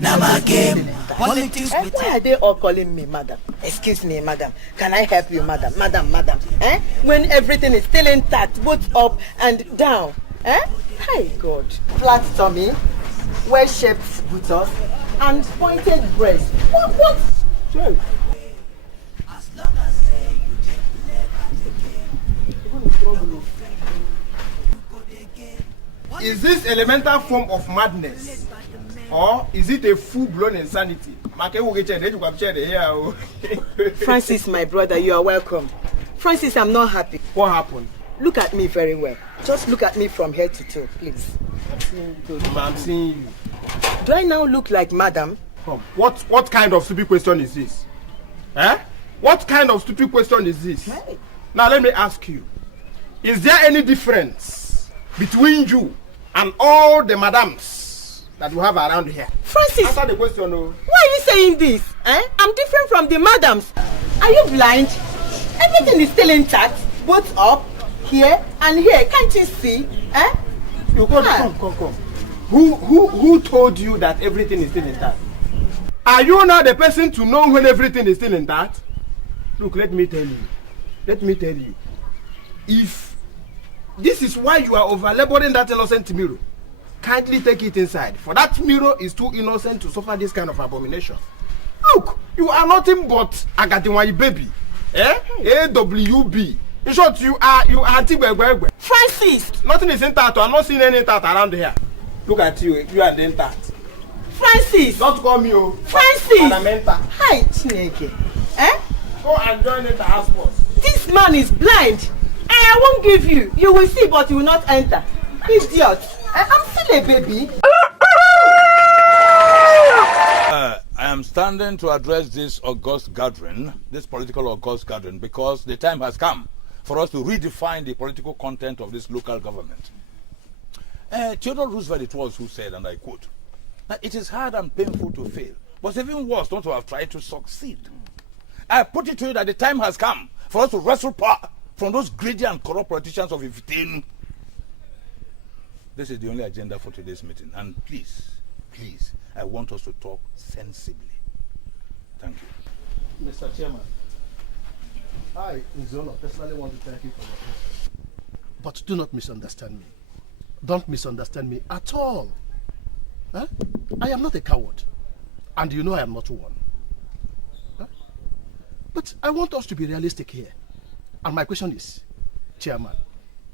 Nama game. Politics with why are they all calling me madam? Excuse me, madam. Can I help you, madam? Madam. When everything is still intact, both up and down. Hi, God. Flat tummy, well-shaped buttocks, and pointed breast. What? Joe. Is this elemental form of madness? Or is it a full-blown insanity? Francis, my brother, you are welcome. Francis, I'm not happy. What happened? Look at me very well. Just look at me from head to toe, please. I'm seeing you. Do I now look like madam? What kind of stupid question is this? What kind of stupid question is this? Hey. Now let me ask you. Is there any difference between you and all the madams that you have around here? Francis! Answer the question, no. Why are you saying this? I'm different from the madams. Are you blind? Everything is still intact. Both up, here, and here. Can't you see? You come. Who told you that everything is still intact? Are you not the person to know when everything is still intact? Look, let me tell you. If this is why you are over-laboring that innocent mirror, kindly take it inside. For that mirror is too innocent to suffer this kind of abomination. Look, you are nothing but Agatiwai baby. AWB. In short, you are Tigwegwegwe. Francis! Nothing is intact. I'm not seeing any intact around here. Look at you. You are the intact. Francis! Don't call me, Francis! Hi, Chineke. Go and join the house force. This man is blind. I won't give you. You will see, but you will not enter. Idiot. I'm still a baby. I am standing to address this august gathering, this political august gathering, because the time has come for us to redefine the political content of this local government. Theodore Roosevelt it was who said, and I quote, that it is hard and painful to fail, but it's even worse not to have tried to succeed. I put it to you that the time has come for us to wrestle power from those greedy and corrupt politicians of Ifitenu. This is the only agenda for today's meeting, and please, I want us to talk sensibly. Thank you. Mr. Chairman, I, Nzono, personally want to thank you for your efforts. But do not misunderstand me. Don't misunderstand me at all. I am not a coward. And you know I am not one. But I want us to be realistic here. And my question is, Chairman,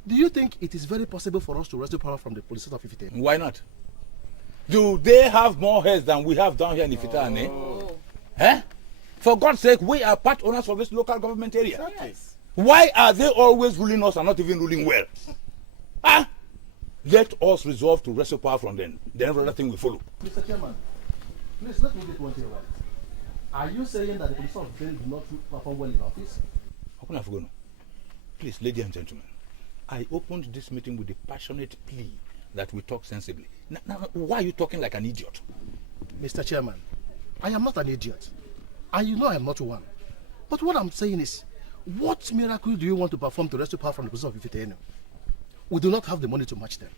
do you think it is very possible for us to wrestle power from the police of Ifite? Why not? Do they have more heads than we have down here in Ifitane? For God's sake, we are part owners of this local government area. Yes. Why are they always ruling us and not even ruling well? Let us resolve to wrestle power from them. Then every other thing will follow. Mr. Chairman, please let me get one thing right. Are you saying that the police of Ifite do not perform well in office? Please, ladies and gentlemen, I opened this meeting with a passionate plea that we talk sensibly. Now, why are you talking like an idiot? Mr. Chairman, I am not an idiot. And you know I am not one. But what I'm saying is, what miracle do you want to perform to rescue power from the position of Ifite? We do not have the money to match them.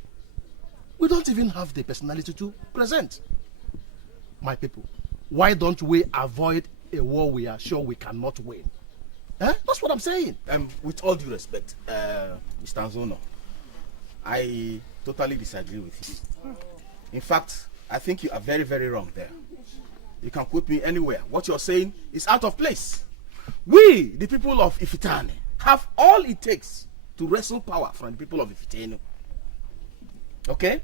We don't even have the personality to present. My people, why don't we avoid a war we are sure we cannot win? That's what I'm saying. With all due respect, Mr. Nzono, I totally disagree with you. In fact, I think you are very, very wrong there. You can quote me anywhere. What you're saying is out of place. We, the people of Ifitane, have all it takes to wrestle power from the people of Ifitane. Okay?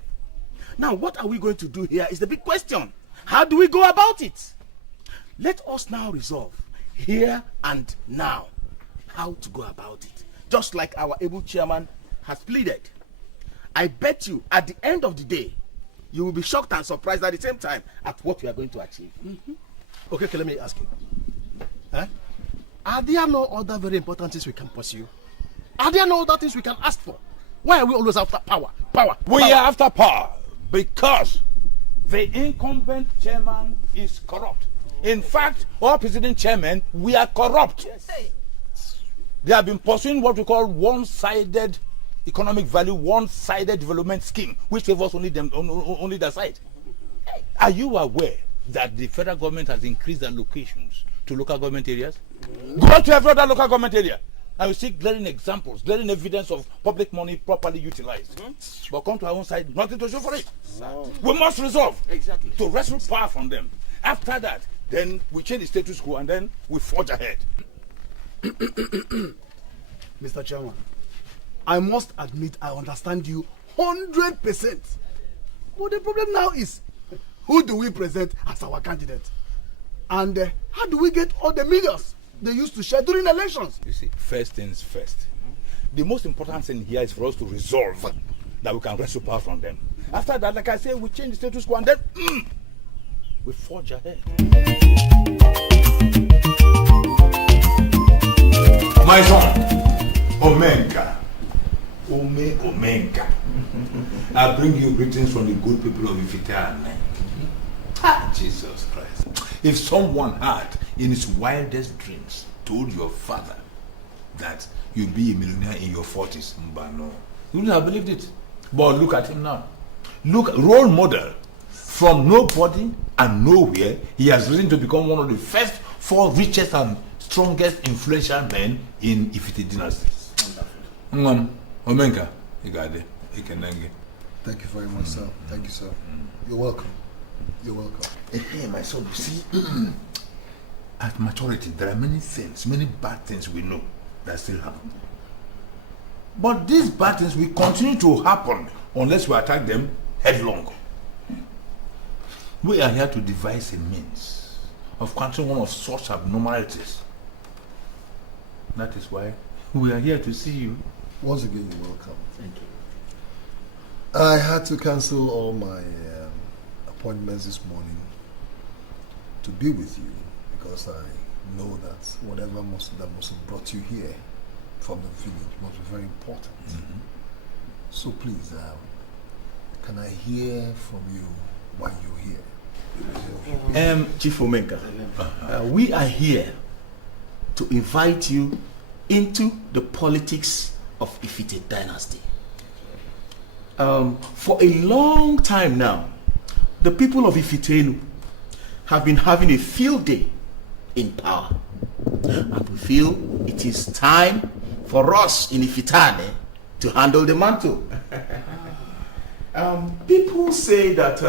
Now, what are we going to do here is the big question. How do we go about it? Let us now resolve here and now how to go about it, just like our able chairman has pleaded. I bet you at the end of the day you will be shocked and surprised at the same time at what we are going to achieve. Okay, let me ask you, are there no other very important things we can pursue? Are there no other things we can ask for? Why are we always after power? We are after power because the incumbent chairman is corrupt. In fact, our president chairman, we are corrupt. Yes. They have been pursuing what we call one-sided economic value, one-sided development scheme, which favors only their side. Are you aware that the federal government has increased the allocations to local government areas? Go to every other local government area and you see glaring examples, glaring evidence of public money properly utilized. But come to our own side, nothing to show for it. We must resolve to wrestle power from them. After that, then we change the status quo and then we forge ahead. Mr. Chairman, I must admit I understand you 100%. But the problem now is, who do we present as our candidate? And how do we get all the millions they used to share during elections? You see, first things first. The most important thing here is for us to resolve that we can wrestle power from them. After that, like I say, we change the status quo and then we forge ahead. My son, Omenka. Omenka. I bring you greetings from the good people of Ifitane. Jesus Christ. If someone had, in his wildest dreams, told your father that you'd be a millionaire in your 40s, no, you wouldn't have believed it. But look at him now. Look, role model. From nobody and nowhere, he has risen to become one of the first 4 richest and strongest influential men in Ifite dynasty. Omenka, you got it. Thank you very much, sir. Thank you, sir. You're welcome. You're welcome. Hey, my son, you see, at maturity, there are many things, many bad things we know that still happen. But these bad things will continue to happen unless we attack them headlong. We are here to devise a means of countering one of such abnormalities. That is why we are here to see you. Once again, you're welcome. Thank you. I had to cancel all my appointments this morning to be with you because I know that whatever that must have brought you here from the village must be very important. So please, can I hear from you while you're here? Chief Omenka, we are here to invite you into the politics of Ifite dynasty. For a long time now, the people of Ifitenu have been having a field day in power. And we feel it is time for us in Ifitane to handle the mantle. People say that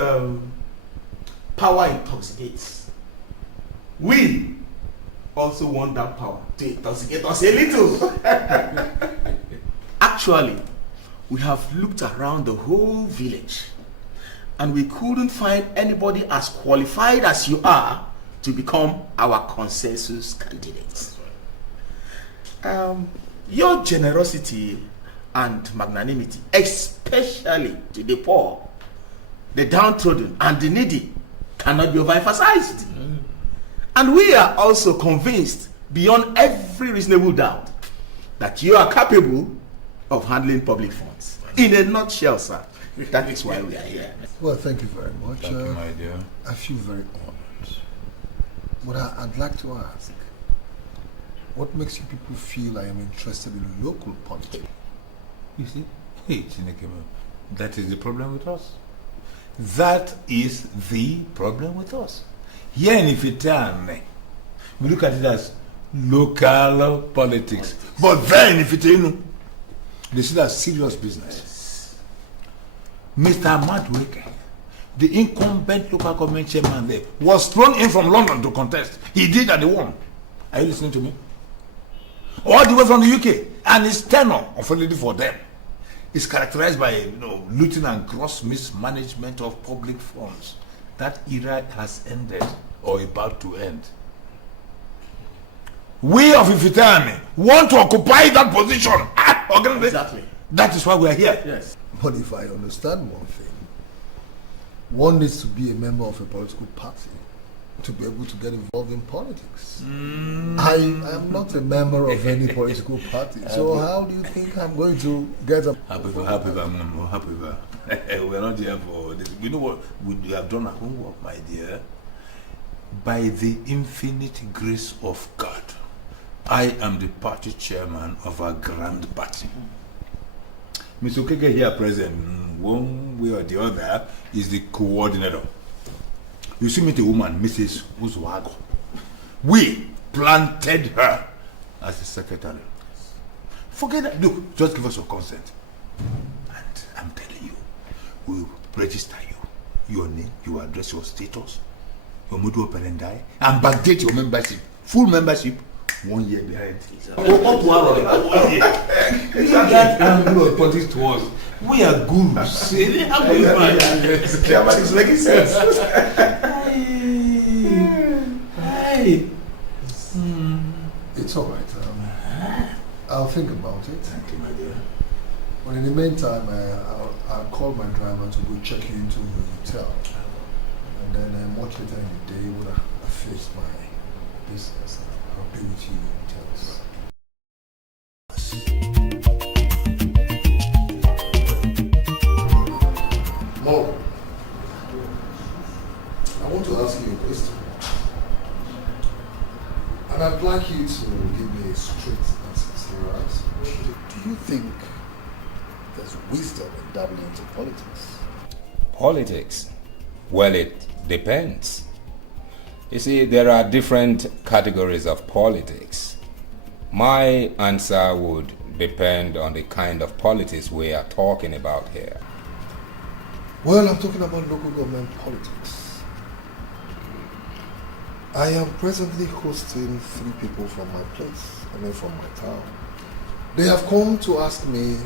power intoxicates. We also want that power to intoxicate us a little. Actually, we have looked around the whole village and we couldn't find anybody as qualified as you are to become our consensus candidate. Your generosity and magnanimity, especially to the poor, the downtrodden and the needy, cannot be overemphasized. And we are also convinced beyond every reasonable doubt that you are capable of handling public funds. In a nutshell, sir, that is why we are here. Well, thank you very much. Thank you, my dear. I feel very honored. But I'd like to ask, what makes you people feel I am interested in local politics? You see, hey, Chineke, that is the problem with us. That is the problem with us. Here in Ifitane, we look at it as local politics. But there in Ifitane, they see that serious business. Mr. Madweke, the incumbent local government chairman there, was thrown in from London to contest. He did and he won. Are you listening to me? All the way from the UK. And his tenure, unfortunately for them, is characterized by looting and gross mismanagement of public funds. That era has ended or about to end. We of Ifitane want to occupy that position. Exactly. That is why we are here. Yes. But if I understand one thing, one needs to be a member of a political party to be able to get involved in politics. I am not a member of any political party, so how do you think I'm going to get a... Happy. We're not here for this. We know what we have done our homework, my dear. By the infinite grace of God, I am the party chairman of our grand party. Mr. Okeke here present, one way or the other, is the coordinator. You see, meet a woman, Mrs. Uzwago. We planted her as the secretary. Forget that. Look, just give us your consent. And I'm telling you, we'll register you. Your name, your address, your status, your modus operandi, and backdate your membership. Full membership, 1 year behind. That angle of politics to us. We are gurus. Chairman is making sense. Hey. It's all right. I'll think about it. Thank you, my dear. But in the meantime, I'll call my driver to go check you into the hotel. And then much later in the day, when I finish my business, I'll be with you in hotels. Mom, I want to ask you a question. And I'd like you to give me a straight answer, right? Do you think there's wisdom in dabbling into politics? Politics? Well, it depends. You see, there are different categories of politics. My answer would depend on the kind of politics we are talking about here. Well, I'm talking about local government politics. I am presently hosting 3 people from my place, from my town. They have come to ask me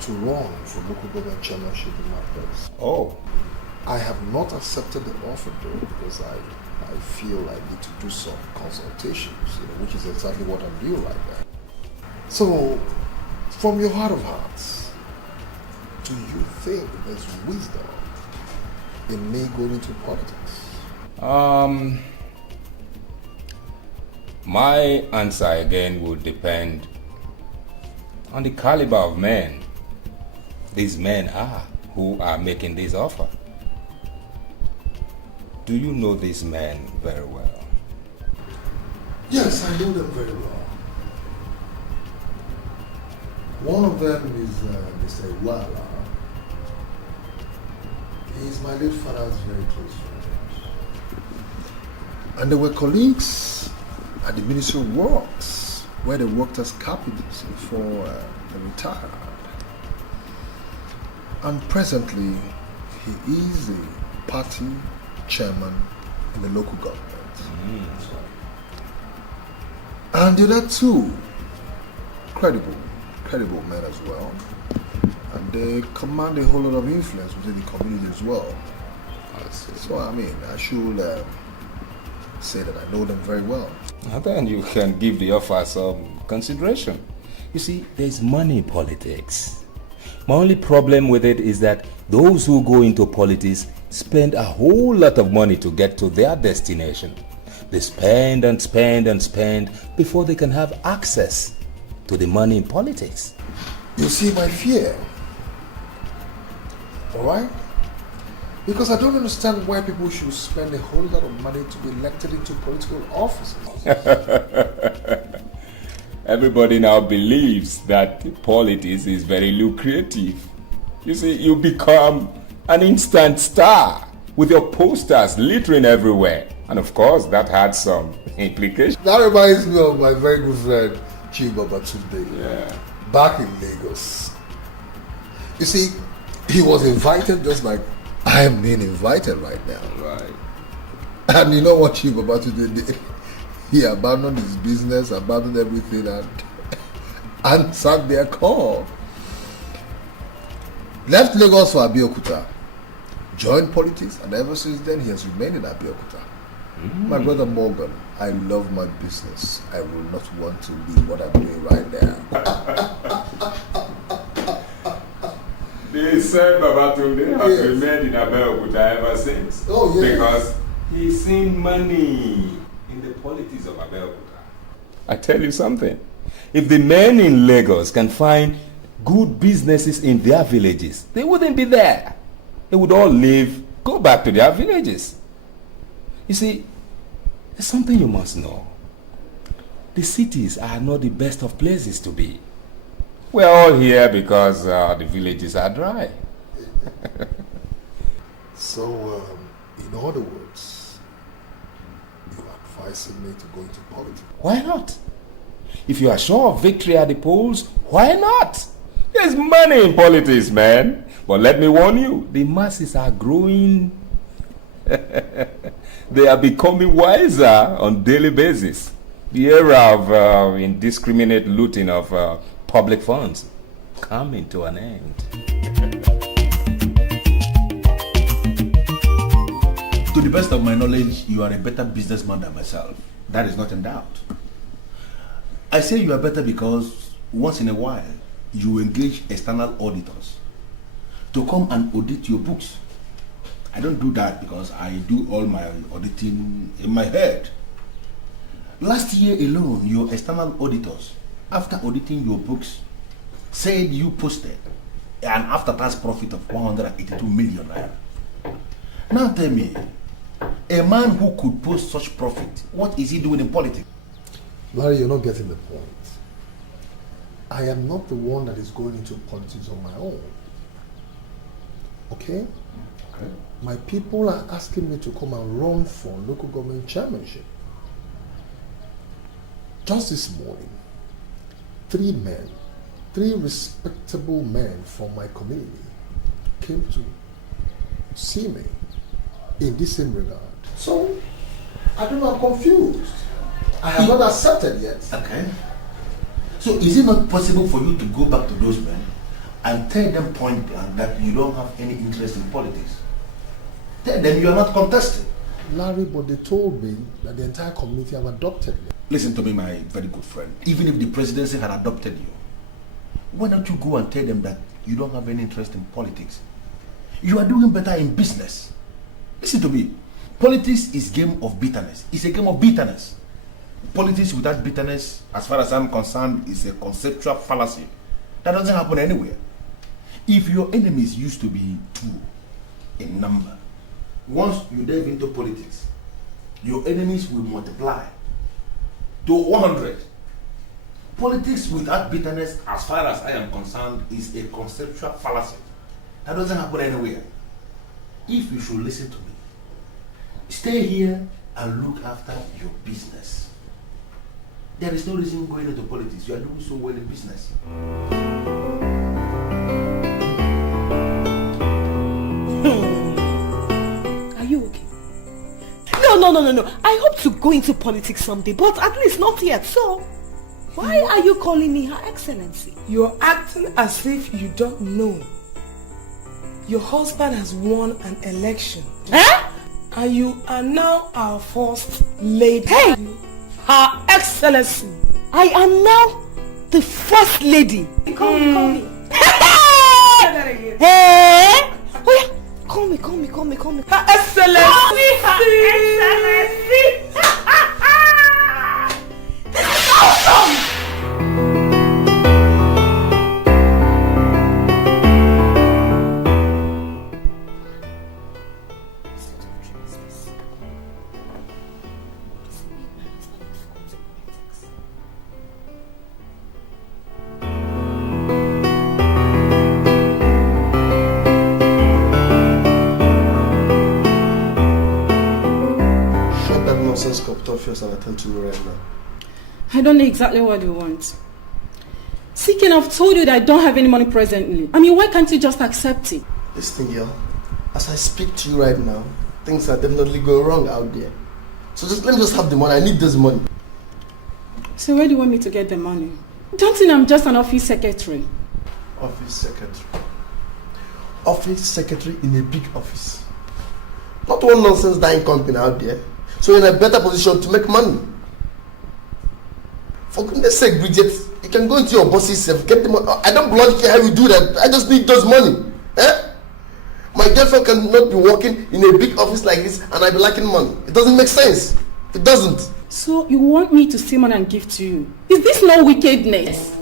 to run for local government chairmanship in my place. Oh. I have not accepted the offer though, because I feel I need to do some consultations, which is exactly what I'm doing right now. So, from your heart of hearts, do you think there's wisdom in me going into politics? My answer again would depend on the caliber of men these men are who are making this offer. Do you know these men very well? Yes, I know them very well. One of them is Mr. Iwala. He is my late father's very close friend. And they were colleagues at the Ministry of Works, where they worked as carpenters before they retired. And presently, he is a party chairman in the local government. And the other 2, credible men as well. And they command a whole lot of influence within the community as well. So I should say that I know them very well. And then you can give the offer some consideration. You see, there's money in politics. My only problem with it is that those who go into politics spend a whole lot of money to get to their destination. They spend and spend and spend before they can have access to the money in politics. You see my fear, alright? Because I don't understand why people should spend a whole lot of money to be elected into political offices. Everybody now believes that politics is very lucrative. You see, you become an instant star with your posters littering everywhere. And of course, that had some implications. That reminds me of my very good friend, Chiba Batunde. Yeah. Back in Lagos. You see, he was invited just like I am being invited right now. Right. And you know what Chiba Batunde did? He abandoned his business, abandoned everything, and answered their call. Left Lagos for Abeokuta, joined politics, and ever since then he has remained in Abeokuta. My brother Morgan, I love my business. I will not want to leave what I'm doing right now. They said Babatunde has remained in Abeokuta ever since. Oh, yes. Because he's seen money in the politics of Abeokuta. I tell you something. If the men in Lagos can find good businesses in their villages, they wouldn't be there. They would all go back to their villages. You see, there's something you must know. The cities are not the best of places to be. We're all here because the villages are dry. So, In other words, you're advising me to go into politics. Why not? If you are sure of victory at the polls, why not? There's money in politics, man. But let me warn you, the masses are growing. They are becoming wiser on daily basis. The era of indiscriminate looting of public funds coming to an end. To the best of my knowledge, you are a better businessman than myself. That is not in doubt. I say you are better because once in a while, you engage external auditors to come and audit your books. I don't do that because I do all my auditing in my head. Last year alone, your external auditors, after auditing your books, said you posted an after-tax profit of 182 million naira. Now tell me, a man who could post such profit, what is he doing in politics? Larry, you're not getting the point. I am not the one that is going into politics on my own. Okay? Okay. My people are asking me to come and run for local government chairmanship. Just this morning, 3 men, 3 respectable men from my community came to see me in this same regard. So, I don't know, I'm confused. I have not accepted yet. Okay. So is it not possible for you to go back to those men and tell them point blank that you don't have any interest in politics? Tell them you are not contesting. Larry, but they told me that the entire community have adopted me. Listen to me, my very good friend. Even if the presidency had adopted you, why don't you go and tell them that you don't have any interest in politics? You are doing better in business. Listen to me. Politics is a game of bitterness. It's a game of bitterness. Politics without bitterness, as far as I'm concerned, is a conceptual fallacy. That doesn't happen anywhere. If your enemies used to be 2 in number, once you delve into politics, your enemies will multiply to 100. Politics without bitterness, as far as I am concerned, is a conceptual fallacy. That doesn't happen anywhere. If you should listen to me, stay here and look after your business. There is no reason going into politics. You are doing so well in business. Are you okay? No. I hope to go into politics someday, but at least not yet. So, why are you calling me Her Excellency? You're acting as if you don't know. Your husband has won an election. Huh? And you are now our first lady. Hey! Her Excellency. I am now the first lady. Call me. Hey! Oh yeah. Call me. Her Excellency. Her Excellency. This is awesome! And attend to you right now. I don't know exactly what you want. Seeking, I've told you that I don't have any money presently. I mean, why can't you just accept it? Listen, girl, as I speak to you right now, things are definitely going wrong out there. So let me just have the money. I need this money. So where do you want me to get the money? Don't think I'm just an office secretary. Office secretary. Office secretary in a big office. Not one nonsense dying company out there. So you're in a better position to make money. For goodness sake, Bridget, you can go into your boss's self, get the money. I don't bloody care how you do that. I just need those money. My girlfriend cannot be working in a big office like this and I be lacking money. It doesn't make sense. It doesn't. So you want me to steal money and give to you? Is this no wickedness?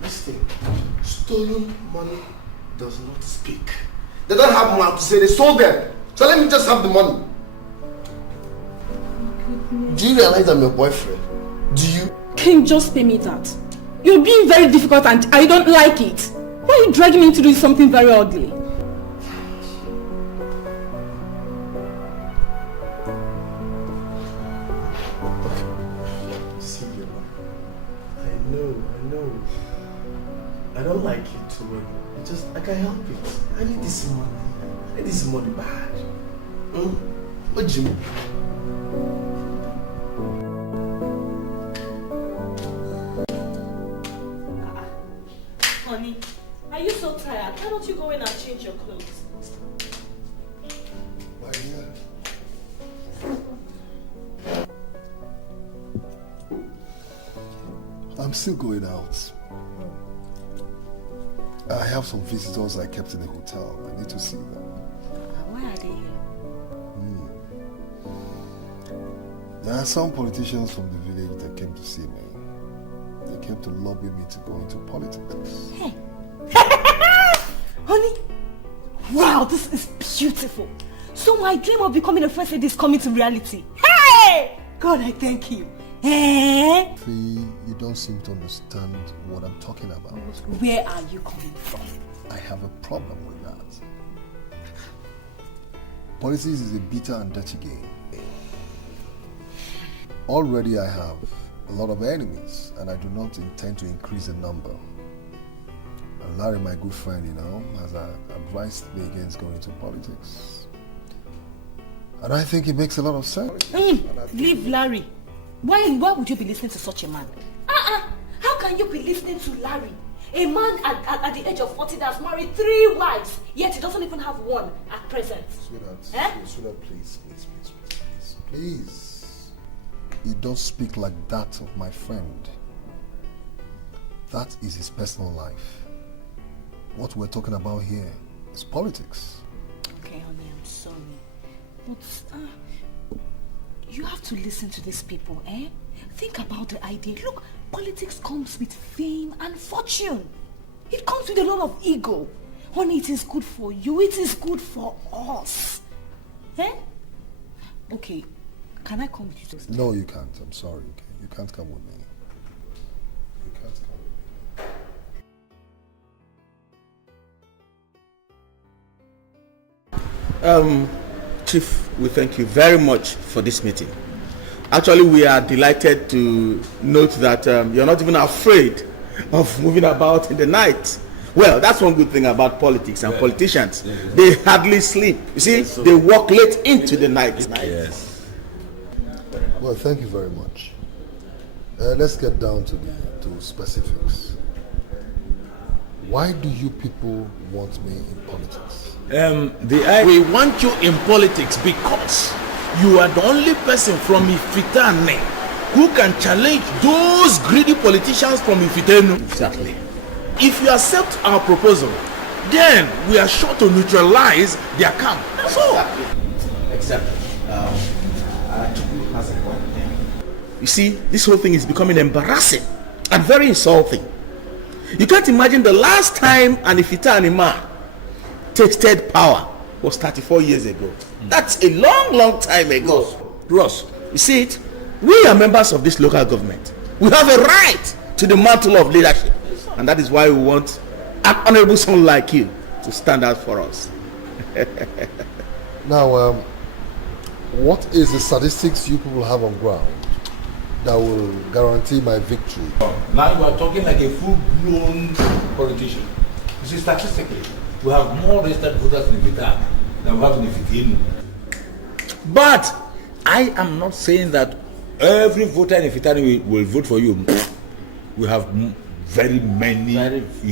Listen, stolen money does not speak. They don't have mouth to say they sold them. So let me just have the money. Do you realize I'm your boyfriend? Do you? Can you just pay me that? You're being very difficult and I don't like it. Why are you dragging me into doing something very ugly? don't like it too. I can't help it. I need this money. I need this money bad. What Jimmy? Honey, are you so tired? Why don't you go in and change your clothes? My dear. I'm still going out. I have some visitors I kept in the hotel. I need to see them. Why are they here? There are some politicians from the village that came to see me. They came to lobby me to go into politics. Hey. Honey, wow, this is beautiful. So my dream of becoming a first lady is coming to reality. Hey! God, I thank you. Eh? You don't seem to understand what I'm talking about. Where are you coming from? I have a problem with that. Politics is a bitter and dirty game. Already I have a lot of enemies, and I do not intend to increase the number. And Larry, my good friend, has advised me against going into politics. And I think it makes a lot of sense. Leave Larry. Why would you be listening to such a man? How can you be listening to Larry? A man at the age of 40 that's married 3 wives, yet he doesn't even have one at present. Sweetheart, please. You don't speak like that of my friend. That is his personal life. What we're talking about here is politics. Okay, honey, I'm sorry. But you have to listen to these people, eh? Think about the idea. Look, politics comes with fame and fortune. It comes with a lot of ego. Honey, it is good for you. It is good for us. Eh? Okay, can I come with you? No, you can't. I'm sorry. Okay? You can't come with me. You can't come with me. Chief, we thank you very much for this meeting. Actually, we are delighted to note that you're not even afraid of moving about in the night. Well, that's one good thing about politics and politicians. They hardly sleep. You see, they walk late into the night. Yes. Well, thank you very much. Let's get down to specifics. Why do you people want me in politics? We want you in politics because you are the only person from Ifitane who can challenge those greedy politicians from Ifitenu. Exactly. If you accept our proposal, then we are sure to neutralize their camp. That's all. Exactly. You see, this whole thing is becoming embarrassing and very insulting. You can't imagine the last time an Ifitani man tasted power was 34 years ago. That's a long time ago. Ross, you see it? We are members of this local government. We have a right to the mantle of leadership. And that is why we want an honorable son like you to stand out for us. Now, what is the statistics you people have on ground that will guarantee my victory? Now you are talking like a full-blown politician. You see, statistically, we have more registered voters in Ifitane than we have in Ifitane. But I am not saying that every voter in Ifitane will vote for you. We have very many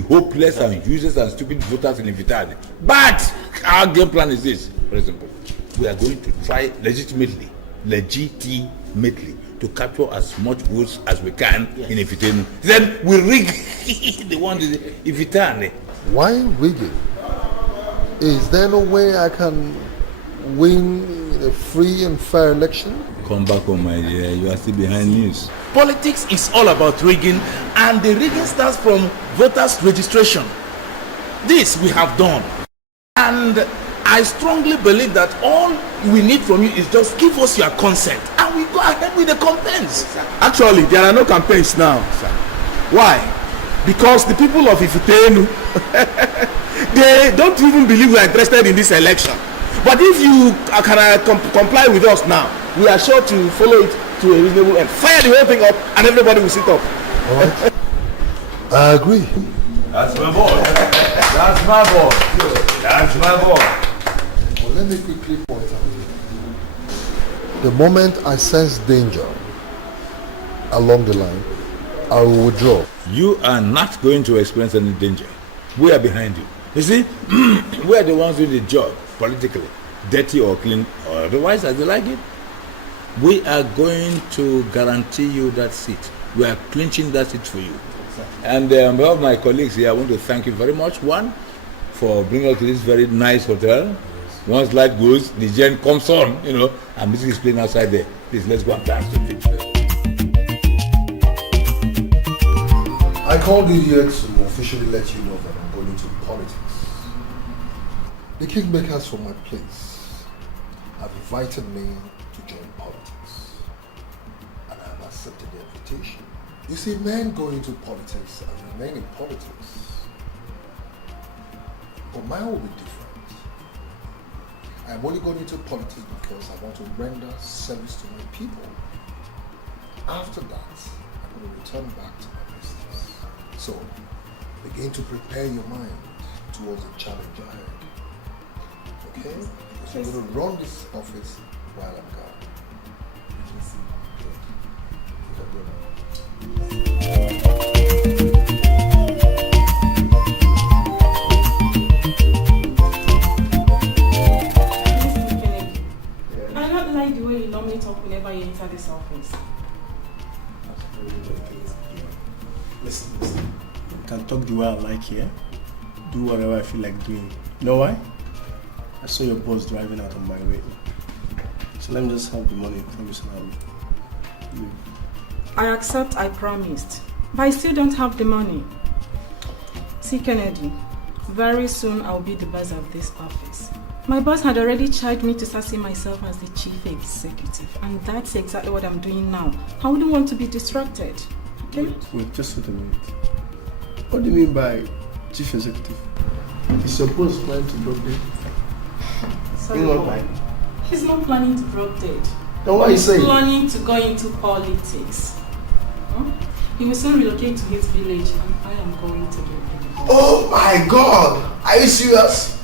hopeless and useless and stupid voters in Ifitane. But our game plan is this, for example. We are going to try legitimately to capture as much votes as we can in Ifitane. Then we rig the one in Ifitane. Why rigging? Is there no way I can win in a free and fair election? Come back home, my dear. You are still behind news. Politics is all about rigging, and the rigging starts from voters' registration. This we have done. And I strongly believe that all we need from you is just give us your consent, and we go ahead with the campaigns. Actually, there are no campaigns now, sir. Why? Because the people of Ifitenu, they don't even believe we are interested in this election. But if you can comply with us now, we are sure to follow it to a reasonable end. Fire the whole thing up and everybody will sit up. All right. I agree. That's my boy. That's my boy. That's my boy. Well, let me quickly point out. The moment I sense danger along the line, I will withdraw. You are not going to experience any danger. We are behind you. You see, we are the ones doing the job politically, dirty or clean or otherwise as they like it. We are going to guarantee you that seat. We are clinching that seat for you. And on behalf of my colleagues here, I want to thank you very much. One, for bringing us to this very nice hotel. Once light goes, the gen comes on, and music is playing outside there. Please, let's go and dance to it. I called you here to officially let you know that I'm going into politics. The kingmakers from my place have invited me to join politics, and I have accepted the invitation. You see, men go into politics and remain in politics, but mine will be different. I'm only going into politics because I want to render service to my people. After that, I'm going to return back to my business. So, begin to prepare your mind towards the challenge ahead. Okay? Because you're going to run this office while I'm gone. I not like the way you normally talk whenever you enter this office. Listen. I can talk the way I like here. Do whatever I feel like doing. You know why? I saw your boss driving out on my way. So let me just have the money. Promise I'll leave. I accept, I promised. But I still don't have the money. See, Kennedy, very soon I'll be the boss of this office. My boss had already charged me to see myself as the chief executive, and that's exactly what I'm doing now. I wouldn't want to be distracted. Okay? Wait, just wait a minute. What do you mean by chief executive? Is your boss planning to drop dead? Sorry, he's not planning to drop dead. Then what are you saying? He's planning to go into politics. He will soon relocate to his village, and I am going to do it. Oh my God! Are you serious?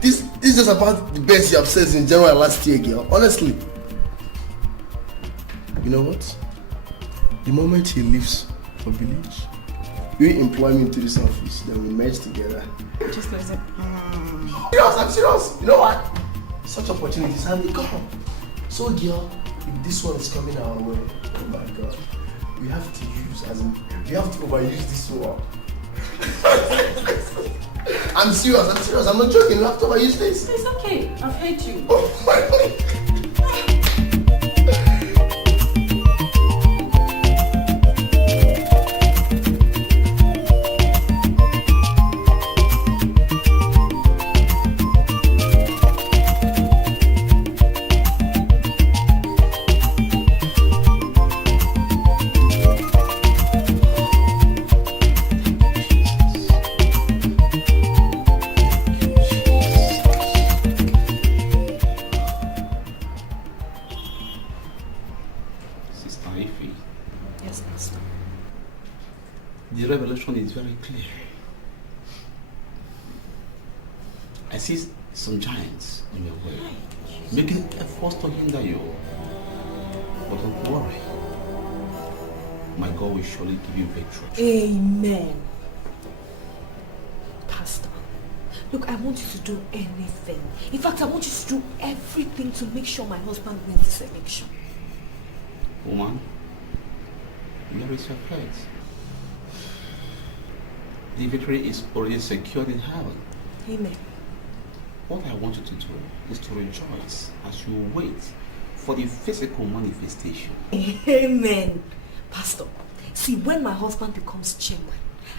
This is just about the best you have said in general last year, girl. Honestly. You know what? The moment he leaves for village, you employ me into this office, then we merge together. Just like that. I'm serious. You know what? Such opportunities have they come. So, girl, if this one is coming our way, oh my God, we have to we have to overuse this one. I'm serious. I'm not joking. We have to overuse this. It's okay. I've heard you. Oh my God. The revelation is very clear. I see some giants on your way, making efforts to hinder you. But don't worry. My God will surely give you victory. Amen. Pastor, look, I want you to do anything. In fact, I want you to do everything to make sure my husband wins this election. Woman, where is your faith? The victory is already secured in heaven. Amen. What I want you to do is to rejoice as you wait for the physical manifestation. Amen. Pastor, see, when my husband becomes chairman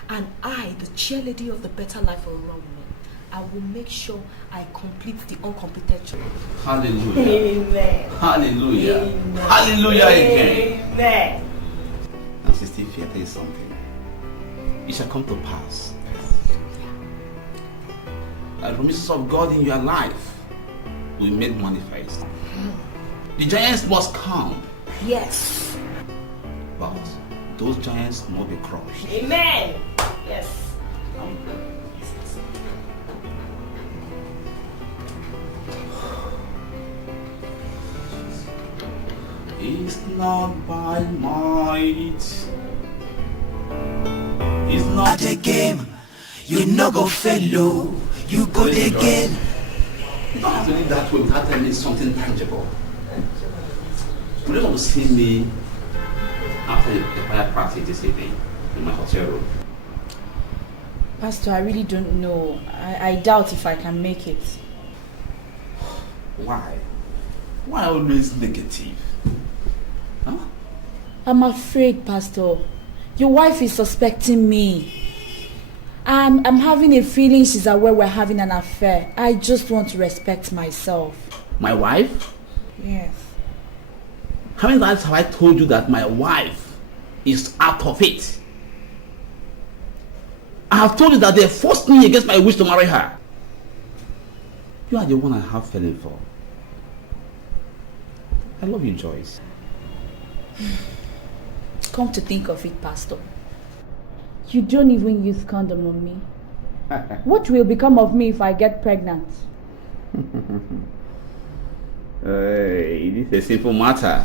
and I, the chairlady of the Better Life for Wrong Men, I will make sure I complete the uncompleted job. Hallelujah. Amen. Hallelujah. Amen. Hallelujah again. Amen. And Sister Ify, tell you something. It shall come to pass. The promises of God in your life will be made manifest. The giants must come. Yes. But those giants must be crushed. Amen. Yes. It's not by might. It's not a game. You no go fellow. You go again. You don't have to live that way without telling me something tangible. You don't want to see me after the prayer practice this evening in my hotel room. Pastor, I really don't know. I doubt if I can make it. Why? Why always negative? Huh? I'm afraid, Pastor. Your wife is suspecting me. I'm having a feeling she's aware we're having an affair. I just want to respect myself. My wife? Yes. How many times have I told you that my wife is out of it? I have told you that they forced me against my wish to marry her. You are the one I have fallen for. I love you, Joyce. Come to think of it, Pastor, you don't even use condom on me. What will become of me if I get pregnant? Hey, this is a simple matter.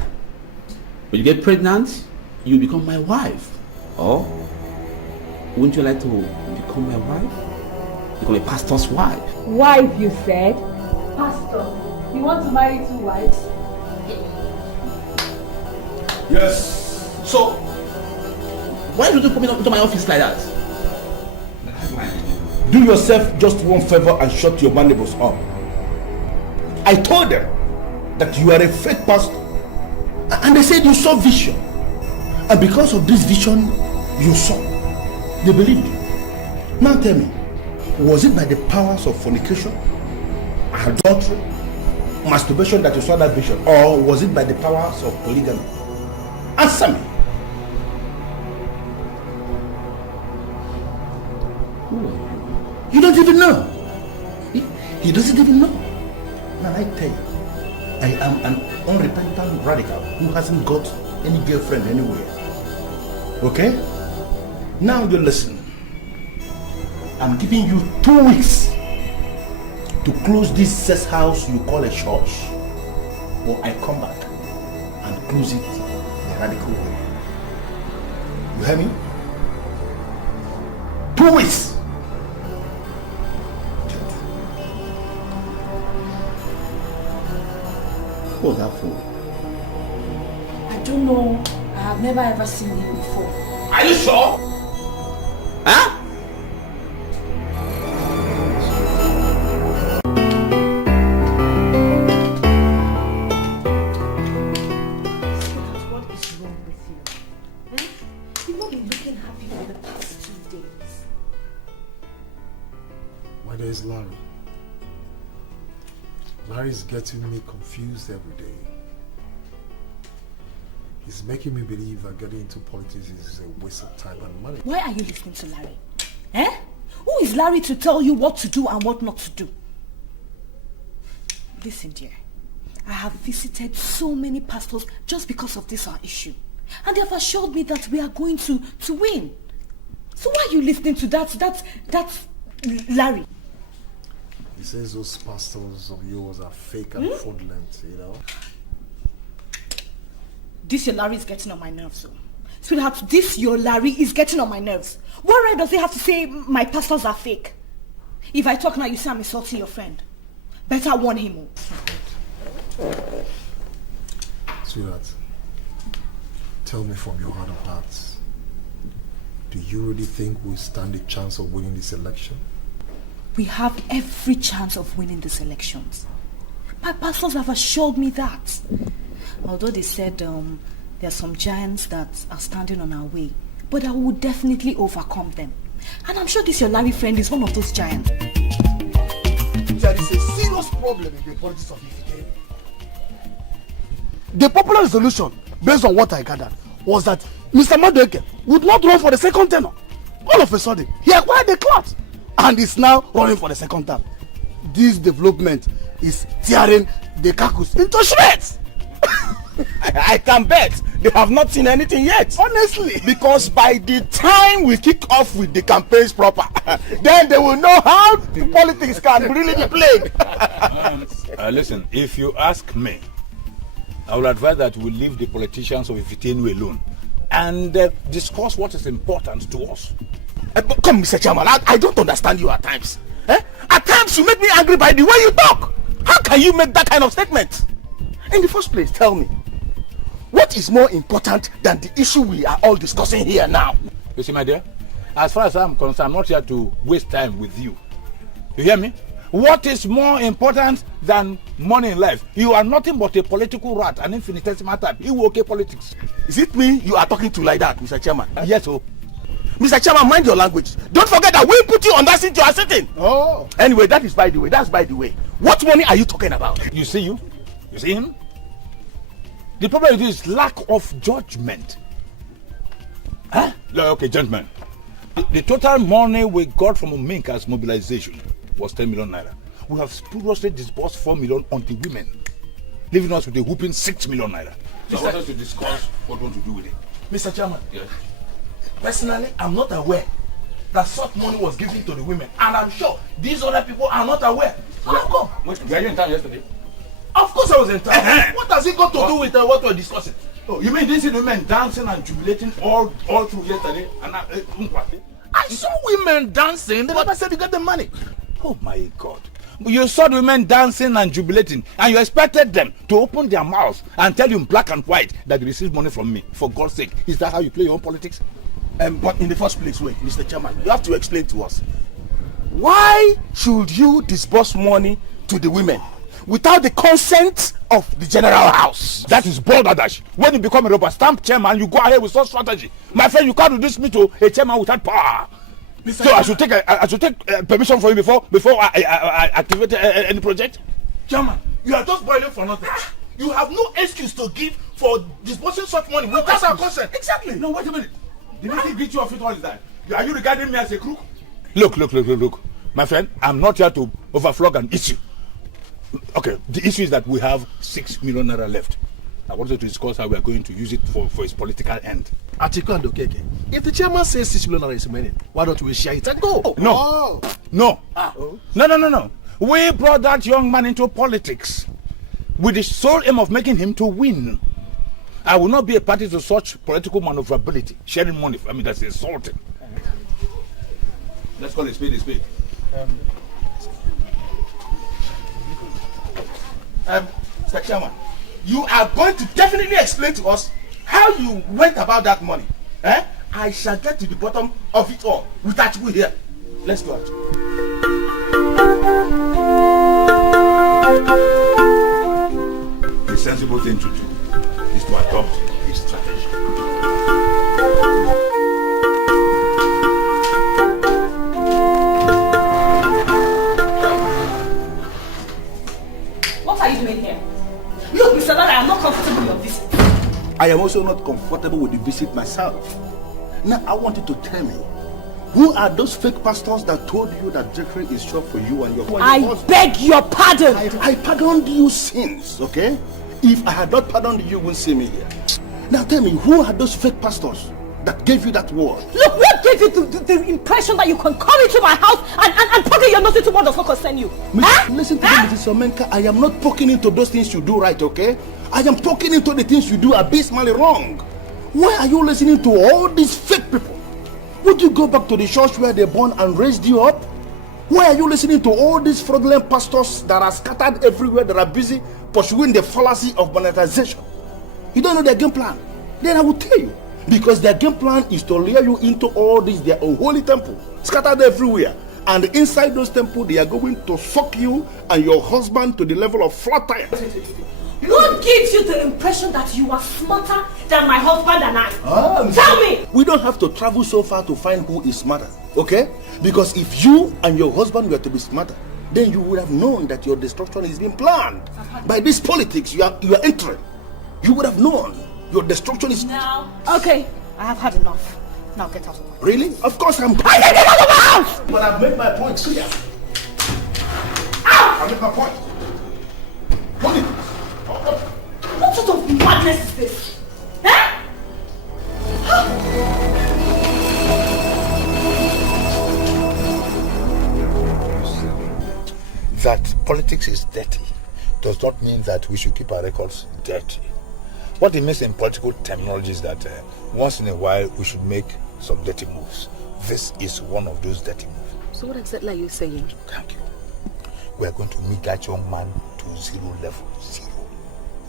When you get pregnant, you become my wife. Or wouldn't you like to become my wife? Become a pastor's wife. Wife, you said? Pastor, you want to marry 2 wives? Yes. So, why did you come into my office like that? Do yourself just one favor and shut your mandibles up. I told them that you are a fake pastor, and they said you saw vision, and because of this vision you saw, they believed you. Now tell me, was it by the powers of fornication, adultery, masturbation that you saw that vision, or was it by the powers of polygamy? Answer me. You don't even know. He doesn't even know. Now I tell you, I am an unrepentant radical who hasn't got any girlfriend anywhere. Okay? Now you listen. I'm giving you 2 weeks to close this sex house you call a church, or I come back and close it the radical way. You hear me? 2 weeks. Who was that fool? I don't know. I have never ever seen him before. Are you sure? Huh? What is wrong with you? You've not been looking happy for the past 2 days. Where is Larry? Larry's getting me confused every day. He's making me believe that getting into politics is a waste of time and money. Why are you listening to Larry? Eh? Who is Larry to tell you what to do and what not to do? Listen, dear. I have visited so many pastors just because of this our issue. And they have assured me that we are going to win. So why are you listening to that Larry? He says those pastors of yours are fake and fraudulent, you know. This your Larry is getting on my nerves, though. Sweetheart, this your Larry is getting on my nerves. What right does he have to say my pastors are fake? If I talk now, you say I'm insulting your friend. Better warn him. Sweetheart, tell me from your heart of hearts, do you really think we stand a chance of winning this election? We have every chance of winning these elections. My pastors have assured me that. Although they said there are some giants that are standing on our way, but I will definitely overcome them. And I'm sure this your Larry friend is one of those giants. There is a serious problem in the politics of Ifike. The popular resolution, based on what I gathered, was that Mr. Madueke would not run for the second tenure. All of a sudden, he acquired the clout and is now running for the second term. This development is tearing the caucus into shreds. I can bet they have not seen anything yet. Honestly. Because by the time we kick off with the campaigns proper, then they will know how the politics can really be played. Listen, if you ask me, I will advise that we leave the politicians of Tenure alone and discuss what is important to us. But come, Mr. Chairman, I don't understand you at times. At times you make me angry by the way you talk. How can you make that kind of statement? In the first place, tell me, what is more important than the issue we are all discussing here now? You see, my dear, as far as I'm concerned, I'm not here to waste time with you. You hear me? What is more important than money in life? You are nothing but a political rat, an infinitesimal type. You will okay politics. Is it me you are talking to like that, Mr. Chairman? Yes, sir. Mr. Chairman, mind your language. Don't forget that we put you on that seat you are sitting. Oh. Anyway, that is by the way. That's by the way. What money are you talking about? You see you? You see him? The problem is lack of judgment. Huh? Okay, gentlemen. The total money we got from Minka's mobilization was 10 million naira. We have spuriously disbursed 4 million on the women, leaving us with a whooping 6 million naira. So I want us to discuss what we want to do with it. Mr. Chairman, Yes. personally, I'm not aware that such money was given to the women, and I'm sure these other people are not aware. How come? Wait, were you in town yesterday? Of course I was in town. What has it got to do with what we're discussing? Oh, you mean these women dancing and jubilating all through yesterday? And I saw women dancing. They never said you got the money. Oh my God. You saw the women dancing and jubilating, and you expected them to open their mouths and tell you in black and white that they received money from me. For God's sake, is that how you play your own politics? But in the first place, wait, Mr. Chairman, you have to explain to us. Why should you disburse money to the women without the consent of the general house? That is balderdash. When you become a rubber stamp chairman, you go ahead with such strategy. My friend, you can't reduce me to a chairman without power. So I should take permission from you before I activate any project. Chairman, you are just boiling for nothing. You have no excuse to give for disbursing such money without our consent. Exactly. No, wait a minute. The little bit you of it all is that. Are you regarding me as a crook? Look. My friend, I'm not here to overflog an issue. Okay, the issue is that we have 6 million naira left. I wanted to discuss how we are going to use it for its political end. Atiku and Okeke, if the chairman says 6 million naira is remaining, why don't we share it and go? No. No. We brought that young man into politics with the sole aim of making him to win. I will not be a party to such political maneuverability. Sharing money, I mean, that's insulting. Let's call it spade a spade. Mr. Chairman, you are going to definitely explain to us how you went about that money. I shall get to the bottom of it all without you here. Let's go out. The sensible thing to do is to adopt his strategy. What are you doing here? Look, Mr. Lala, I am not comfortable with your visit. I am also not comfortable with the visit myself. Now, I want you to tell me, who are those fake pastors that told you that Jeffrey is short for you and your husband? I beg your pardon. I pardoned you since, okay? If I had not pardoned you, you wouldn't see me here. Now tell me, who are those fake pastors that gave you that word? Look, what gave you the impression that you can come into my house and poke your nose into what does not concern you? Listen to me, Mrs. Omenka. I am not poking into those things you do right, okay? I am poking into the things you do abysmally wrong. Why are you listening to all these fake people? Would you go back to the church where they born and raised you up? Why are you listening to all these fraudulent pastors that are scattered everywhere, that are busy pursuing the fallacy of monetization? You don't know their game plan? Then I will tell you. Because their game plan is to lure you into all this, their unholy temple, scattered everywhere. And inside those temples, they are going to suck you and your husband to the level of flat tire. What gives you the impression that you are smarter than my husband and I? Tell me! We don't have to travel so far to find who is smarter, okay? Because if you and your husband were to be smarter, then you would have known that your destruction is being planned. By this politics you are entering. You would have known your destruction is... Now, okay, I have had enough. Now get out of my house. Really? Of course I'm... I said get out of my house! But I've made my point clear. I've made my point. What sort of madness politics is dirty does not mean that we should keep our records dirty. What it means in political terminology is that once in a while we should make some dirty moves. This is one of those dirty moves. So what exactly are you saying? Thank you. We are going to meet that young man to zero level. Zero.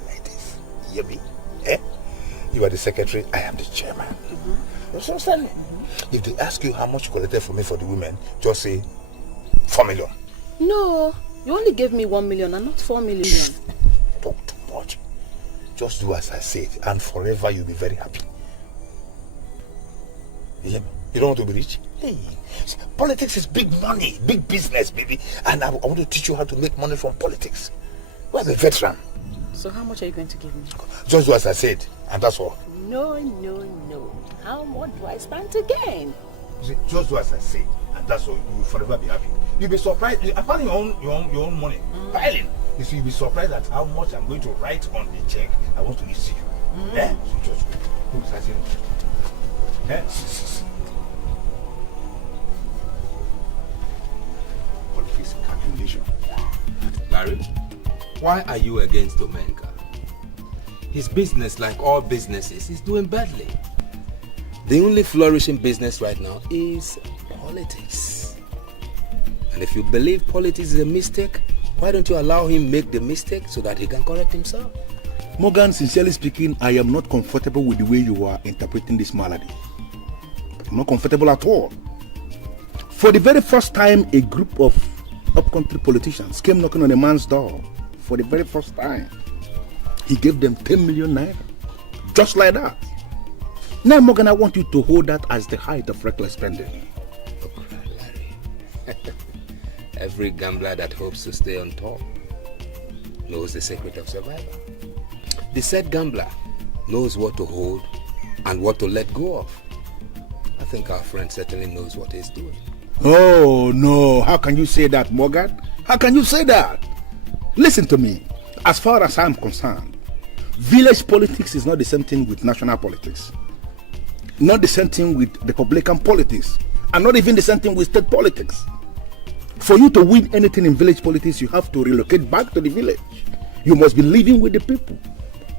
Like this. You hear me? Eh? You are the secretary, I am the chairman. You understand me? If they ask you how much you collected for me for the women, just say 4 million. No, you only gave me 1 million and not 4 million. Talk too much. Just do as I said, and forever you'll be very happy. You hear me? You don't want to be rich? Hey, politics is big money, big business, baby. And I want to teach you how to make money from politics. We're a veteran. So how much are you going to give me? Just do as I said, and that's all. No. How much do I stand to gain? See, just do as I say, and that's all. You will forever be happy. You'll be surprised. Apart your own money, piling. You see, you'll be surprised at how much I'm going to write on the check I want to receive. Eh? So just go. Eh? Politics calculation. Larry, why are you against Omenka? His business, like all businesses, is doing badly. The only flourishing business right now is politics. And if you believe politics is a mistake, why don't you allow him make the mistake so that he can correct himself? Morgan, sincerely speaking, I am not comfortable with the way you are interpreting this malady. I'm not comfortable at all. For the very first time, a group of up-country politicians came knocking on a man's door. For the very first time, he gave them 10 million naira. Just like that. Now, Morgan, I want you to hold that as the height of reckless spending. Oh, Larry. Every gambler that hopes to stay on top knows the secret of survival. The said gambler knows what to hold and what to let go of. I think our friend certainly knows what he's doing. Oh, no. How can you say that, Morgan? How can you say that? Listen to me. As far as I'm concerned, village politics is not the same thing with national politics. Not the same thing with Republican politics. And not even the same thing with state politics. For you to win anything in village politics, you have to relocate back to the village. You must be living with the people.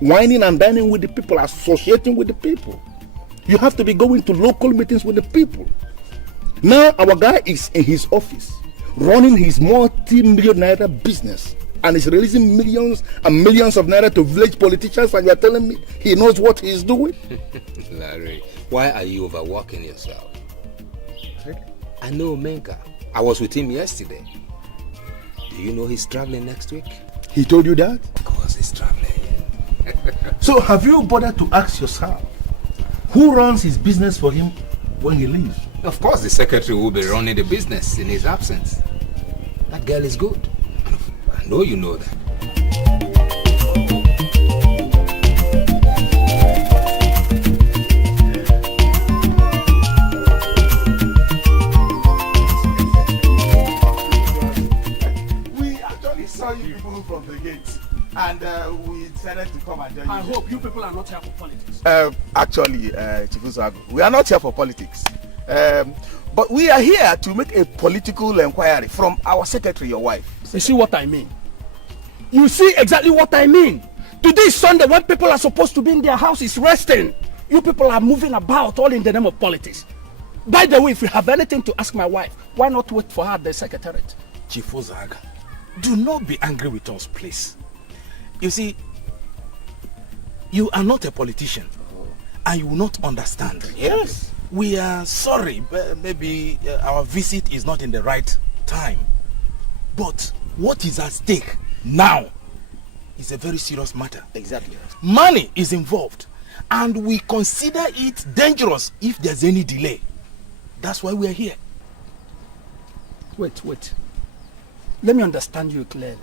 Whining and dining with the people, associating with the people. You have to be going to local meetings with the people. Now our guy is in his office, running his multi-million naira business, and is releasing millions and millions of naira to village politicians, and you are telling me he knows what he is doing? Larry, why are you overworking yourself? I know Menka. I was with him yesterday. Do you know he's traveling next week? He told you that? Of course he's traveling. So have you bothered to ask yourself, who runs his business for him when he leaves? Of course the secretary will be running the business in his absence. That girl is good. I know you know that. We actually saw you people from the gate, and we decided to come and join you. I hope you people are not here for politics. Actually, Chifuzago, we are not here for politics. But we are here to make a political inquiry from our secretary, your wife. You see what I mean? You see exactly what I mean. Today is Sunday when people are supposed to be in their houses resting. You people are moving about all in the name of politics. By the way, if you have anything to ask my wife, why not wait for her at the secretariat? Chifuzaga, do not be angry with us, please. You see, you are not a politician, and you will not understand. Yes. We are sorry, maybe our visit is not in the right time. But what is at stake now is a very serious matter. Exactly. Money is involved, and we consider it dangerous if there's any delay. That's why we are here. Wait. Let me understand you clearly.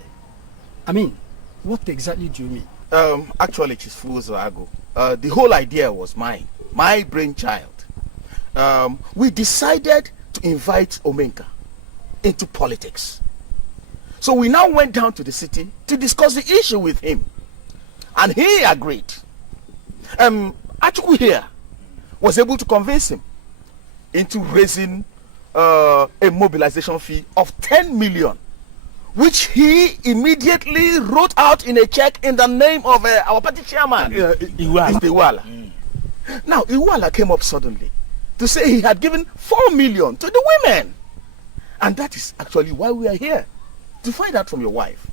I mean, what exactly do you mean? Actually, Chifuzago, the whole idea was mine. My brainchild. We decided to invite Omenka into politics. So we now went down to the city to discuss the issue with him. And he agreed. Achuku here was able to convince him into raising a mobilization fee of 10 million which he immediately wrote out in a check in the name of our party chairman, Iwala. Now, Iwala came up suddenly to say he had given 4 million to the women. And that is actually why we are here, to find out from your wife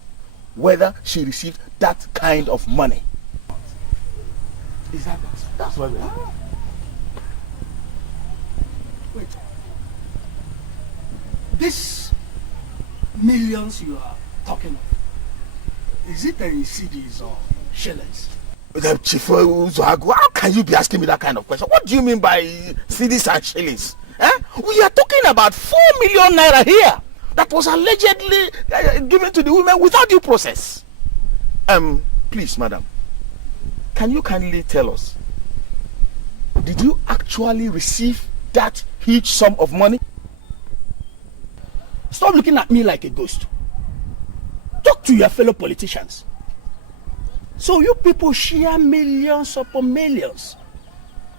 whether she received that kind of money. Is that it? That's why we are here. Wait. These millions you are talking of, is it in CDs or shillings? Chief Uzoagu, how can you be asking me that kind of question? What do you mean by CDs and shillings? We are talking about 4 million naira here that was allegedly given to the women without due process. Please, madam, can you kindly tell us, did you actually receive that huge sum of money? Stop looking at me like a ghost. Talk to your fellow politicians. So you people share millions upon millions.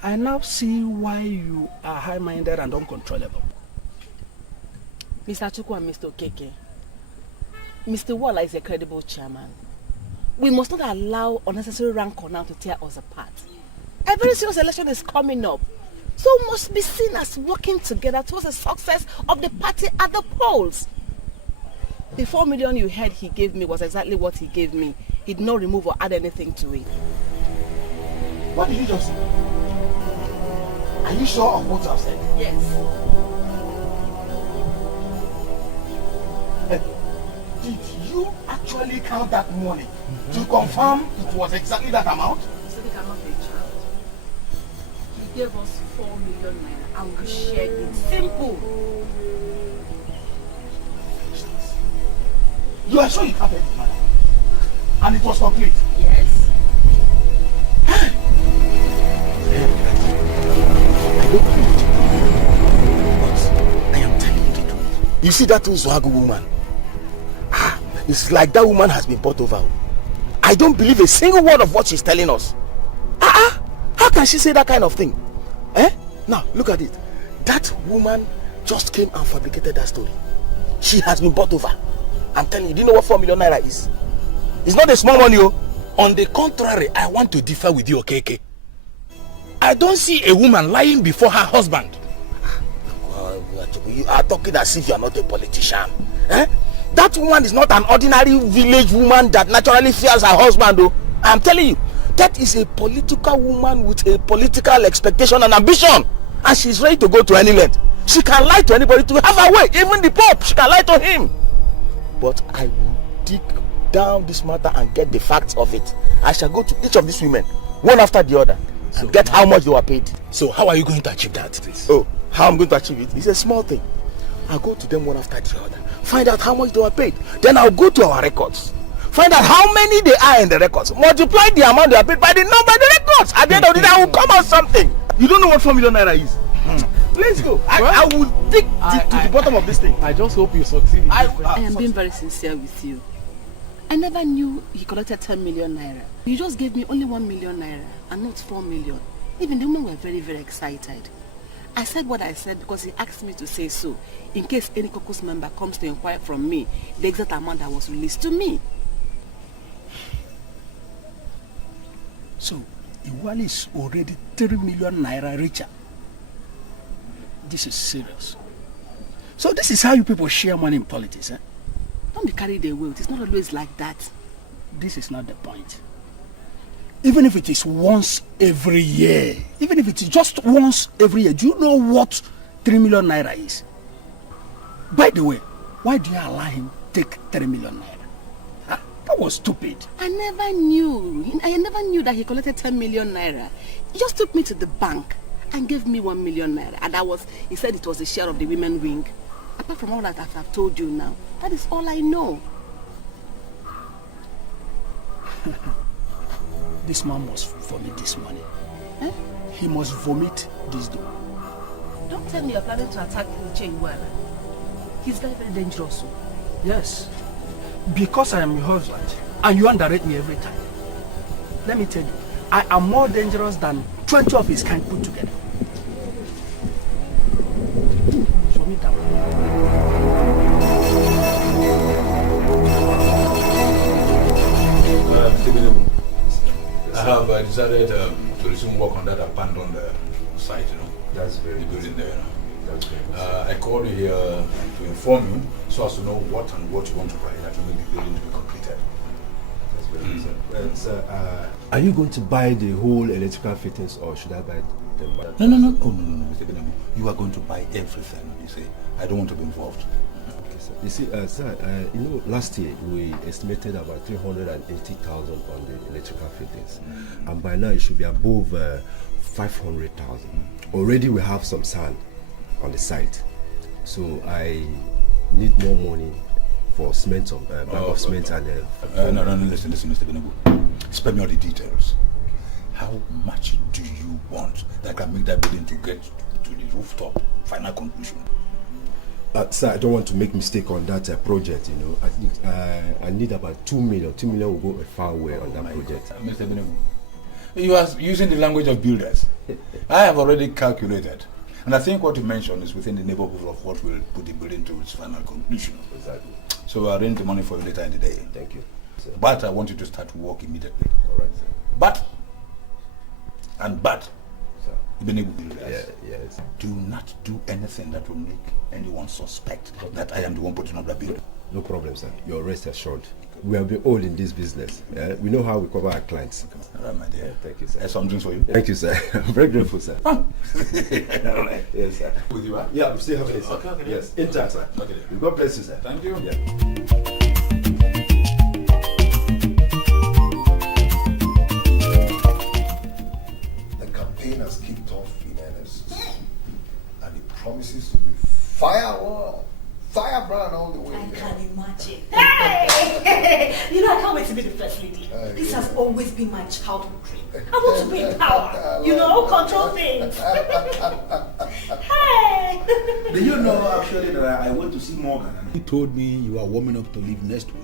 I now see why you are high-minded and uncontrollable. Mr. Chukwu and Mr. Okeke, Mr. Walla is a credible chairman. We must not allow unnecessary rancor now to tear us apart. A very serious election is coming up, so we must be seen as working together towards the success of the party at the polls. The 4 million you heard he gave me was exactly what he gave me. He did not remove or add anything to it. What did you just say? Are you sure of what you have said? Yes. Did you actually count that money to confirm it was exactly that amount? So they cannot be a child. He gave us 4 million naira and we shared it. Simple. You are sure you counted it, madam? And it was complete? Yes. I don't believe it. But I am telling you the truth. You see that Uzoagu woman? It's like that woman has been bought over. I don't believe a single word of what she's telling us. How can she say that kind of thing? Now, look at it. That woman just came and fabricated that story. She has been bought over. I'm telling you, do you know what 4 million naira is? It's not a small money. On the contrary, I want to differ with you, okay? I don't see a woman lying before her husband. You are talking as if you are not a politician. That woman is not an ordinary village woman that naturally fears her husband. I'm telling you, that is a political woman with a political expectation and ambition. And she's ready to go to any length. She can lie to anybody to have her way. Even the Pope, she can lie to him. But I will dig down this matter and get the facts of it. I shall go to each of these women, one after the other, and get how much they were paid. So how are you going to achieve that? Oh, how I'm going to achieve it? It's a small thing. I'll go to them one after the other, find out how much they were paid. Then I'll go to our records, find out how many they are in the records, multiply the amount they are paid by the number of the records. At the end of the day, I will come out something. You don't know what 4 million naira is? Let's go. I will dig to the bottom of this thing. I just hope you succeed. I am being very sincere with you. I never knew he collected 10 million naira. You just gave me only 1 million naira and not 4 million. Even the women were very, very excited. I said what I said because he asked me to say so, in case any caucus member comes to inquire from me the exact amount that was released to me. So, Iwali is already 3 million naira richer. This is serious. So this is how you people share money in politics, eh? Don't be carried away. It's not always like that. This is not the point. Even if it is once every year, even if it is just once every year, do you know what 3 million naira is? By the way, why do you allow him to take 3 million naira? That was stupid. I never knew that he collected 10 million naira. He just took me to the bank and gave me 1 million naira. And he said it was the share of the women wing. Apart from all that I've told you now, that is all I know. This man must vomit this money. He must vomit this dough. Don't tell me you're planning to attack Iwala. He's very, very dangerous. Yes. Because I am your husband and you underrate me every time. Let me tell you, I am more dangerous than 20 of his kind put together. Vomit that one. I have decided to resume work on that abandoned site, That's very the building there. That's very I called you here to inform you so as to know what and what you want to buy that will make the building to be completed. That's very good, sir. Are you going to buy the whole electrical fittings or should I buy them? No. Oh, no, Mr. Benemu. You are going to buy everything, you see. I don't want to be involved. Okay, sir. You see, sir, last year we estimated about 380,000 on the electrical fittings. And by now it should be above 500,000. Already we have some sand on the site. So I need more money for cement, bag of cement and... No, listen, Mr. Benemu. Spare me all the details. How much do you want that can make that building to get to the rooftop? Final conclusion. Sir, I don't want to make mistake on that project, I think I need about 2 million. 2 million will go a far way on that project. Mr. Benemu, you are using the language of builders. I have already calculated. And I think what you mentioned is within the neighborhood of what will put the building to its final conclusion. Exactly. So I'll arrange the money for you later in the day. Thank you, sir. But I want you to start work immediately. All right, sir. But, sir. you've been able to do that. Yes. Do not do anything that will make anyone suspect that I am the one putting up that building. No problem, sir. Your rest assured. We have been old in this business. We know how we cover our clients. All right, my dear. Thank you, sir. I have some drinks for you. Thank you, sir. I'm very grateful, sir. All right. Yes, sir. With you, huh? Yeah, I'm still having it, sir. Okay. Yes, intact, sir. Okay. God bless you, sir. Thank you. Yeah. The campaign has kicked off in earnest, and it promises to be firebrand all the way. I can imagine. Hey! I can't wait to be the first lady. This has always been my childhood dream. I want to be in power. Control things. Hey! Do you know actually that I went to see Morgan and he told me you are warming up to leave next week?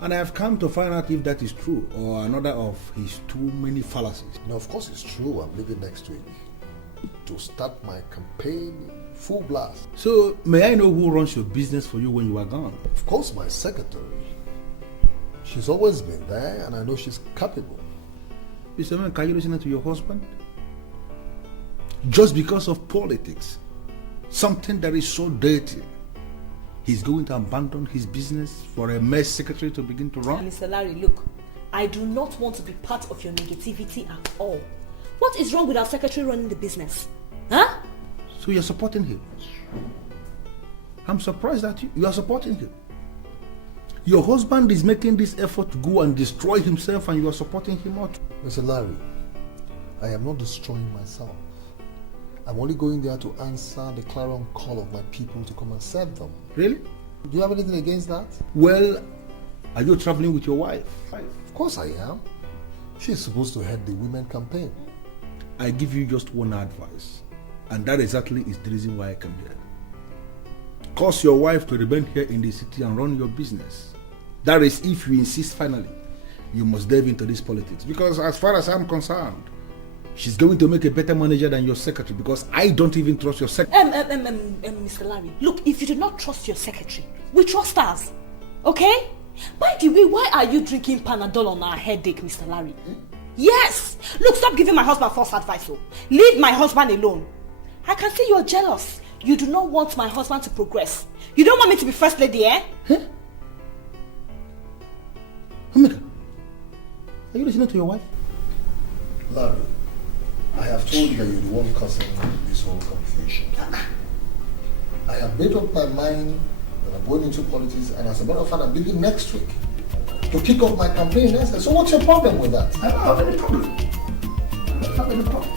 And I have come to find out if that is true or another of his too many fallacies. No, of course it's true. I'm leaving next week to start my campaign full blast. So, may I know who runs your business for you when you are gone? Of course, my secretary. She's always been there, and I know she's capable. Mr. Man, can you listen to your husband? Just because of politics, something that is so dirty, he's going to abandon his business for a mess secretary to begin to run? Mr. Larry, look, I do not want to be part of your negativity at all. What is wrong with our secretary running the business? Huh? So you're supporting him? I'm surprised that you are supporting him. Your husband is making this effort to go and destroy himself and you are supporting him out. Mr. Larry, I am not destroying myself. I'm only going there to answer the clarion call of my people to come and serve them. Really? Do you have anything against that? Well, are you traveling with your wife? Of course I am. She's supposed to head the women campaign. I give you just one advice, and that exactly is the reason why I come here. Cause your wife to remain here in the city and run your business. That is, if you insist finally, you must delve into this politics. Because as far as I'm concerned, she's going to make a better manager than your secretary, because I don't even trust your secretary. Mr. Larry, look, if you do not trust your secretary, we trust us. Okay? By the way, why are you drinking Panadol on our headache, Mr. Larry? Yes! Look, stop giving my husband false advice. Leave my husband alone. I can see you're jealous. You do not want my husband to progress. You don't want me to be first lady, eh? Huh? Omega, are you listening to your wife? Larry, I have told you that you're the one causing this whole confusion. I have made up my mind that I'm going into politics, and as a matter of fact, I'm leaving next week to kick off my campaign next year. So what's your problem with that? I don't have any problem. I don't have any problem.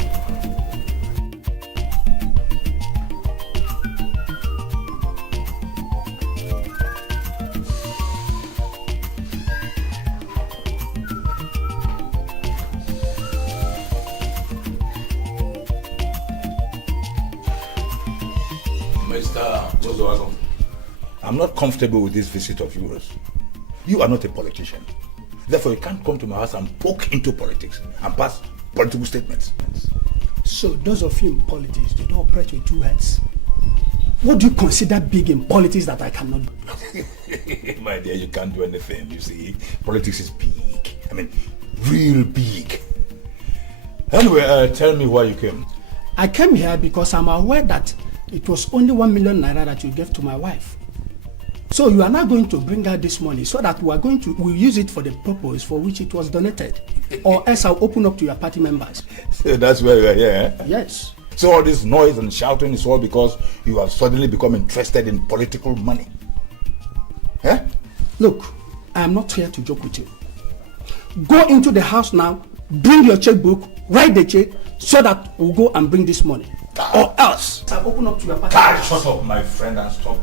Mr. I'm not comfortable with this visit of yours. You are not a politician. Therefore, you can't come to my house and poke into politics and pass political statements. So those of you in politics, you don't operate with two heads. What do you consider big in politics that I cannot do? My dear, you can't do anything, you see. Politics is big I mean, real big. Anyway, tell me why you came. I came here because I'm aware that it was only 1 million naira that you gave to my wife. So you are now going to bring out this money so that we'll use it for the purpose for which it was donated. Or else I'll open up to your party members. So that's why you're here, eh? Yes. So all this noise and shouting is all because you have suddenly become interested in political money. Eh? Look, I am not here to joke with you. Go into the house now, bring your checkbook, write the check, so that we'll go and bring this money. Or else I'll open up to your party. Shut up, my friend, and stop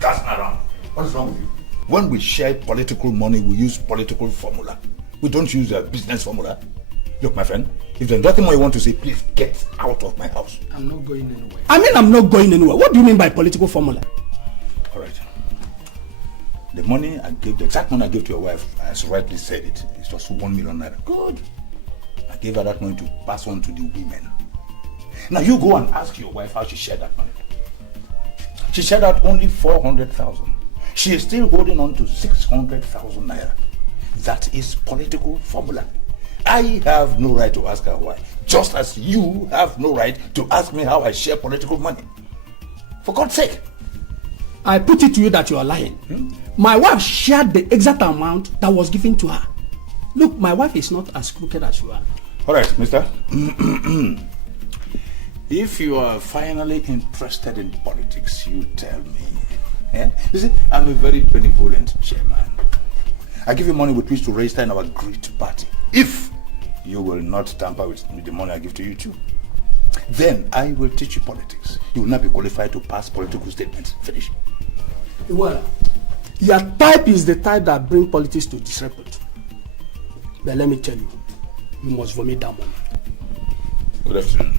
gassing around. What is wrong with you? When we share political money, we use political formula. We don't use a business formula. Look, my friend, if there's nothing more you want to say, please get out of my house. I'm not going anywhere. I mean, I'm not going anywhere. What do you mean by political formula? All right. The money I gave, the exact money I gave to your wife, as rightly said it, is just 1 million naira. Good. I gave her that money to pass on to the women. Now you go and ask your wife how she shared that money. She shared out only 400,000. She is still holding on to 600,000 naira. That is political formula. I have no right to ask her why, just as you have no right to ask me how I share political money. For God's sake. I put it to you that you are lying. My wife shared the exact amount that was given to her. Look, my wife is not as crooked as you are. All right, mister. If you are finally interested in politics, you tell me. Eh? You see, I'm a very benevolent chairman. I give you money with which to register in our great party. If you will not tamper with the money I give to you too, then I will teach you politics. You will not be qualified to pass political statements. Finish. Well, your type is the type that brings politics to disrepute. But let me tell you, you must vomit that money. Good afternoon.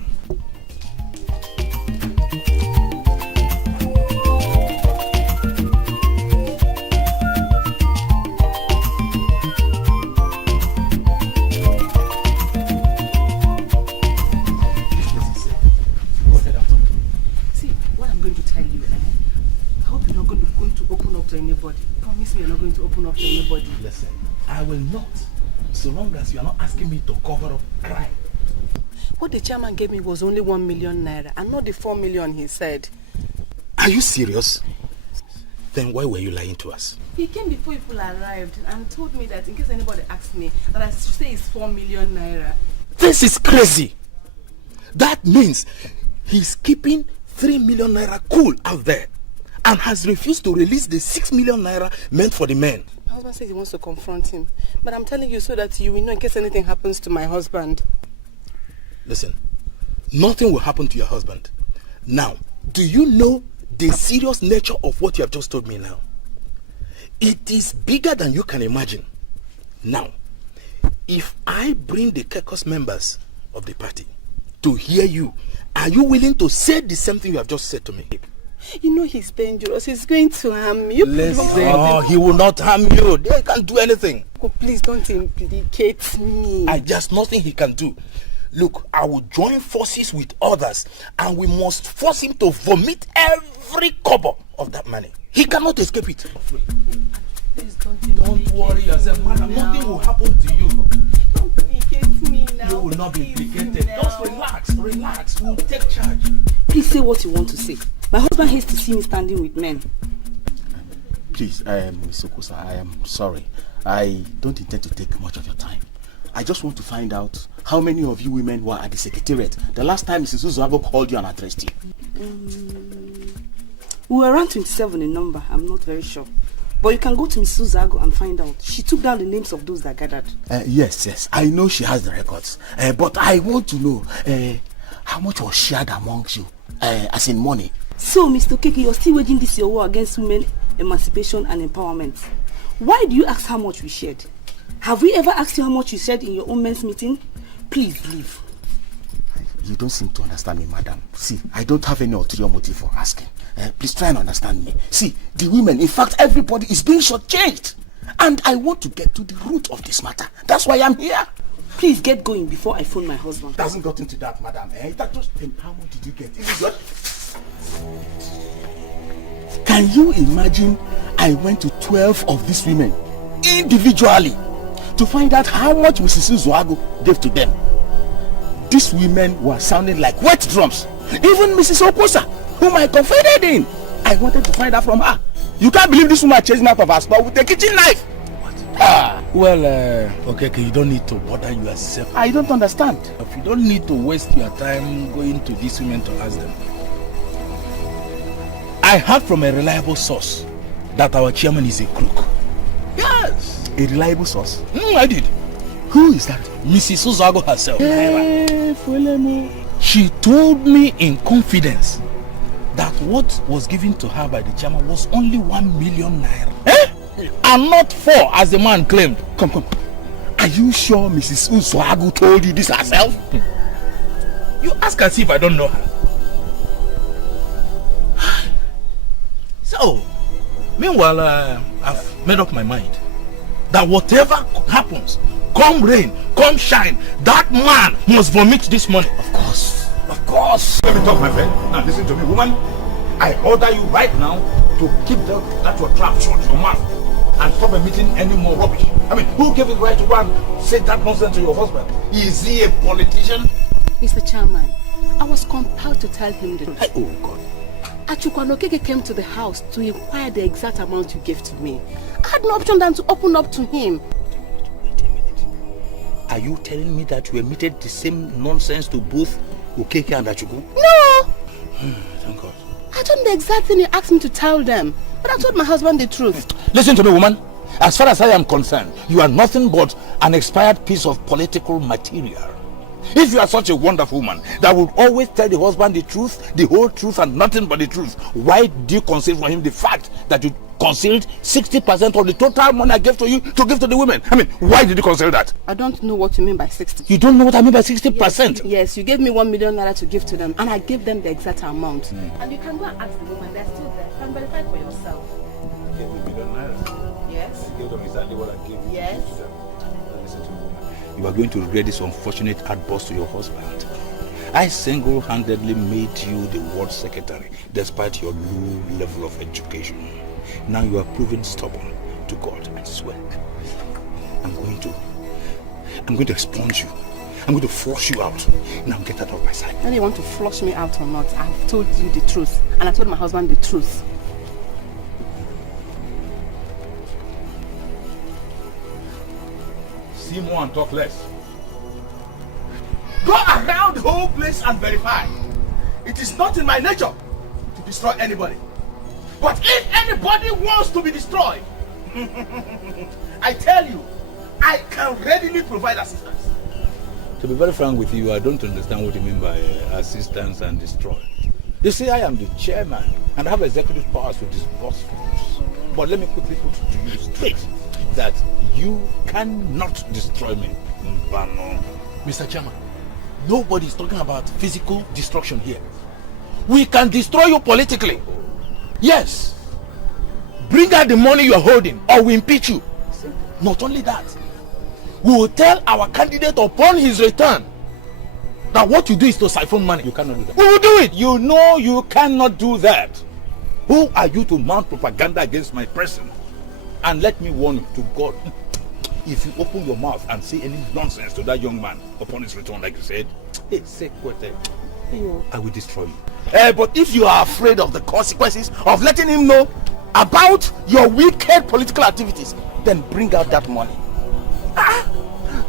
To anybody. Promise me you're not going to open up to anybody. Listen, I will not, so long as you are not asking me to cover up crime. What the chairman gave me was only 1 million naira and not the 4 million he said. Are you serious? Then why were you lying to us? He came before people arrived and told me that in case anybody asked me, that I should say it's 4 million naira. This is crazy. That means he's keeping 3 million naira cool out there and has refused to release the 6 million naira meant for the men. My husband says he wants to confront him. But I'm telling you so that you will know in case anything happens to my husband. Listen, nothing will happen to your husband. Now, do you know the serious nature of what you have just told me now? It is bigger than you can imagine. Now, if I bring the caucus members of the party to hear you, are you willing to say the same thing you have just said to me? You know he's dangerous. He's going to harm you. Listen. Oh, he will not harm you. They can't do anything. Oh, please don't implicate me. Just nothing he can do. Look, I will join forces with others and we must force him to vomit every kobo of that money. He cannot escape it. Please don't worry yourself, madam. Nothing will happen to you. Don't implicate me now. You will not be implicated. Just relax. We'll take charge. Please say what you want to say. My husband hates to see me standing with men. Please, Mr. Kosa, I am sorry. I don't intend to take much of your time. I just want to find out how many of you women were at the secretariat the last time Mrs. Uzoago called you and addressed you. We were around 27 in number. I'm not very sure. But you can go to Mrs. Uzoago and find out. She took down the names of those that gathered. Yes. I know she has the records. But I want to know how much was shared amongst you, as in money. So, Mr. Keke, you're still waging this your war against women emancipation and empowerment. Why do you ask how much we shared? Have we ever asked you how much you shared in your own men's meeting? Please leave. You don't seem to understand me, madam. See, I don't have any ulterior motive for asking. Please try and understand me. See, the women, in fact, everybody is being shortchanged. And I want to get to the root of this matter. That's why I'm here. Please get going before I phone my husband. Doesn't got into that, madam. That just, how much did you get? Can you imagine I went to 12 of these women individually to find out how much Mrs. Uzoagu gave to them. These women were sounding like wet drums. Even Mrs. Oposa, whom I confided in, I wanted to find out from her. You can't believe this woman chasing out of her store with a kitchen knife. Well, okay, you don't need to bother yourself. I don't understand. If you don't need to waste your time going to these women to ask them. I heard from a reliable source that our chairman is a crook. Yes. A reliable source? I did. Who is that? Mrs. Uzoagu herself. Hey, she told me in confidence that what was given to her by the chairman was only 1 million naira. And not 4 as the man claimed. Come. Are you sure Mrs. Uzoagu told you this herself? You ask as if I don't know her. So, meanwhile, I've made up my mind that whatever happens, come rain, come shine, that man must vomit this money. Of course. Let me talk, my friend. Now listen to me, woman. I order you right now to keep that your trap shut your mouth and stop emitting any more rubbish. I mean, who gave it right to go and say that nonsense to your husband? Is he a politician? Mr. Chairman, I was compelled to tell him the truth. Oh God. Achukwanokeke came to the house to inquire the exact amount you gave to me. I had no option than to open up to him. Wait a minute. Are you telling me that you emitted the same nonsense to both Okeke and Achuku? No! Thank God. I told him the exact thing he asked me to tell them. But I told my husband the truth. Listen to me, woman. As far as I am concerned, you are nothing but an expired piece of political material. If you are such a wonderful woman that would always tell the husband the truth, the whole truth and nothing but the truth, why do you conceal from him the fact that you concealed 60% of the total money I gave to you to give to the women? I mean, why did you conceal that? I don't know what you mean by 60. You don't know what I mean by 60%? Yes, you gave me 1 million naira to give to them, and I gave them the exact amount. And you can go and ask the woman, they're still there. You can verify for yourself. You gave me 1 million naira? Yes. You gave them exactly what I gave you. Yes. Listen to me, woman. You are going to regret this unfortunate outburst to your husband. I single-handedly made you the ward secretary despite your low level of education. Now you are proving stubborn to God and His work. I'm going to expunge you. I'm going to flush you out. Now get out of my sight. Whether you want to flush me out or not, I've told you the truth. And I told my husband the truth. See more and talk less. Go around the whole place and verify. It is not in my nature to destroy anybody. But if anybody wants to be destroyed, I tell you, I can readily provide assistance. To be very frank with you, I don't understand what you mean by assistance and destroy. You see, I am the chairman and I have executive powers to disburse funds. But let me quickly put it to you straight that you cannot destroy me. Mr. Chairman, nobody is talking about physical destruction here. We can destroy you politically. Yes. Bring out the money you are holding or we impeach you. Not only that, we will tell our candidate upon his return that what you do is to siphon money. You cannot do that. We will do it. You know you cannot do that. Who are you to mount propaganda against my person? And let me warn you to God, if you open your mouth and say any nonsense to that young man upon his return, like you said, I will destroy you. But if you are afraid of the consequences of letting him know about your wicked political activities, then bring out that money.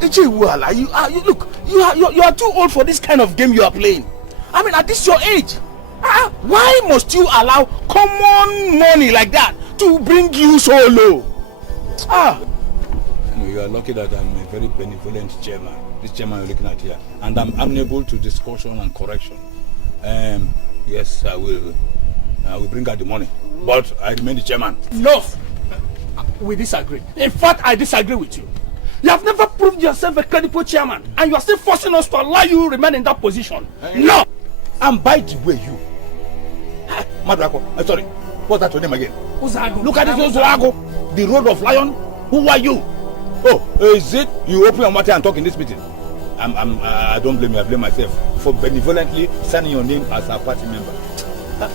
Look, you are too old for this kind of game you are playing. I mean, at this your age, why must you allow common money like that to bring you so low? You are lucky that I'm a very benevolent chairman. This chairman you're looking at here, and I'm amenable to discussion and correction. Yes, I will bring out the money, but I remain the chairman. No, we disagree. In fact, I disagree with you. You have never proved yourself a credible chairman, and you are still forcing us to allow you remain in that position. No! And by the way, you, Madrako, sorry, what's that your name again? Uzoagu. Look at this Uzoagu, the road of lion. Who are you? Oh, is it you open your mouth and talk in this meeting? I don't blame you, I blame myself for benevolently signing your name as a party member. That's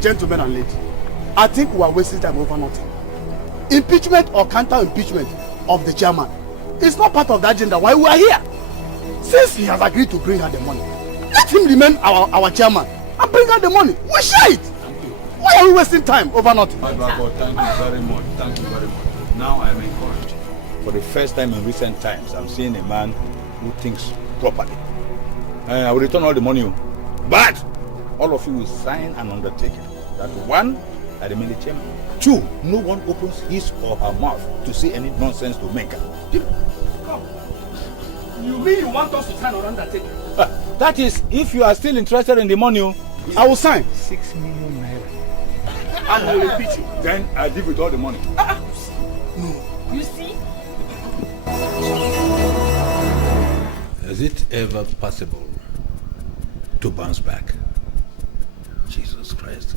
Gentlemen and ladies, I think we are wasting time over nothing. impeachment or counter-impeachment of the chairman is not part of the agenda why we are here. Since he has agreed to bring her the money, let him remain our chairman and bring her the money. We share it. Why are we wasting time over nothing? Thank you very much. Thank you very much. Now I am encouraged. For the first time in recent times, I'm seeing a man who thinks properly. I will return all the money, but all of you will sign an undertaking that one, I remain the chairman. Two, no one opens his or her mouth to say any nonsense to make her. Come. You mean you want us to sign an undertaking? That is, if you are still interested in the money, I will sign. 6 million naira. And I will impeach you. Then I deal with all the money. No. You see? Is it ever possible to bounce back? Jesus Christ.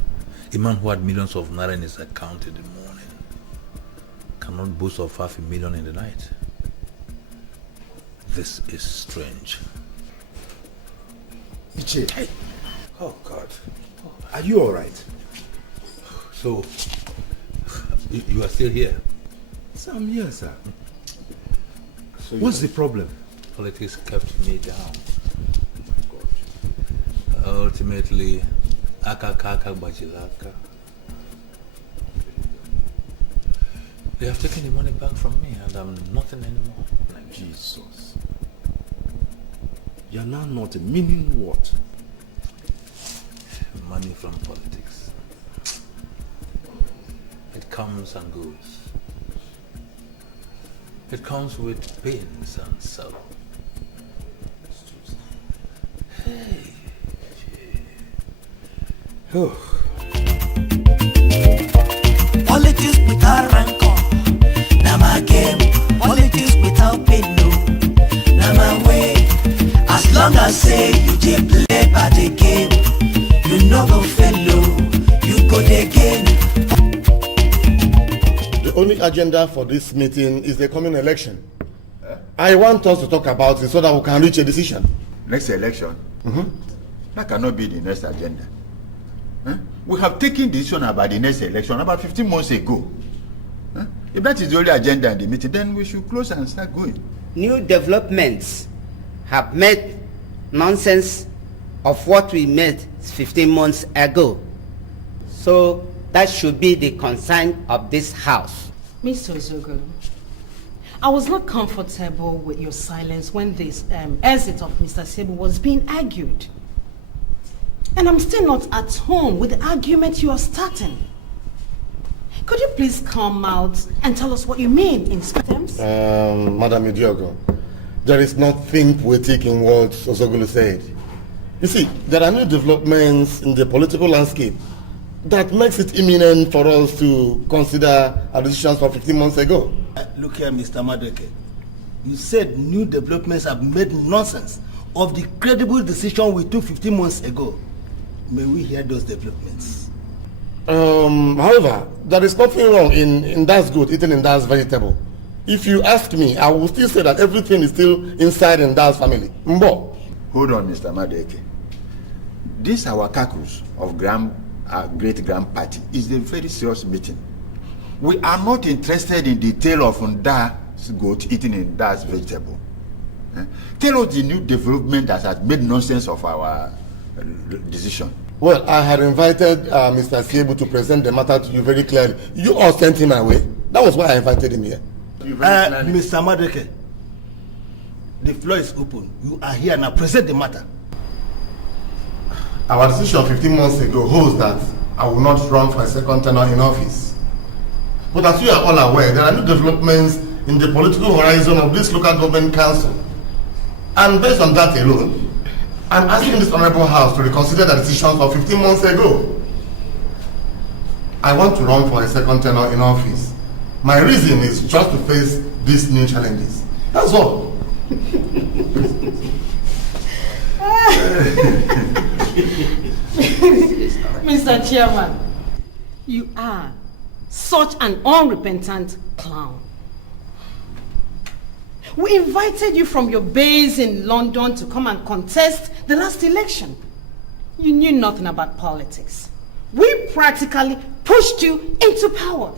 A man who had millions of naira in his account in the morning cannot boast of 500,000 in the night. This is strange. Iche. Hey. Oh God. Are you alright? So, you are still here? Sir, I'm here, sir. So what's the problem? Politics kept me down. Oh my God. Ultimately, Akakaka Bajilaka. They have taken the money back from me and I'm nothing anymore. Jesus. You're now not meaning what? Money from politics. It comes and goes. It comes with pains and sorrow. Hey. Oh. Politics without rancor, na my game. Politics without pain, no, na my way. As long as say you dey play by the game, you no go fail, you go dey gain. The only agenda for this meeting is the coming election. I want us to talk about it so that we can reach a decision. Next election? That cannot be the next agenda. We have taken decision about the next election about 15 months ago. If that is the only agenda in the meeting, then we should close and start going. New developments have made nonsense of what we made 15 months ago. So that should be the concern of this house. Mr. Zogolo, I was not comfortable with your silence when this exit of Mr. Sebu was being argued. And I'm still not at home with the argument you are starting. Could you please come out and tell us what you mean in terms? Madam Idiogo, there is nothing poetic in what Osogolo said. You see, there are new developments in the political landscape that makes it imminent for us to consider our decisions from 15 months ago. Look here, Mr. Madeke. You said new developments have made nonsense of the credible decision we took 15 months ago. May we hear those developments? However, there is nothing wrong in that's good, eating in that's vegetable. If you ask me, I will still say that everything is still inside in that's family. Mbo. Hold on, Mr. Madeke. This our caucus of great-grand party is a very serious meeting. We are not interested in the tale of Nda's goat eating in Nda's vegetable. Tell us the new development that has made nonsense of our decision. Well, I had invited Mr. Siebu to present the matter to you very clearly. You all sent him away. That was why I invited him here. Mr. Madeke, the floor is open. You are here now. Present the matter. Our decision 15 months ago holds that I will not run for a second tenure in office. But as you are all aware, there are new developments in the political horizon of this local government council. And based on that alone, I'm asking this honorable house to reconsider the decisions of 15 months ago. I want to run for a second tenure in office. My reason is just to face these new challenges. That's all. Mr. Chairman, you are such an unrepentant clown. We invited you from your base in London to come and contest the last election. You knew nothing about politics. We practically pushed you into power.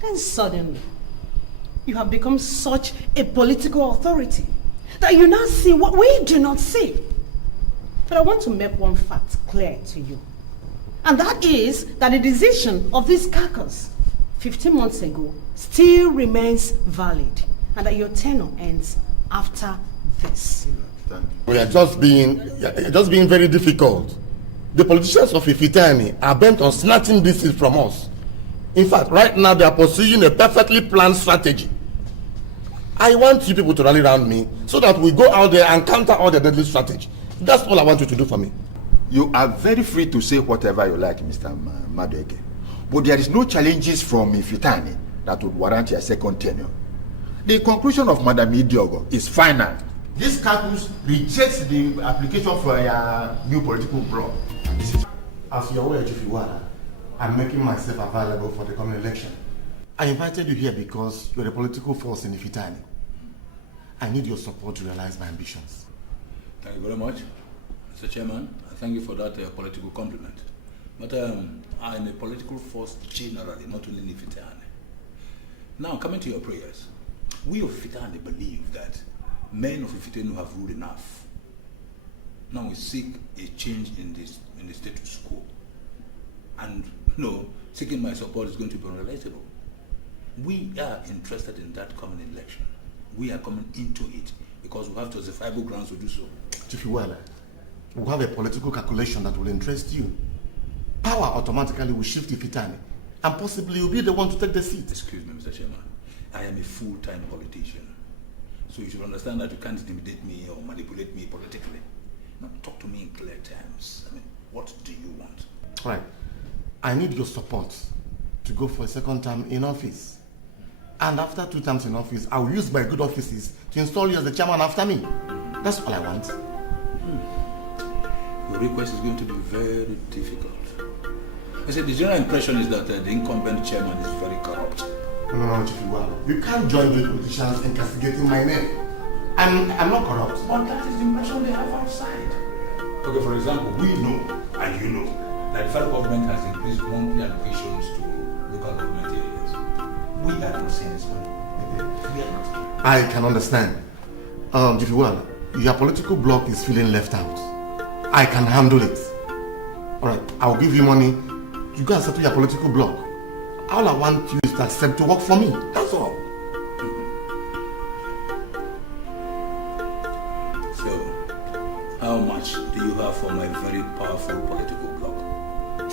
Then suddenly, you have become such a political authority that you now see what we do not see. But I want to make one fact clear to you. And that is that the decision of this caucus 15 months ago still remains valid, and that your tenure ends after this. We are just being very difficult. The politicians of Ifitani are bent on snatching this seat from us. In fact, right now they are pursuing a perfectly planned strategy. I want you people to rally around me so that we go out there and counter all the deadly strategy. That's all I want you to do for me. You are very free to say whatever you like, Mr. Madueke. But there is no challenges from Ifitani that would warrant your second tenure. The conclusion of Madam Idiogo is final. This caucus rejects the application for a new political bloc. As you're aware, Chifiwara, I'm making myself available for the coming election. I invited you here because you're a political force in Ifitani. I need your support to realize my ambitions. Thank you very much, Mr. Chairman. I thank you for that political compliment. But I'm a political force generally, not only in Ifitani. Now, coming to your prayers, we of Ifitani believe that men of Ifitani have ruled enough. Now we seek a change in the status quo. And seeking my support is going to be unrelatable. We are interested in that coming election. We are coming into it because we have justifiable grounds to do so. Chifiwala, we have a political calculation that will interest you. Power automatically will shift Ifitani, and possibly you'll be the one to take the seat. Excuse me, Mr. Chairman. I am a full-time politician. So you should understand that you can't intimidate me or manipulate me politically. Now talk to me in clear terms. I mean, what do you want? Right. I need your support to go for a second term in office. And after 2 terms in office, I will use my good offices to install you as the chairman after me. That's all I want. Your request is going to be very difficult. I said the general impression is that the incumbent chairman is very corrupt. No, Chifiwala, you can't join the politicians in castigating my name. I'm not corrupt. But that is the impression they have outside. Okay, for example, we know, and you know, that the federal government has increased monthly allocations to local government areas. We are not seeing this money. We are not. I can understand. Chifiwala, your political bloc is feeling left out. I can handle it. Alright, I'll give you money. You go and settle your political bloc. All I want you is to accept to work for me. That's all. So, how much do you have for my very powerful political bloc?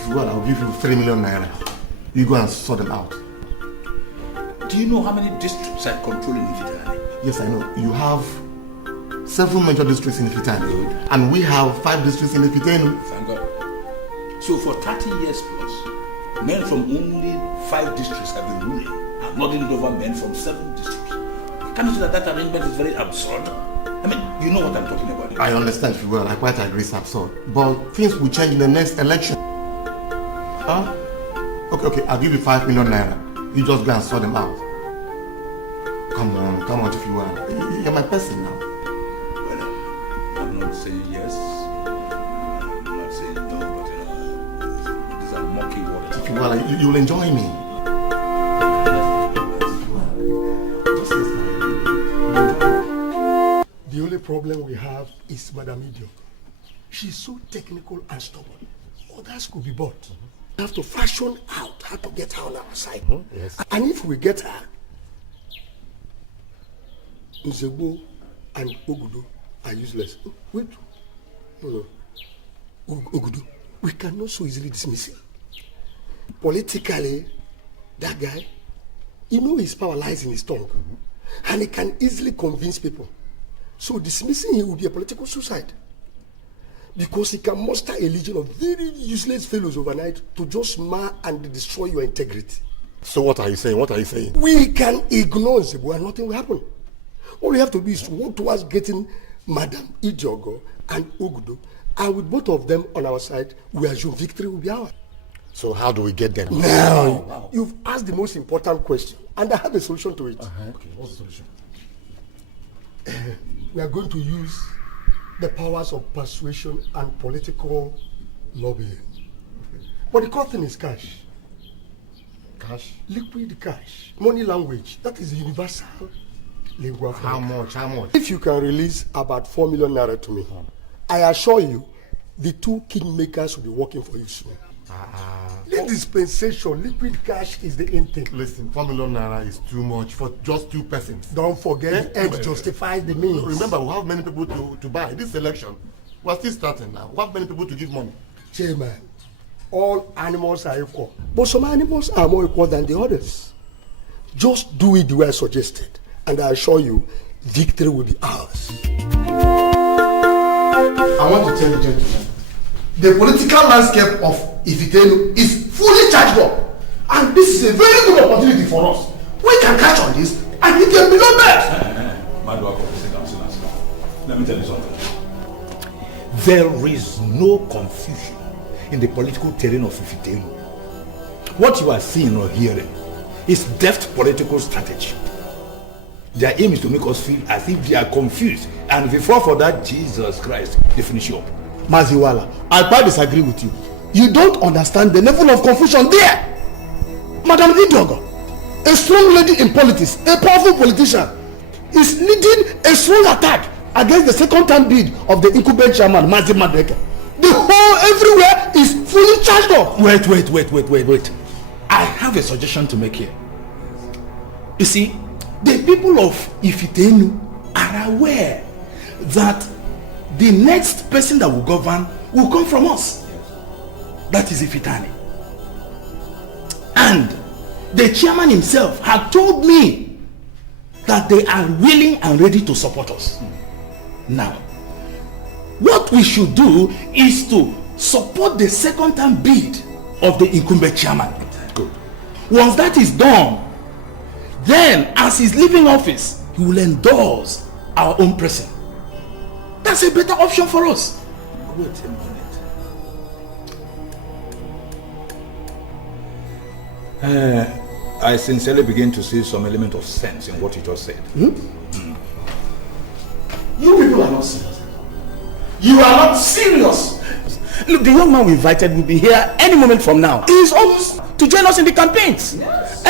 Well, I'll give you 3 million naira. You go and sort them out. Do you know how many districts I control in Ifitani? Yes, I know. You have 7 major districts in Ifitani. And we have 5 districts in Ifitani. Thank God. So for 30 years plus, men from only 5 districts have been ruling and nodding over men from 7 districts. Can't you see that arrangement is very absurd? I mean, you know what I'm talking about. I understand, Figuel. I quite agree it's absurd. But things will change in the next election. Huh? Okay, I'll give you 5 million naira. You just go and sort them out. Come on, Figuel. You're my person now. Well, I'm not saying yes. I'm not saying no, but these are murky waters. Figuel, you'll enjoy me. The only problem we have is Madam Idio. She's so technical and stubborn. Others could be bought. We have to fashion out how to get her on our side. Yes. And if we get her, Nzegbo and Ogudu are useless. Wait. No. Ogudu, we cannot so easily dismiss him. Politically, that guy, his power lies in his tongue. And he can easily convince people. So dismissing him would be a political suicide. Because he can muster a legion of very useless fellows overnight to just mar and destroy your integrity. So what are you saying? We can ignore Nzegbo and nothing will happen. All we have to do is to work towards getting Madam Idiogo and Ogudu, and with both of them on our side, we assume victory will be ours. So how do we get them? Now, you've asked the most important question, and I have a solution to it. Okay, what's the solution? We are going to use the powers of persuasion and political lobbying. But the core thing is cash. Cash? Liquid cash. Money language. That is universal lingua franca. How much? How much? If you can release about 4 million naira to me, I assure you, the two kingmakers will be working for you soon. The dispensation, liquid cash is the end thing. Listen, 4 million naira is too much for just 2 persons. Don't forget, the end justifies the means. Remember, we have many people to buy. This election, we are still starting now. We have many people to give money. Chairman, all animals are equal, but some animals are more equal than the others. Just do it the way I suggested, and I assure you, victory will be ours. I want to tell the gentleman, the political landscape of Ifitenu is fully charged up, and this is a very good opportunity for us. We can catch on this, and we can be no best. Let me tell you something. There is no confusion in the political terrain of Ifitenu. What you are seeing or hearing is deft political strategy. Their aim is to make us feel as if they are confused, and before for that, Jesus Christ, they finish you up. Maziwala, I quite disagree with you. You don't understand the level of confusion there. Madam Idogo, a strong lady in politics, a powerful politician, is leading a strong attack against the second-term bid of the incumbent chairman, Mazi Madeke. The whole everywhere is fully charged up. Wait. I have a suggestion to make here. You see, the people of Ifitenu are aware that the next person that will govern will come from us. That is Ifitani. And the chairman himself had told me that they are willing and ready to support us. Now, what we should do is to support the second-term bid of the incumbent chairman. Good. Once that is done, then as he's leaving office, he will endorse our own person. That's a better option for us. Wait a minute. I sincerely begin to see some element of sense in what you just said. You people are not serious. You are not serious. Look, the young man we invited will be here any moment from now. He is almost to join us in the campaigns. Yes.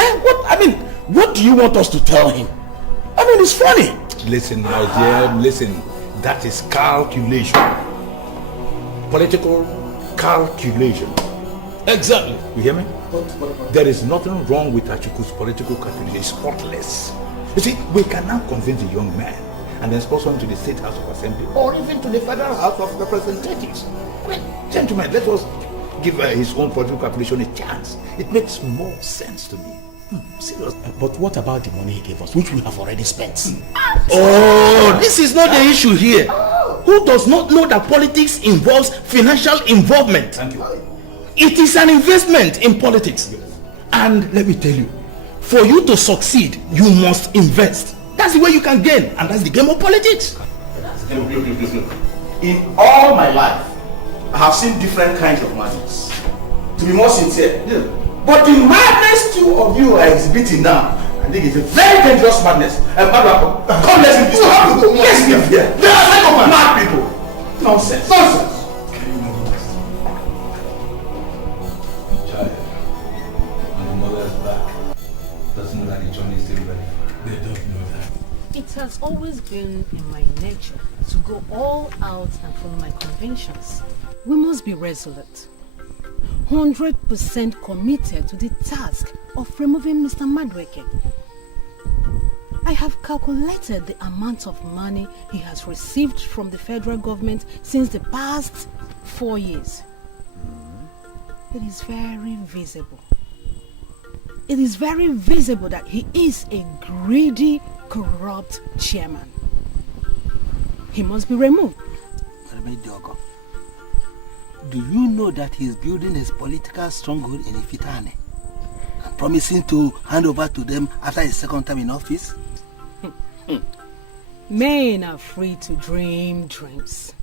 What do you want us to tell him? I mean, it's funny. Listen, my dear, listen. That is calculation. Political calculation. Exactly. You hear me? There is nothing wrong with Achiku's political calculation. It's spotless. You see, we can now convince the young man and then sponsor him to the State House of Assembly or even to the Federal House of Representatives. I mean, gentlemen, let us give his own political calculation a chance. It makes more sense to me. Serious. But what about the money he gave us, which we have already spent? Oh, this is not the issue here. Who does not know that politics involves financial involvement? Thank you. It is an investment in politics. And let me tell you, for you to succeed, you must invest. That's the way you can gain, and that's the game of politics. Look. In all my life, I have seen different kinds of madness. To be more sincere, but the madness two of you are exhibiting now, I think it's a very dangerous madness. Come, let's be here. There are mad people. Nonsense. Child, and the mother's back. Doesn't know that the journey is still ready. They don't know that. It has always been in my nature to go all out and follow my convictions. We must be resolute, 100% committed to the task of removing Mr. Madweke. I have calculated the amount of money he has received from the federal government since the past 4 years. It is very visible. It is very visible that he is a greedy, corrupt chairman. He must be removed. Do you know that he is building his political stronghold in Ifitane and promising to hand over to them after his second term in office? Men are free to dream dreams.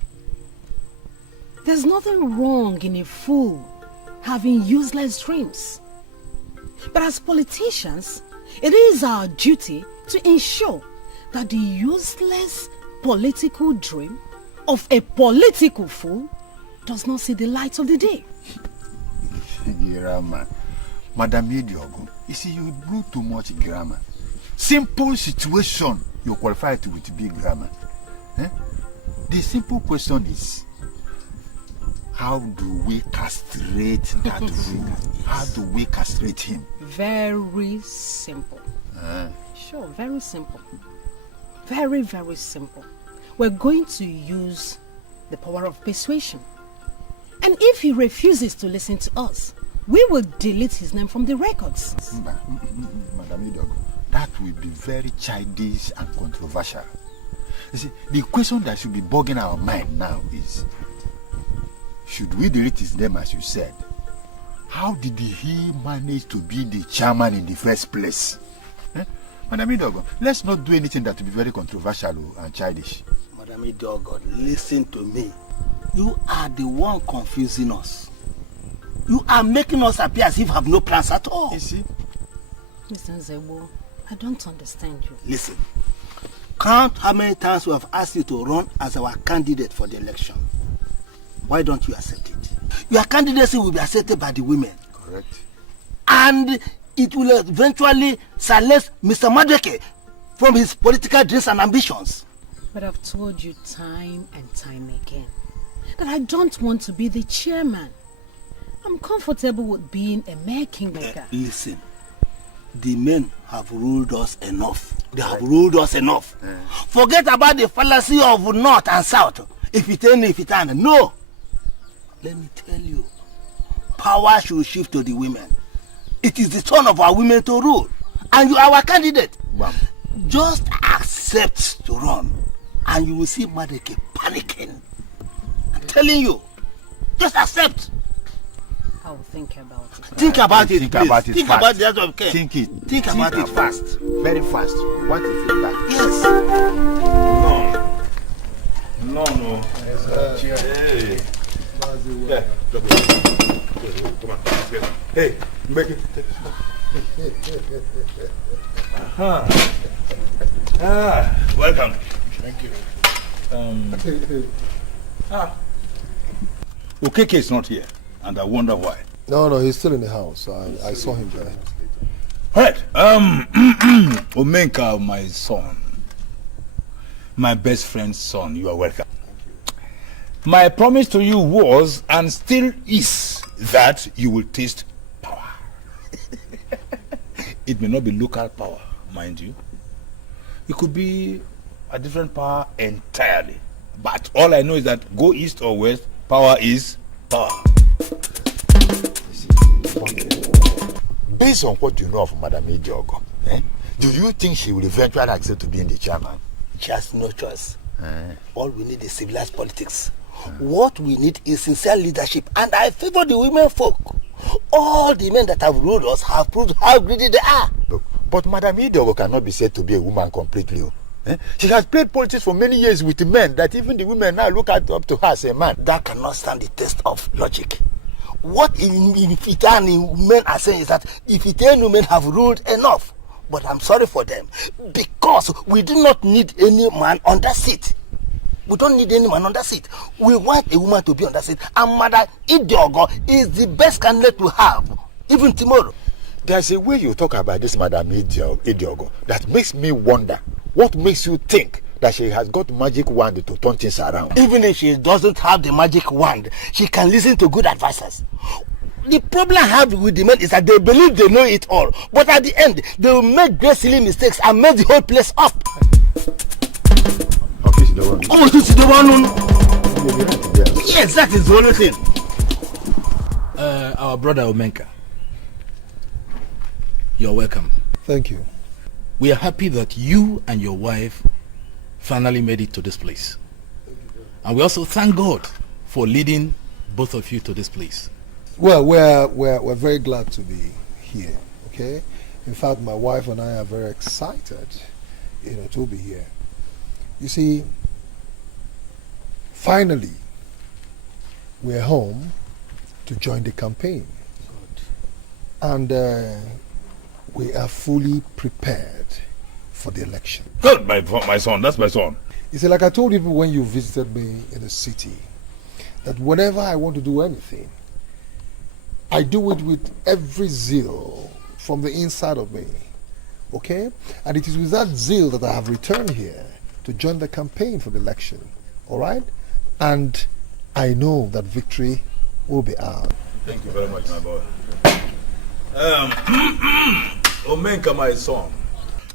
There's nothing wrong in a fool having useless dreams. But as politicians, it is our duty to ensure that the useless political dream of a political fool does not see the light of the day. Girama, Madam Idiogo, you see, you blew too much grammar. Simple situation, you're qualified to with big grammar. Eh? The simple question is, how do we castrate that fool? How do we castrate him? Very simple. Sure, very simple. Very, very simple. We're going to use the power of persuasion. And if he refuses to listen to us, we will delete his name from the records. Madam Idiogo, that will be very childish and controversial. You see, the question that should be bugging our mind now is, should we delete his name as you said? How did he manage to be the chairman in the first place? Madam Idiogo, let's not do anything that will be very controversial and childish. Madam Idiogo, listen to me. You are the one confusing us. You are making us appear as if we have no plans at all. You see? Mr. Zebo, I don't understand you. Listen, count how many times we have asked you to run as our candidate for the election. Why don't you accept it? Your candidacy will be accepted by the women. Correct. And it will eventually silence Mr. Madeke from his political dreams and ambitions. But I've told you time and time again that I don't want to be the chairman. I'm comfortable with being a mere kingmaker. Listen, the men have ruled us enough. They have ruled us enough. Forget about the fallacy of north and south. If it ain't, no. Let me tell you, power should shift to the women. It is the turn of our women to rule. And you are our candidate. Wow. Just accept to run. And you will see Madeke panicking. I'm telling you. Just accept. I will think about it. Think about it, Think please. about it Think fast. about that of care. Think it. Think about it fast. Very fast. What if it back? Yes. No. Hey. Yeah. Come on. Hey, make it. Welcome. Thank you. Okeke is not here, and I wonder why. No, he's still in the house. I saw him there. Right. Omenka, my son. My best friend's son, you are welcome. My promise to you was, and still is, that you will taste power. It may not be local power, mind you. It could be a different power entirely. But all I know is that go east or west, power is power. Based on what you know of Madam Idiogo, do you think she will eventually accept to be in the chairman? She has no choice. All we need is civilized politics. What we need is sincere leadership, and I favor the women folk. All the men that have ruled us have proved how greedy they are. Look, but Madam Idiogo cannot be said to be a woman completely. She has played politics for many years with the men that even the women now look up to her as a man. That cannot stand the test of logic. What in Ifitani men are saying is that Ifitani men have ruled enough. But I'm sorry for them, because we do not need any man on that seat. We don't need any man on that seat. We want a woman to be on that seat. And Madam Idiogo is the best candidate to have, even tomorrow. There's a way you talk about this Madam Idiogo that makes me wonder. What makes you think that she has got magic wand to turn things around? Even if she doesn't have the magic wand, she can listen to good advisors. The problem I have with the men is that they believe they know it all. But at the end, they will make great silly mistakes and mess the whole place up. Yes, that is the only thing. Our brother Omenka, you're welcome. Thank you. We are happy that you and your wife finally made it to this place. And we also thank God for leading both of you to this place. Well, we're very glad to be here. Okay. In fact, my wife and I are very excited, to be here. You see, finally, we're home to join the campaign. And we are fully prepared for the election. Good, my son. That's my son. You see, like I told you when you visited me in the city, that whenever I want to do anything, I do it with every zeal from the inside of me. Okay? And it is with that zeal that I have returned here to join the campaign for the election. All right? And I know that victory will be ours. Thank you very much, my boy. Omenka, my son,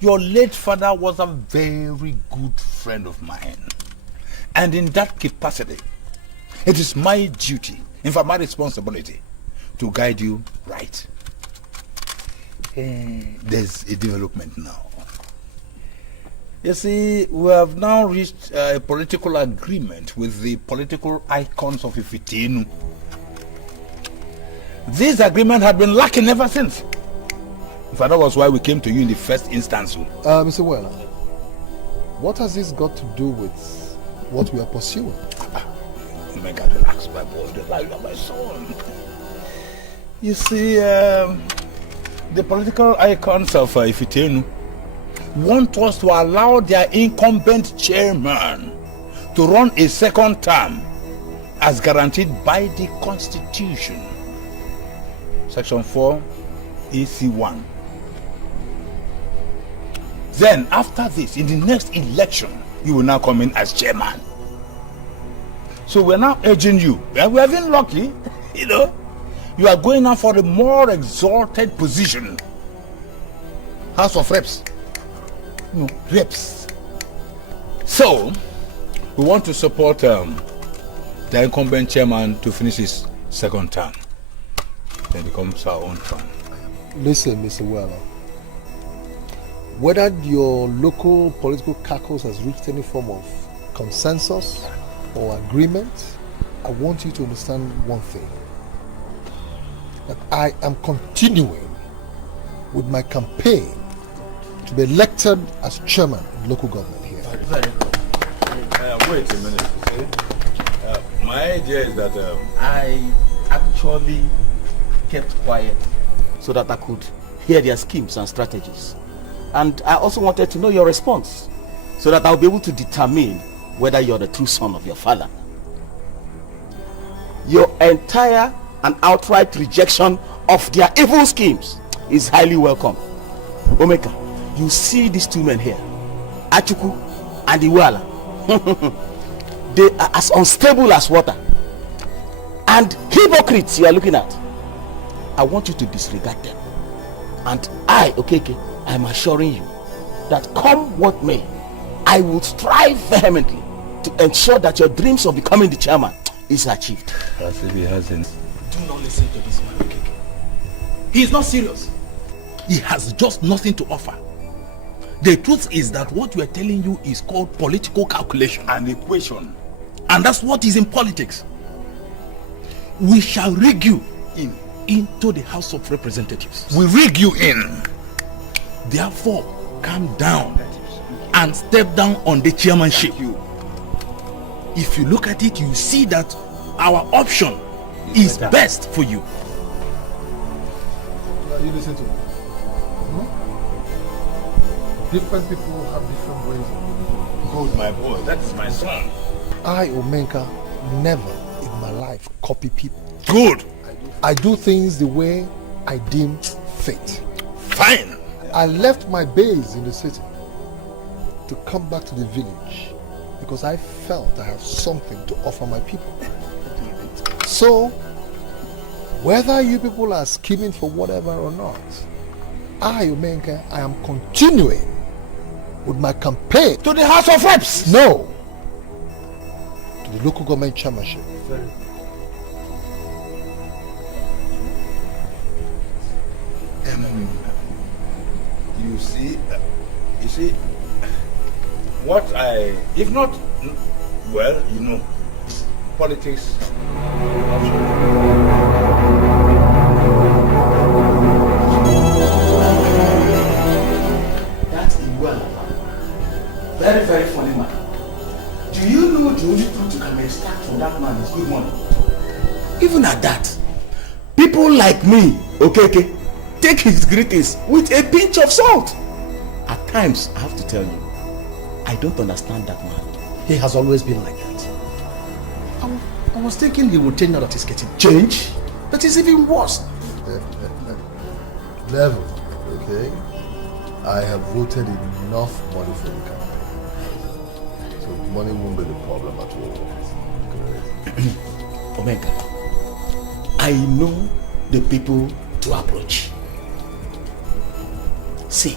your late father was a very good friend of mine. And in that capacity, it is my duty, in fact my responsibility, to guide you right. There's a development now. You see, we have now reached a political agreement with the political icons of Ifitinu. This agreement had been lacking ever since. In fact, that was why we came to you in the first instance. Mr. Weller, what has this got to do with what we are pursuing? You may get relax, my boy. Relax, my son. You see, the political icons of Ifitenu want us to allow their incumbent chairman to run a second term as guaranteed by the Constitution. Section 4, EC1. Then, after this, in the next election, you will now come in as chairman. So we're now urging you, and we have been lucky, you know, you are going now for a more exalted position. House of Reps. No, Reps. So, we want to support the incumbent chairman to finish his second term. Then becomes our own turn. Listen, Mr. Weller. Whether your local political caucus has reached any form of consensus or agreement, I want you to understand one thing. That I am continuing with my campaign to be elected as chairman of local government here. Very good. Wait a minute. My idea is that I actually kept quiet so that I could hear their schemes and strategies. And I also wanted to know your response so that I'll be able to determine whether you're the true son of your father. Your entire and outright rejection of their evil schemes is highly welcome. Omeka, you see these two men here, Achuku and Iwala. They are as unstable as water. And hypocrites you are looking at. I want you to disregard them. And I, Okeke, I am assuring you that come what may, I will strive vehemently to ensure that your dreams of becoming the chairman is achieved. As if he hasn't. Do not listen to this man, Okeke. He is not serious. He has just nothing to offer. The truth is that what we are telling you is called political calculation and equation. And that's what is in politics. We shall rig you into the House of Representatives. We rig you in. Therefore, calm down and step down on the chairmanship. If you look at it, you see that our option is best for you. You listen to me. Different people have different ways of living. Good, my boy. That is my son. I, Omenka, never in my life copy people. Good. I do things the way I deem fit. Fine. I left my base in the city to come back to the village because I felt I have something to offer my people. So, whether you people are scheming for whatever or not, I, Omenka, I am continuing with my campaign. To the House of Reps? No. To the local government chairmanship. You see, what I, if not, well, you know, politics. That's Iwala. Very, very funny man. Do you know the only truth you can extract from that man is good money? Even at that, people like me, okay, take his greetings with a pinch of salt. At times, I have to tell you, I don't understand that man. He has always been like that. I was thinking he would change now that he's getting change. But it's even worse. Never, okay? I have voted enough money for the campaign. So money won't be the problem at all. Okay? Omega, I know the people to approach. See,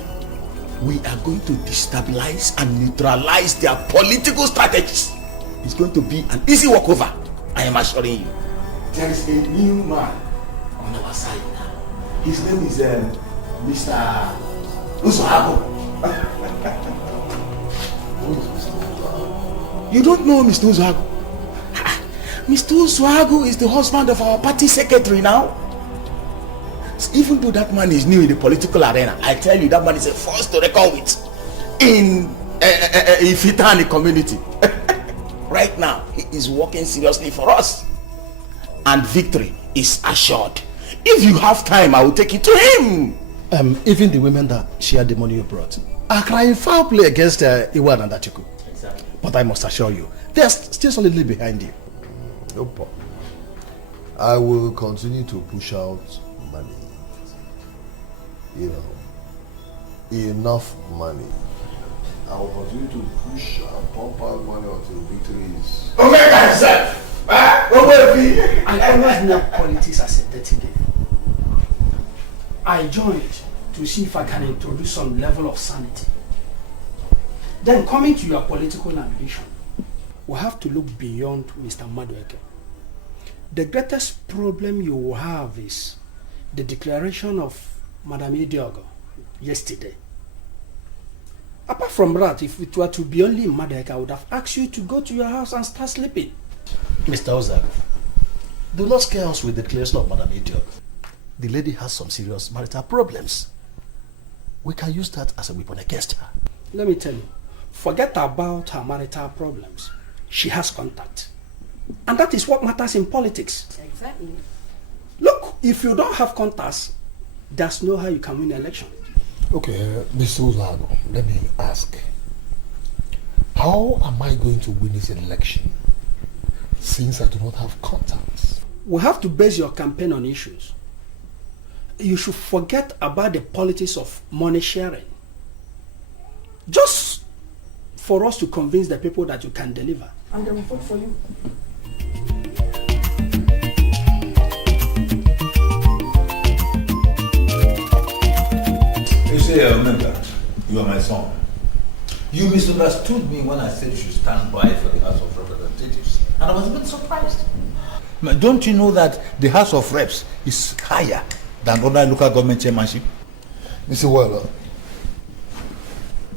we are going to destabilize and neutralize their political strategies. It's going to be an easy walkover, I am assuring you. There is a new man on our side now. His name is Mr. Uzohago. You don't know Mr. Uzohago? Mr. Uzohago is the husband of our party secretary now. Even though that man is new in the political arena, I tell you, that man is a force to reckon with in Ifitani community. Right now, he is working seriously for us. And victory is assured. If you have time, I will take it to him. Even the women that shared the money you brought are crying foul play against Iwan and Atiku. Exactly. But I must assure you, they are still solidly behind you. No problem. I will continue to push out money. You know, enough money. I will continue to push and pump out money until victory is. Omega himself! I always know politics as a dirty game. I joined to see if I can introduce some level of sanity. Then coming to your political ambition, we have to look beyond Mr. Madueke. The greatest problem you will have is the declaration of Madam Idiogo yesterday. Apart from that, if it were to be only Madueke, I would have asked you to go to your house and start sleeping. Mr. Ozago, do not scare us with the declaration of Madam Idiogo. The lady has some serious marital problems. We can use that as a weapon against her. Let me tell you, forget about her marital problems. She has contact. And that is what matters in politics. Exactly. Look, if you don't have contacts, there's no how you can win an election. Okay, Mr. Uzago, let me ask. How am I going to win this election since I do not have contacts? We have to base your campaign on issues. You should forget about the politics of money sharing. Just for us to convince the people that you can deliver. And they will vote for you. You say, remember, you are my son. You misunderstood me when I said you should stand by for the House of Representatives. And I was even surprised. But don't you know that the House of Reps is higher than other local government chairmanship? Mr. Weller,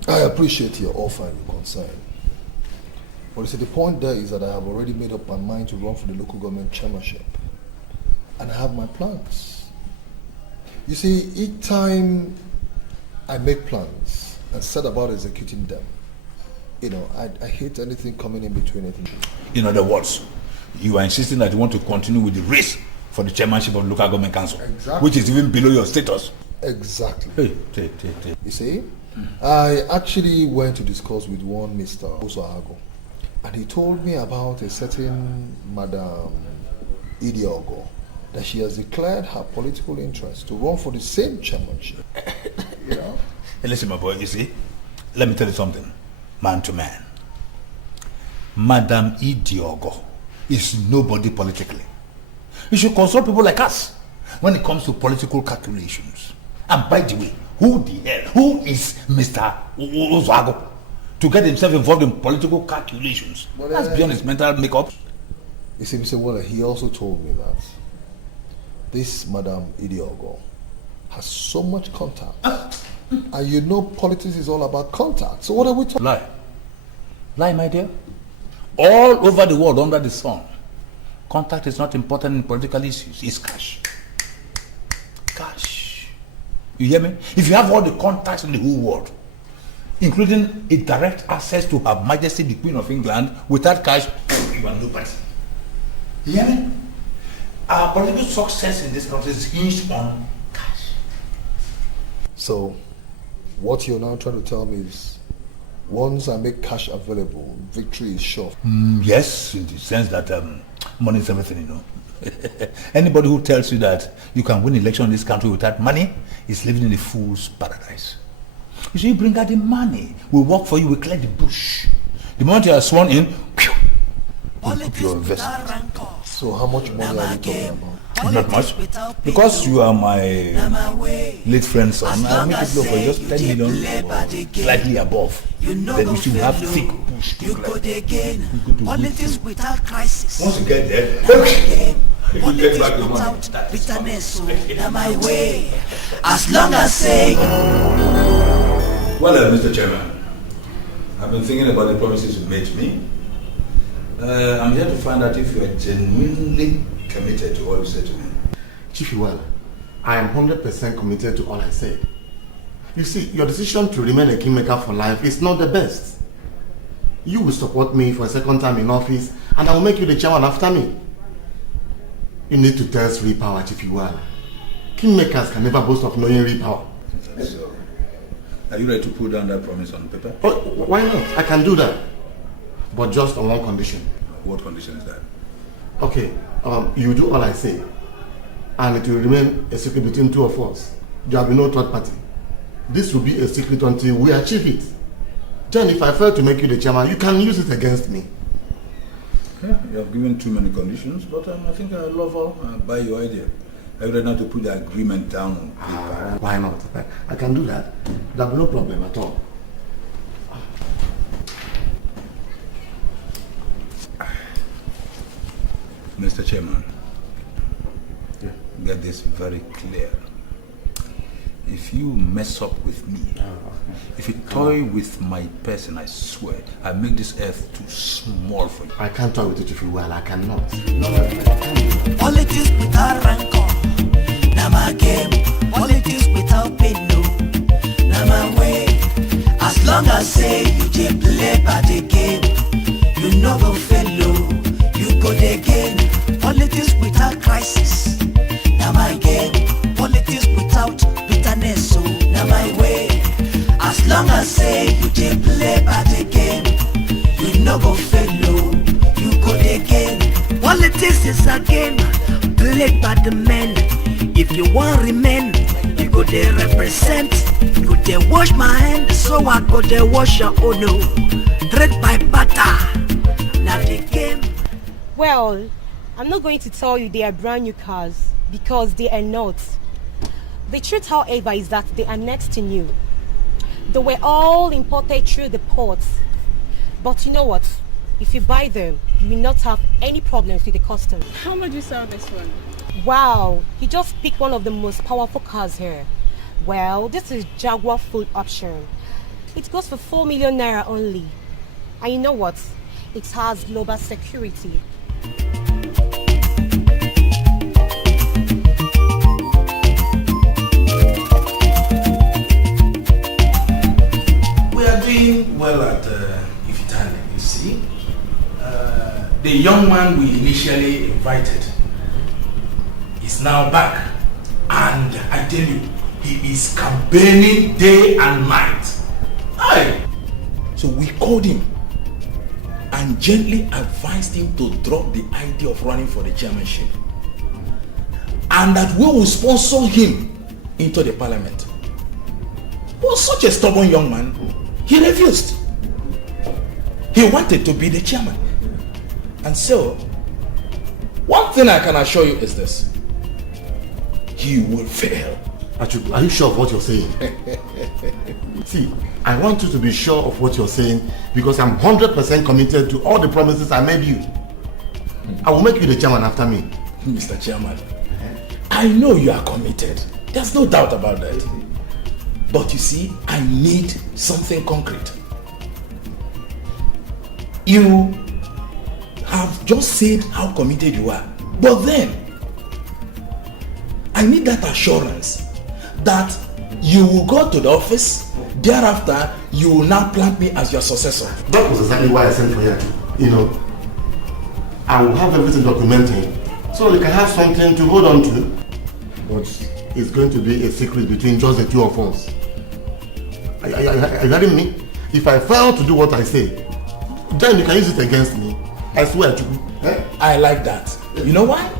I appreciate your offer and your concern. But you see, the point there is that I have already made up my mind to run for the local government chairmanship. And I have my plans. You see, each time I make plans and set about executing them, you know, I hate anything coming in between it. In other words, you are insisting that you want to continue with the race for the chairmanship of the local government council, exactly, which is even below your status. Exactly. You see, I actually went to discuss with one Mr. Uzohago, and he told me about a certain Madam Idiogo, that she has declared her political interest to run for the same chairmanship. You know? Hey, listen, my boy, you see, let me tell you something, man to man. Madam Idiogo is nobody politically. You should consult people like us when it comes to political calculations. And by the way, who is Mr. Uzohago to get himself involved in political calculations? But, that's beyond his mental makeup. You see, Mr. Waller, he also told me that this Madam Idiogo has so much contact. And you know politics is all about contact. So what are we talking about? Lie, my dear. All over the world under the sun, contact is not important in political issues. It's cash. Cash. You hear me? If you have all the contacts in the whole world, including a direct access to Her Majesty the Queen of England, without cash, you are nobody. You hear me? Our political success in this country is hinged on cash. So, what you're now trying to tell me is, once I make cash available, victory is sure. Yes, in the sense that Money is everything, you know. Anybody who tells you that you can win election in this country without money is living in a fool's paradise. You see, you bring out the money, we work for you, we clear the bush. The moment you are sworn in, we put your investment. So how much money are you talking about? Not much. Because you are my late friend's son, I'll make it look for just 10 million or slightly above. Then we should have thick push to Politics without crisis. Once you get there, you get back the money. Bitterness, my way. As long as say. Well, Mr. Chairman, I've been thinking about the promises you made to me. I'm here to find out if you are genuinely committed to all you said to me. Chief Iwala, I am 100% committed to all I said. You see, your decision to remain a kingmaker for life is not the best. You will support me for a second time in office, and I will make you the chairman after me. You need to test real power, Chief Iwala. Kingmakers can never boast of knowing real power. So, are you ready to put down that promise on paper? Oh, why not? I can do that. But just on one condition. What condition is that? Okay, you do all I say, and it will remain a secret between two of us. There will be no third party. This will be a secret until we achieve it. Then if I fail to make you the chairman, you can use it against me. Yeah, you have given too many conditions, but I think I love all. Buy your idea. Are you ready now to put the agreement down on paper? Why not? I can do that. There will be no problem at all. Mr. Chairman, get this very clear. If you mess up with me, if you toy with my person, I swear, I make this earth too small for you. I can't toy with it if you will. I cannot. Politics without rancor, na my game. Politics without pain, no, na my way. As long as say you dey play by the game, you no go fail, you go dey gain. Politics without crisis, na my game. Politics without bitterness, so na my way. As long as say you dey play by the game, you no go fail, you go dey gain. Politics is a game played by the men. If you want remain, you go dey represent. You go dey wash my hand, so I go dey wash your own. No, trade by barter, na the game. Well, I'm not going to tell you they are brand new cars, because they are not. The truth, however, is that they are next to new. They were all imported through the ports. But you know what? If you buy them, you will not have any problems with the customs. How much do you sell this one? Wow, you just picked one of the most powerful cars here. Well, this is Jaguar full option. It goes for 4 million naira only. And you know what? It has global security. We are doing well at Ifitane, you see. The young man we initially invited is now back, and I tell you, he is campaigning day and night. Aye. So we called him and gently advised him to drop the idea of running for the chairmanship, and that we will sponsor him into the parliament. But such a stubborn young man, he refused. He wanted to be the chairman. And so, one thing I can assure you is this: he will fail. Are you sure of what you're saying? See, I want you to be sure of what you're saying, because I'm 100% committed to all the promises I made you. I will make you the chairman after me. Mr. Chairman, I know you are committed. There's no doubt about that. But you see, I need something concrete. You have just said how committed you are, but then I need that assurance that you will go to the office, thereafter you will now plant me as your successor. That was exactly why I sent for you. You know, I will have everything documented so you can have something to hold on to. But it's going to be a secret between just the two of us. Are you hearing me? If I fail to do what I say, then you can use it against me. I swear to you. I like that. You know why?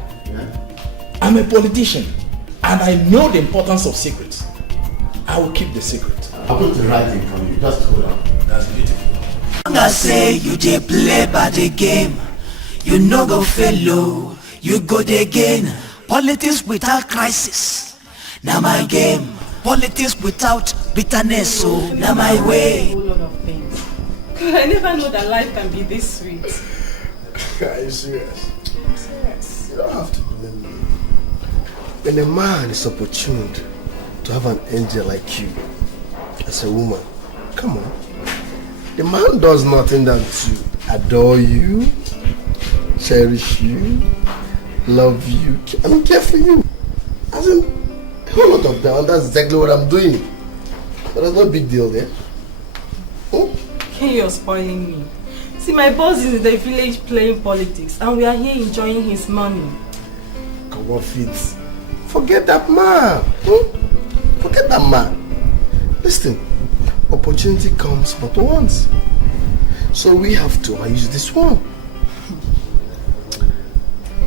I'm a politician and I know the importance of secrets. I will keep the secret. I'm going to write it for you. Just hold on. That's beautiful. I say you dey play by the game. You no go fail, you go dey gain. Politics without crisis, now my game. Politics without bitterness, so now my way. A whole lot of things. I never know that life can be this sweet. Are you serious? I'm serious. You don't have to blame me. When a man is opportune to have an angel like you as a woman, come on. The man does nothing than to adore you, cherish you, love you, care for you. As in, a whole lot of that, that's exactly what I'm doing. But there's no big deal there. Okay, you're spoiling me. See, my boss is in the village playing politics and we are here enjoying his money. Come on, Fitz. Forget that man. Forget that man. Listen, opportunity comes but once. So we have to use this one.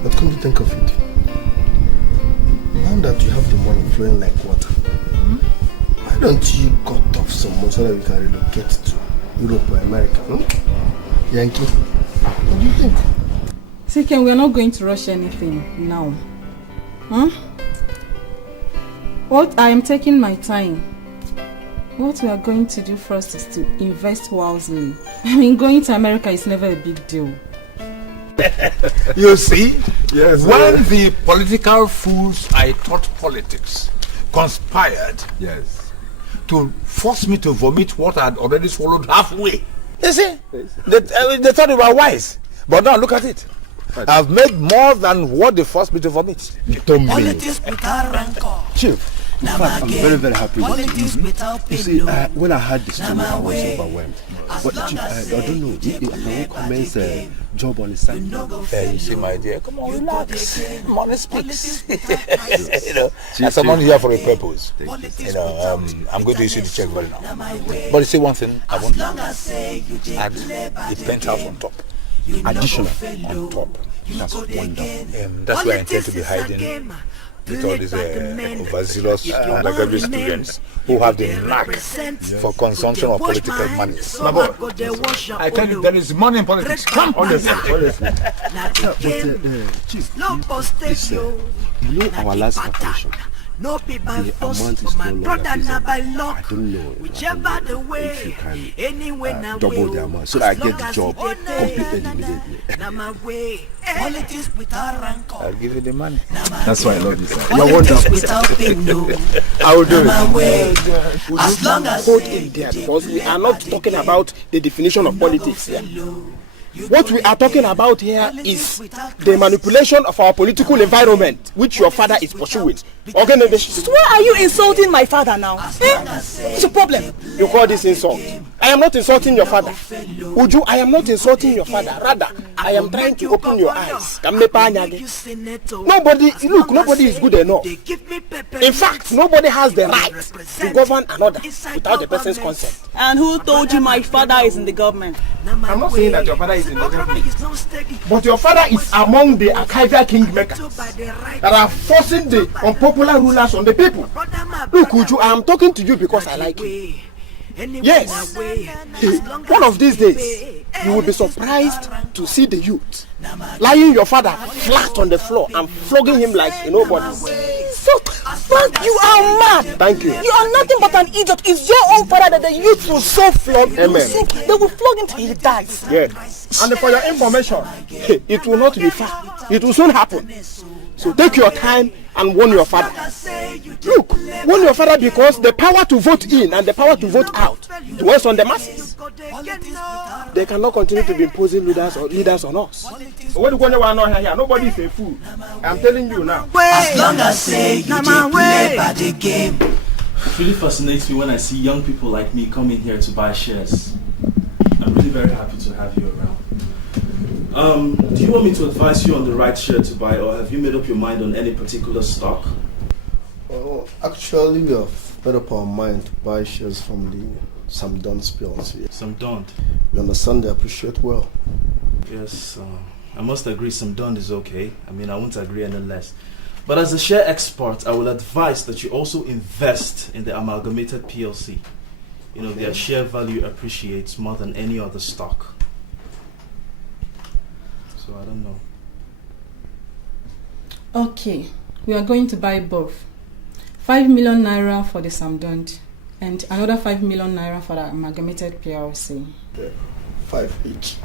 But come to think of it, now that you have the money flowing like water, why don't you cut off some more so that we can relocate to Europe or America? Yankee, what do you think? See, Ken, we're not going to rush anything now. What I am taking my time. What we are going to do first is to invest wisely. I mean, going to America is never a big deal. You see, yes, when the political fools I taught politics conspired to force me to vomit what I had already swallowed halfway. You see, they thought they were wise, but now look at it. I've made more than what they forced me to vomit. Politics without rancor. Chief, in fact, I'm very, very happy with you. You see, when I heard the story, I was overwhelmed. But Chief, I don't know, I won't commence a job on the side. You see, my dear, come on, relax. Money speaks. You know, as someone here for a purpose. You know, I'm going to issue the check right now. But you see one thing, I want to add a penthouse on top. Additional on top. That's wonderful. That's where I intend to be hiding with all these overzealous undergraduate students who have the knack for consumption of political money. My boy, I tell you, there is money in politics. Come on, honestly. Chief, listen, you know our last vacation. No be by The force, amount but is my no brother longer not by feasible. luck. I don't know Whichever the way, if you can anyway now double the amount so that I get the job completed immediately. Now my way, politics without rancor. I'll give you the money. That's why I love you, sir. You're wonderful. Without pain, no. I will do My it. way, as long as hold in there, because we are not talking about the definition of politics here. What we are talking about here is the manipulation of our political environment, which your father is pursuing. Organization. So why are you insulting my father now? What's the problem? You call this insult? I am not insulting your father. Uju, I am not insulting your father. Rather, I am trying to open your eyes. Nobody is good enough. In fact, nobody has the right to govern another without the person's consent. And who told you my father is in the government? I'm not saying that your father is in the government. But your father is among the archival kingmakers that are forcing the unpopular rulers on the people. Look, Uju, I am talking to you because I like you. Yes. One of these days, you will be surprised to see the youth lying your father flat on the floor and flogging him like a nobody. So, but you are mad. Thank you. You are nothing but an idiot. It's your own father that the youth will so flog. Amen. They will flog him till he dies. Yeah. And for your information, it will not be far. It will soon happen. So take your time and warn your father. Look, warn your father because the power to vote in and the power to vote out dwells on the masses. They cannot continue to be imposing leaders on us. Nobody is a fool. I'm telling you now. As long as say you play by the game. It really fascinates me when I see young people like me come in here to buy shares. I'm really very happy to have you around. Do you want me to advise you on the right share to buy, or have you made up your mind on any particular stock? Actually, we have made up our mind to buy shares from the Sam Don spills here. Sam Don? We understand they appreciate well. Yes, I must agree some done is okay. I mean, I won't agree any less. But as a share expert, I will advise that you also invest in the amalgamated PLC. You know, their share value appreciates more than any other stock. So I don't know. Okay, we are going to buy both. 5 million naira for the Samdund and another 5 million naira for the amalgamated PLC. 5 each.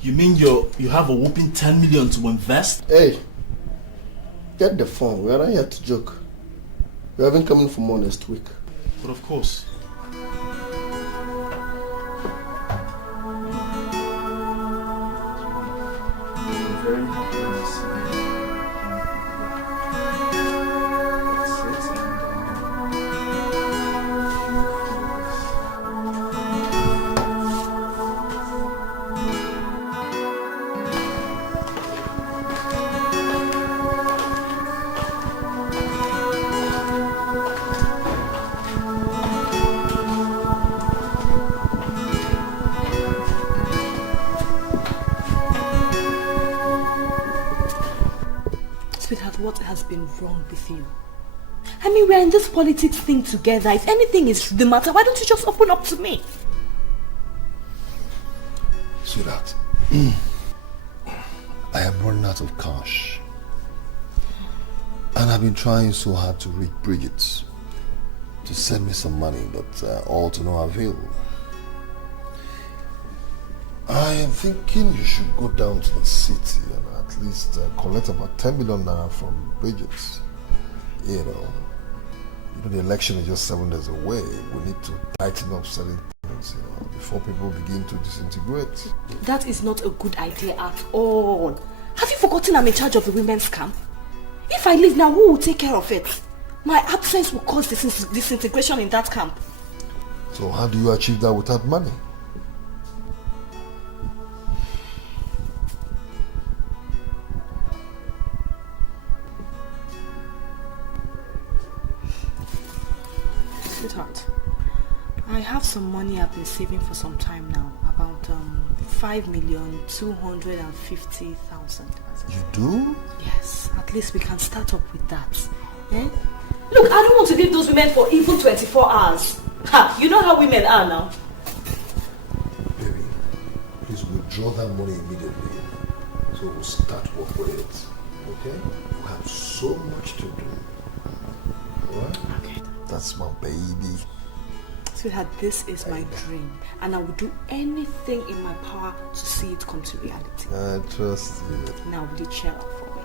You mean you have a whopping 10 million to invest? Hey, get the phone. We are not here to joke. We haven't come in for more next week. But of course. I'm very happy when I see what has been wrong with you? I mean, we're in this politics thing together. If anything is the matter, why don't you just open up to me? Sweetheart, I am running out of cash. And I've been trying so hard to reach Bridget to send me some money, but all to no avail. I am thinking you should go down to the city and at least collect about 10 million naira from Bridget. You know, the election is just 7 days away. We need to tighten up certain things, you know, before people begin to disintegrate. That is not a good idea at all. Have you forgotten I'm in charge of the women's camp? If I leave now, who will take care of it? My absence will cause disintegration in that camp. So how do you achieve that without money? Sweetheart, I have some money I've been saving for some time now. About 5,250,000. You do? Yes, at least we can start up with that. Eh? Look, I don't want to leave those women for even 24 hours. Ha, you know how women are now. Baby, please withdraw that money immediately. So we'll start work with it. Okay? We have so much to do. Alright? Okay. That's my baby. Sweetheart, this is my dream. And I will do anything in my power to see it come to reality. I trust you. Now, will you cheer up for me?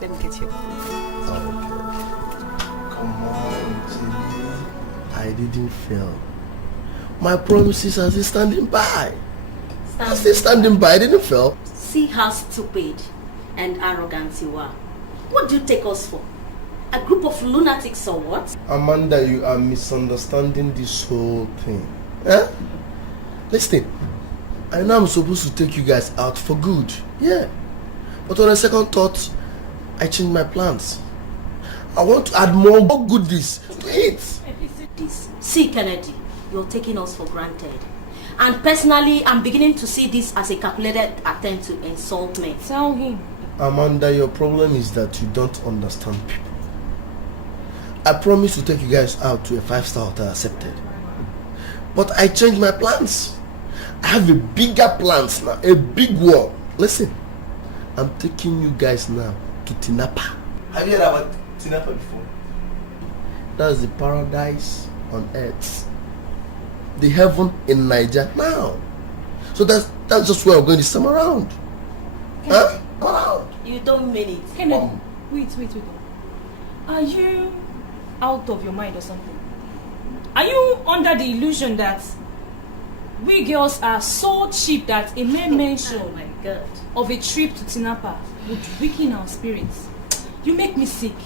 Let me get your food. Okay. Come on, Jimmy. I didn't fail. My promises are still standing by. I'm still standing by. I didn't fail. See how stupid and arrogant you are. What do you take us for? A group of lunatics or what? Amanda, you are misunderstanding this whole thing. Eh? Listen, I know I'm supposed to take you guys out for good. Yeah. But on a second thought, I changed my plans. I want to add more goodies to it. See, Kennedy, you're taking us for granted. And personally, I'm beginning to see this as a calculated attempt to insult me. Tell him. Amanda, your problem is that you don't understand people. I promised to take you guys out to a 5-star hotel accepted. But I changed my plans. I have a bigger plans now, a big one. Listen, I'm taking you guys now to Tinapa. Have you heard about Tinapa before? That's the paradise on earth. The heaven in Nigeria now. So that's just where we're going this time around. Huh? Come around. You don't mean it. Kennedy, wait. Are you out of your mind or something? Are you under the illusion that we girls are so cheap that a mere mention of a trip to Tinapa would weaken our spirits? You make me sick.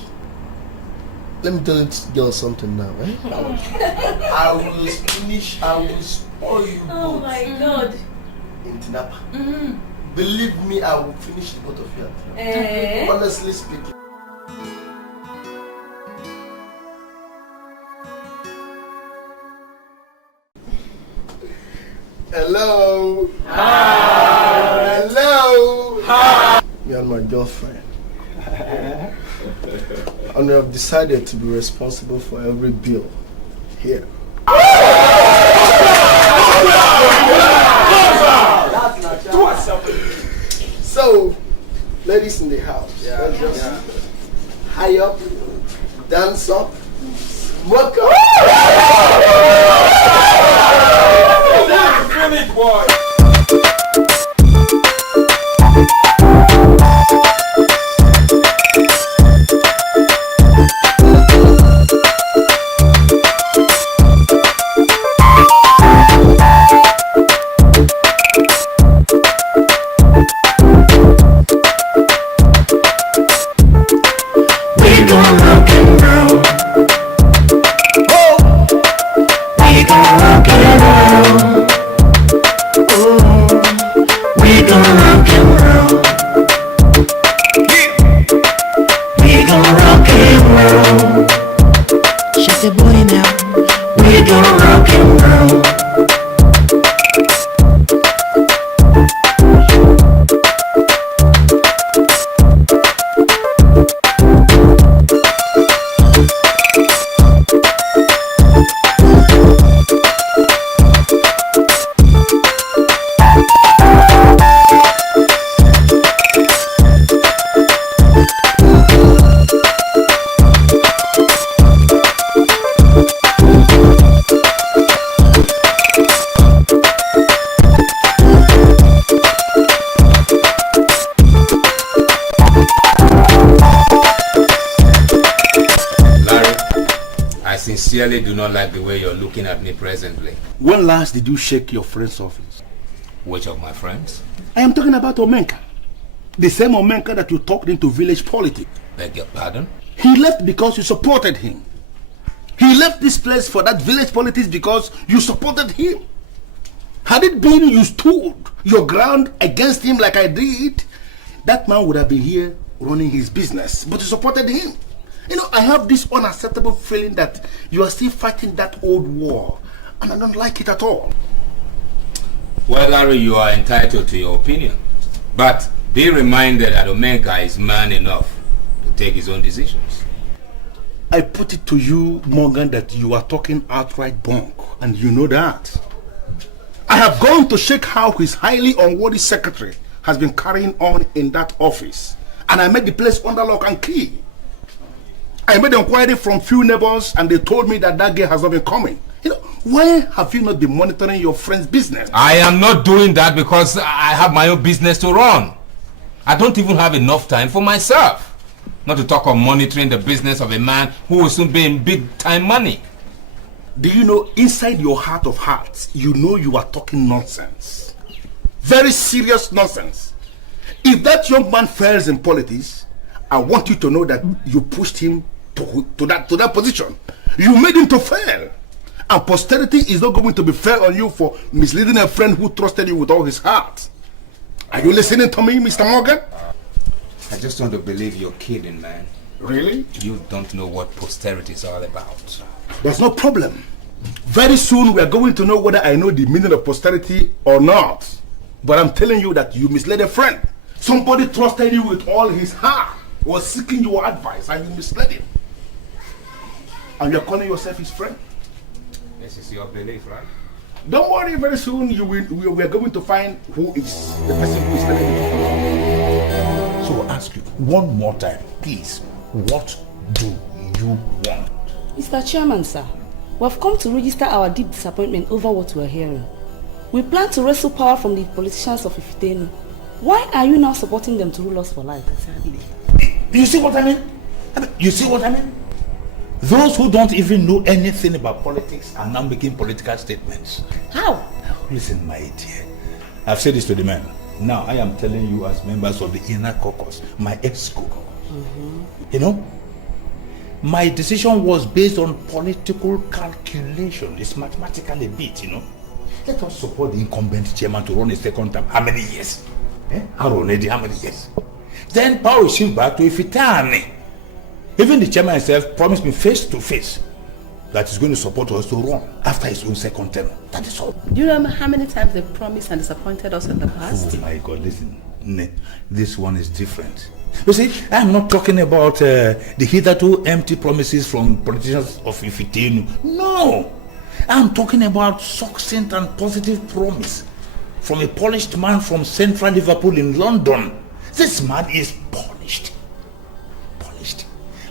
Let me tell you girls something now, eh? I will spoil you both. Oh my God. In Tinapa. Believe me, I will finish the both of you. Honestly speaking. Hello. Hi. Hello. Hi. Me and my girlfriend. And we have decided to be responsible for every bill here. So, ladies in the house, let's just high up, dance up, smoke up. Finish, boy. Sincerely do not like the way you're looking at me presently. When last did you shake your friend's office? Which of my friends? I am talking about Omenka. The same Omenka that you talked into village politics. Beg your pardon? He left because you supported him. He left this place for that village politics because you supported him. Had it been you stood your ground against him like I did, that man would have been here running his business. But you supported him. You know, I have this unacceptable feeling that you are still fighting that old war, and I don't like it at all. Well, Larry, you are entitled to your opinion. But be reminded that Omenka is man enough to take his own decisions. I put it to you, Morgan, that you are talking outright bunk, and you know that. I have gone to check how his highly unworthy secretary has been carrying on in that office, and I made the place under lock and key. I made inquiry from few neighbors and they told me that that girl has not been coming. You know, why have you not been monitoring your friend's business? I am not doing that because I have my own business to run. I don't even have enough time for myself. Not to talk of monitoring the business of a man who will soon be in big time money. Do you know, inside your heart of hearts, you know you are talking nonsense. Very serious nonsense. If that young man fails in politics, I want you to know that you pushed him to that position. You made him to fail. And posterity is not going to be fair on you for misleading a friend who trusted you with all his heart. Are you listening to me, Mr. Morgan? I just want to believe you're kidding, man. Really? You don't know what posterity is all about. There's no problem. Very soon we are going to know whether I know the meaning of posterity or not. But I'm telling you that you misled a friend. Somebody trusted you with all his heart, was seeking your advice, and you misled him. And you're calling yourself his friend? This is your belief, right? Don't worry, very soon we are going to find who is the person who is telling you. So I'll ask you one more time, please. What do you want? Mr. Chairman, sir, we have come to register our deep disappointment over what we are hearing. We plan to wrestle power from the politicians of Ifitenu. Why are you now supporting them to rule us for life? You see what I mean? You see what I mean? Those who don't even know anything about politics are now making political statements. How? Listen, my dear. I've said this to the men. Now I am telling you as members of the inner caucus, my EXCO. You know, my decision was based on political calculation. It's mathematically beat, you know. Let us support the incumbent chairman to run a second term. How many years? How many years? Then power will shift back to Ifitani. Even the chairman himself promised me face to face that is going to support us to run after his own second term. That is all. Do you remember how many times they promised and disappointed us in the past? Oh my God, listen. This one is different. You see, I'm not talking about the hitherto empty promises from politicians of Ifitenu. No! I'm talking about succinct and positive promise from a polished man from central Liverpool in London. This man is polished. Polished.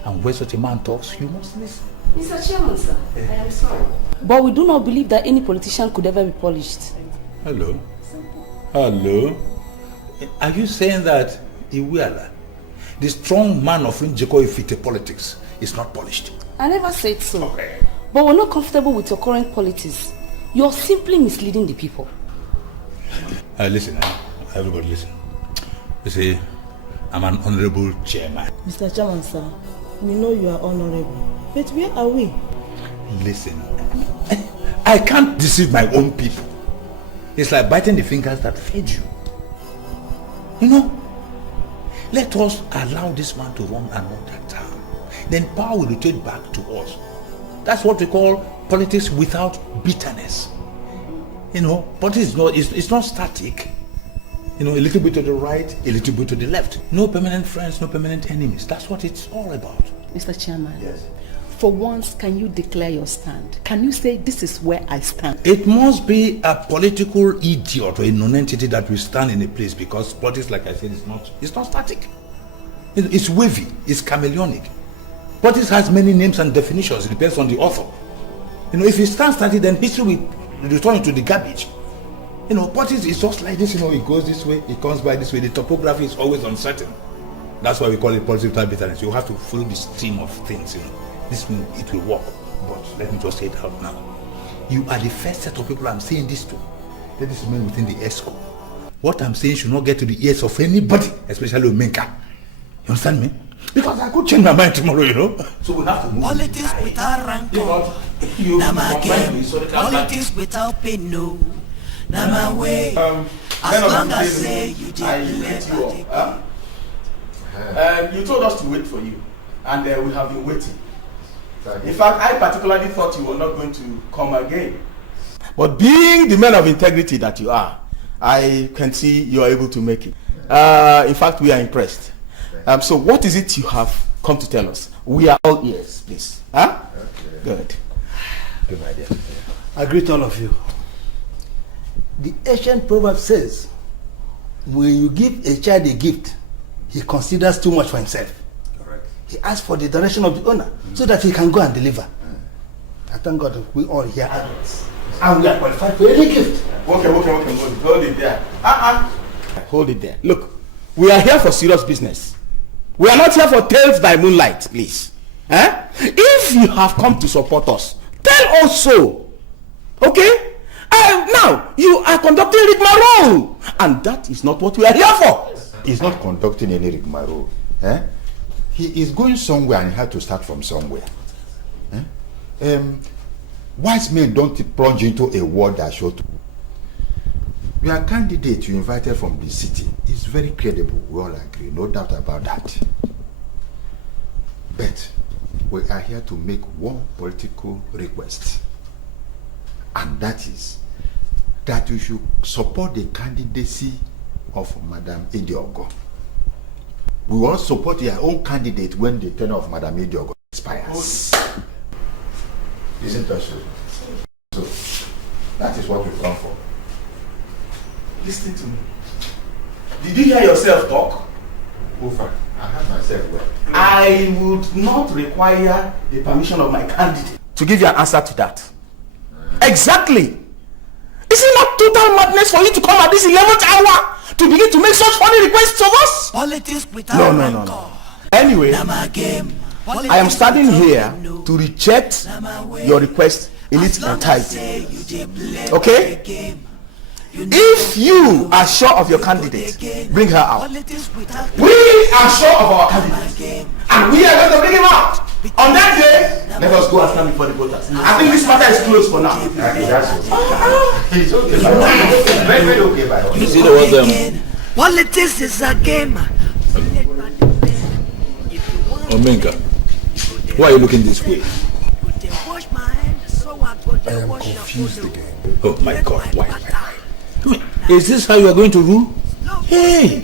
And when such a man talks, you must listen. Mr. Chairman, sir, I am sorry. But we do not believe that any politician could ever be polished. Hello? Hello? Are you saying that Iweala, the strong man of Njeko Ifite politics, is not polished? I never said so. Okay. But we're not comfortable with your current politics. You're simply misleading the people. Listen, everybody listen. You see, I'm an honorable chairman. Mr. Chairman, sir, we know you are honorable. But where are we? Listen, I can't deceive my own people. It's like biting the fingers that feed you. You know, let us allow this man to run another term. Then power will return back to us. That's what we call politics without bitterness. You know, politics is not static. You know, a little bit to the right, a little bit to the left. No permanent friends, no permanent enemies. That's what it's all about. Mr. Chairman. Yes. For once, can you declare your stand? Can you say this is where I stand? It must be a political idiot or a non-entity that will stand in a place, because politics, like I said, it's not static. It's wavy, it's chameleonic. Politics has many names and definitions. It depends on the author. You know, if it stands static, then history will return to the garbage. You know, politics is just like this. You know, it goes this way, it comes by this way. The topography is always uncertain. That's why we call it politics without bitterness. You have to follow the stream of things. You know, this will, it will work. But let me just say it out now. You are the first set of people I'm saying this to. Let this remain within the ESCO. What I'm saying should not get to the ears of anybody, especially Omenka. You understand me? Because I could change my mind tomorrow, you know. So we have to move. Politics without rancor. Nama game. Politics without pain, no. Nama way. As long as say you just you told us to wait for you, and we have been waiting. In fact, I particularly thought you were not going to come again. But being the man of integrity that you are, I can see you are able to make it. In fact, we are impressed. So what is it you have come to tell us? We are all ears, please. Huh? Okay. Good. Good idea. I greet all of you. The ancient proverb says, when you give a child a gift, he considers too much for himself. Correct. He asks for the direction of the owner so that he can go and deliver. I thank God that we all here adults. And we are qualified for any gift. Okay. Hold it there. Hold it there. Look, we are here for serious business. We are not here for tales by moonlight, please. If you have come to support us, tell us so. Okay? Now, you are conducting rigmarole, and that is not what we are here for. He's not conducting any rigmarole. He is going somewhere and he had to start from somewhere. Wise men don't plunge into a word that short. Your candidate you invited from the city is very credible. We all agree, no doubt about that. But we are here to make one political request, and that is that you should support the candidacy of Madam Idiogo. We will support your own candidate when the tenure of Madam Idiogo expires. Isn't that so? So that is what we come for. Listen to me. Did you hear yourself talk? Ufa, I heard myself well. I would not require the permission of my candidate to give you an answer to that. Exactly. Is it not total madness for you to come at this 11th hour to begin to make such funny requests of us? Politics without No. Anyway, I am standing here to reject your request in its entirety. Okay? If you are sure of your candidate, bring her out. We are sure of our candidate, and we are going to bring him out. On that day, let us go and stand before the voters. I think this matter is closed for now. It's okay. Very okay. You see politics is a game. Omenka, why are you looking this way? I am confused again. Oh my God, why? Is this how you are going to rule? Hey,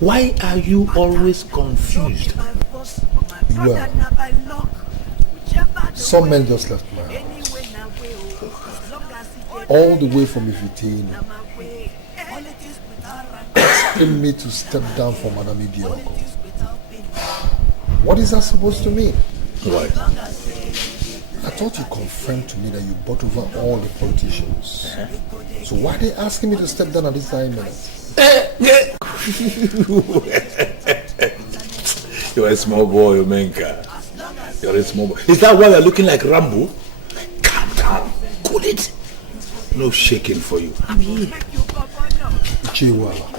why are you always confused? Well, some men just left my house. All the way from Ifitini, asking me to step down for Madame Idiogo. What is that supposed to mean? Why? I thought you confirmed to me that you bought over all the politicians. So why are they asking me to step down at this time minute? You're a small boy, Omenka. You're a small boy. Is that why you're looking like Rambo? Calm down. Cool it. No shaking for you. I'm here. Chihuahua,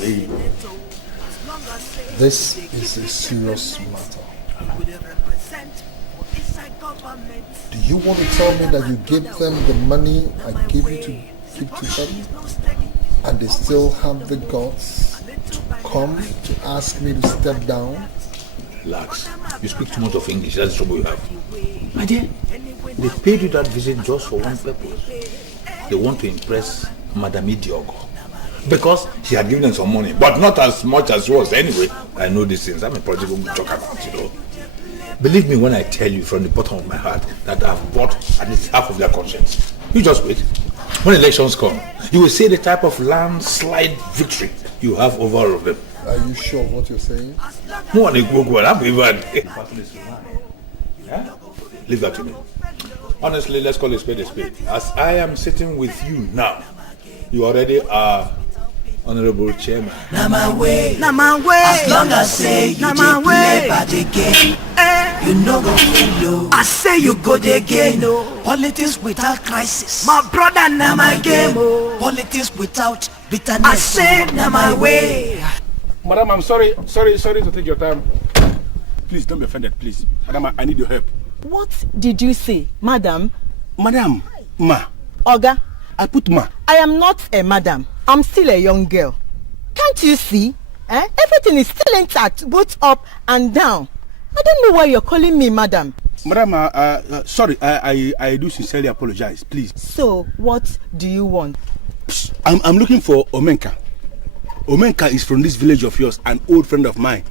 this is a serious matter. Do you want to tell me that you gave them the money I gave you to give to them, and they still have the guts to come to ask me to step down? Relax. You speak too much of English. That's the trouble you have. My dear, they paid you that visit just for one purpose. They want to impress Madame Idiogo. Because she had given them some money, but not as much as yours anyway. I know these things. I'm a political talk about, you know. Believe me when I tell you from the bottom of my heart that I've bought at least half of their conscience. You just wait. When elections come, you will see the type of landslide victory you have over all of them. Are you sure of what you're saying? Leave that to me. Honestly, let's call a spade a spade. As I am sitting with you now, you already are Honorable Chairman. As long as say you dey play by the game, you no go follow. I say you go the game, politics without crisis. My brother, na my game. Politics without bitterness. I say na my way. Madam, I'm sorry to take your time. Please don't be offended, please. Madam, I need your help. What did you say, madam? Madam, ma. Oga. I put ma. I am not a madam. I'm still a young girl. Can't you see? Everything is still intact, both up and down. I don't know why you're calling me madam. Madam, sorry, I do sincerely apologize, please. So, what do you want? I'm looking for Omenka. Omenka is from this village of yours, an old friend of mine.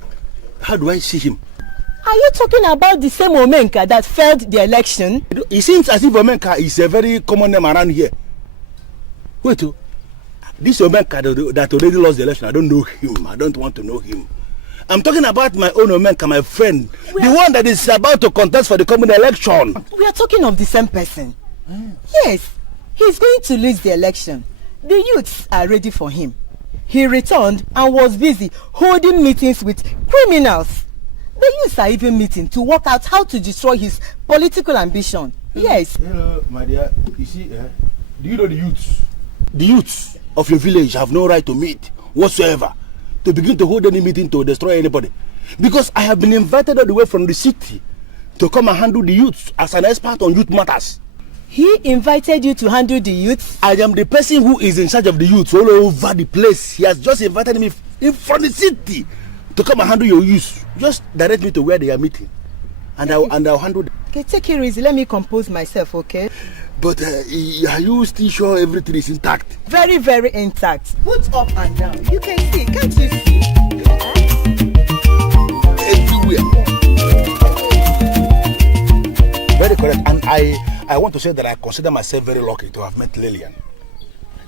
How do I see him? Are you talking about the same Omenka that failed the election? It seems as if Omenka is a very common name around here. Wait, this Omenka that already lost the election, I don't know him. I don't want to know him. I'm talking about my own Omenka, my friend. The one that is about to contest for the coming election. We are talking of the same person. Yes, he's going to lose the election. The youths are ready for him. He returned and was busy holding meetings with criminals. The youths are even meeting to work out how to destroy his political ambition. Yes. Hello, my dear. You see, do you know the youths? The youths of your village have no right to meet whatsoever, to begin to hold any meeting to destroy anybody. Because I have been invited all the way from the city to come and handle the youths as an expert on youth matters. He invited you to handle the youths? I am the person who is in charge of the youths all over the place. He has just invited me from the city to come and handle your youths. Just direct me to where they are meeting, and I'll handle them. Okay, take it easy. Let me compose myself, okay? But are you still sure everything is intact? Very, very intact. Both up and down. You can see, can't you see? Everywhere. Very correct. And I want to say that I consider myself very lucky to have met Lillian.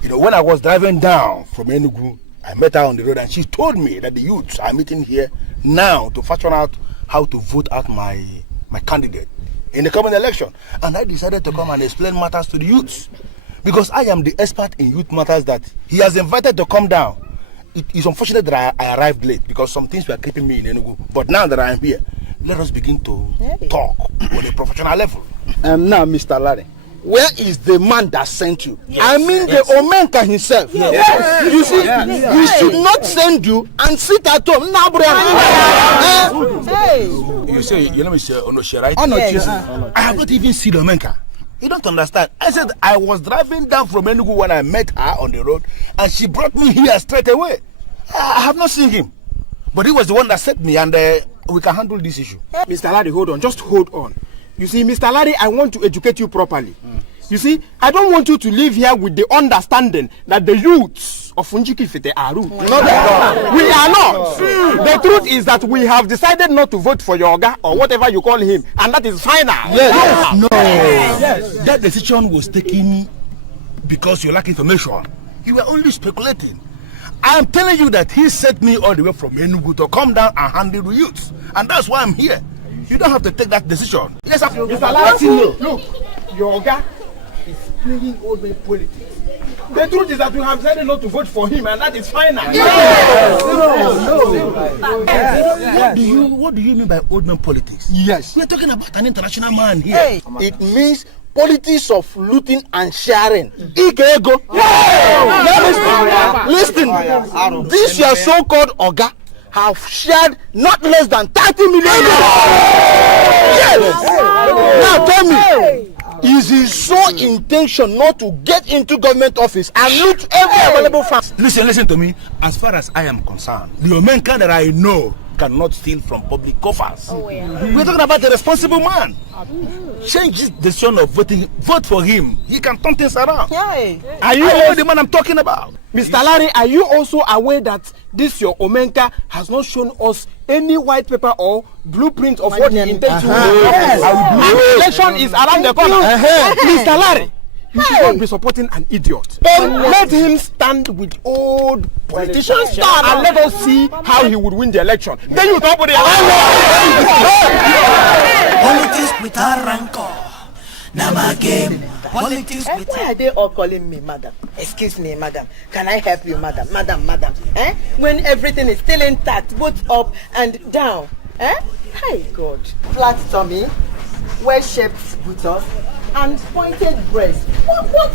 You know, when I was driving down from Enugu, I met her on the road and she told me that the youths are meeting here now to fashion out how to vote out my candidate in the coming election. And I decided to come and explain matters to the youths, because I am the expert in youth matters that he has invited to come down. It is unfortunate that I arrived late because some things were keeping me in Enugu. But now that I am here, let us begin to talk on a professional level. Now, Mr. Larry, where is the man that sent you? Yes. I mean the Omenka himself. Yes. You see, he should not send you and sit at home. Now, You say, you know me say Onoche, right? Onoche. I have not even seen Omenka. You don't understand. I said I was driving down from Enugu when I met her on the road, and she brought me here straight away. I have not seen him, but he was the one that sent me, and we can handle this issue. Mr. Larry, hold on. Just hold on. You see, Mr. Larry, I want to educate you properly. You see, I don't want you to live here with the understanding that the youths of Funjikifite are rude. We are not. The truth is that we have decided not to vote for your Oga or whatever you call him, and that is final. Yes. No. Yes. That decision was taken because you lack information. You were only speculating. I am telling you that he sent me all the way from Enugu to come down and handle the youths, and that's why I'm here. You don't have to take that decision. Yes, Mr. Larry, look, your Oga is playing old man politics. The truth is that we have decided not to vote for him, and that is final. Yes. No. What do you mean by old man politics? Yes. We're talking about an international man here. Hey, it means politics of looting and sharing. Ikego. Listen, this your so-called Oga have shared not less than 30 million. Yes. Now tell me, is his sole intention not to get into government office and loot every available fund? Listen to me. As far as I am concerned, the Omenka that I know cannot steal from public coffers. We're talking about a responsible man. Change this decision of voting. Vote for him. He can turn things around. Are you the man I'm talking about? Mr. Larry, are you also aware that this your Omenka has not shown us any white paper or blueprint of what he intends to do? And the election is around the corner. Mr. Larry, you should not be supporting an idiot. Let him stand with old politicians and let us see how he would win the election. Then you talk about the Politics without rancor. Now my game. Politics Why are they all calling me madam? Excuse me, madam. Can I help you, madam? Madam. When everything is still intact, both up and down. Hi, God. Flat tummy, well-shaped buttocks, and pointed breast. What?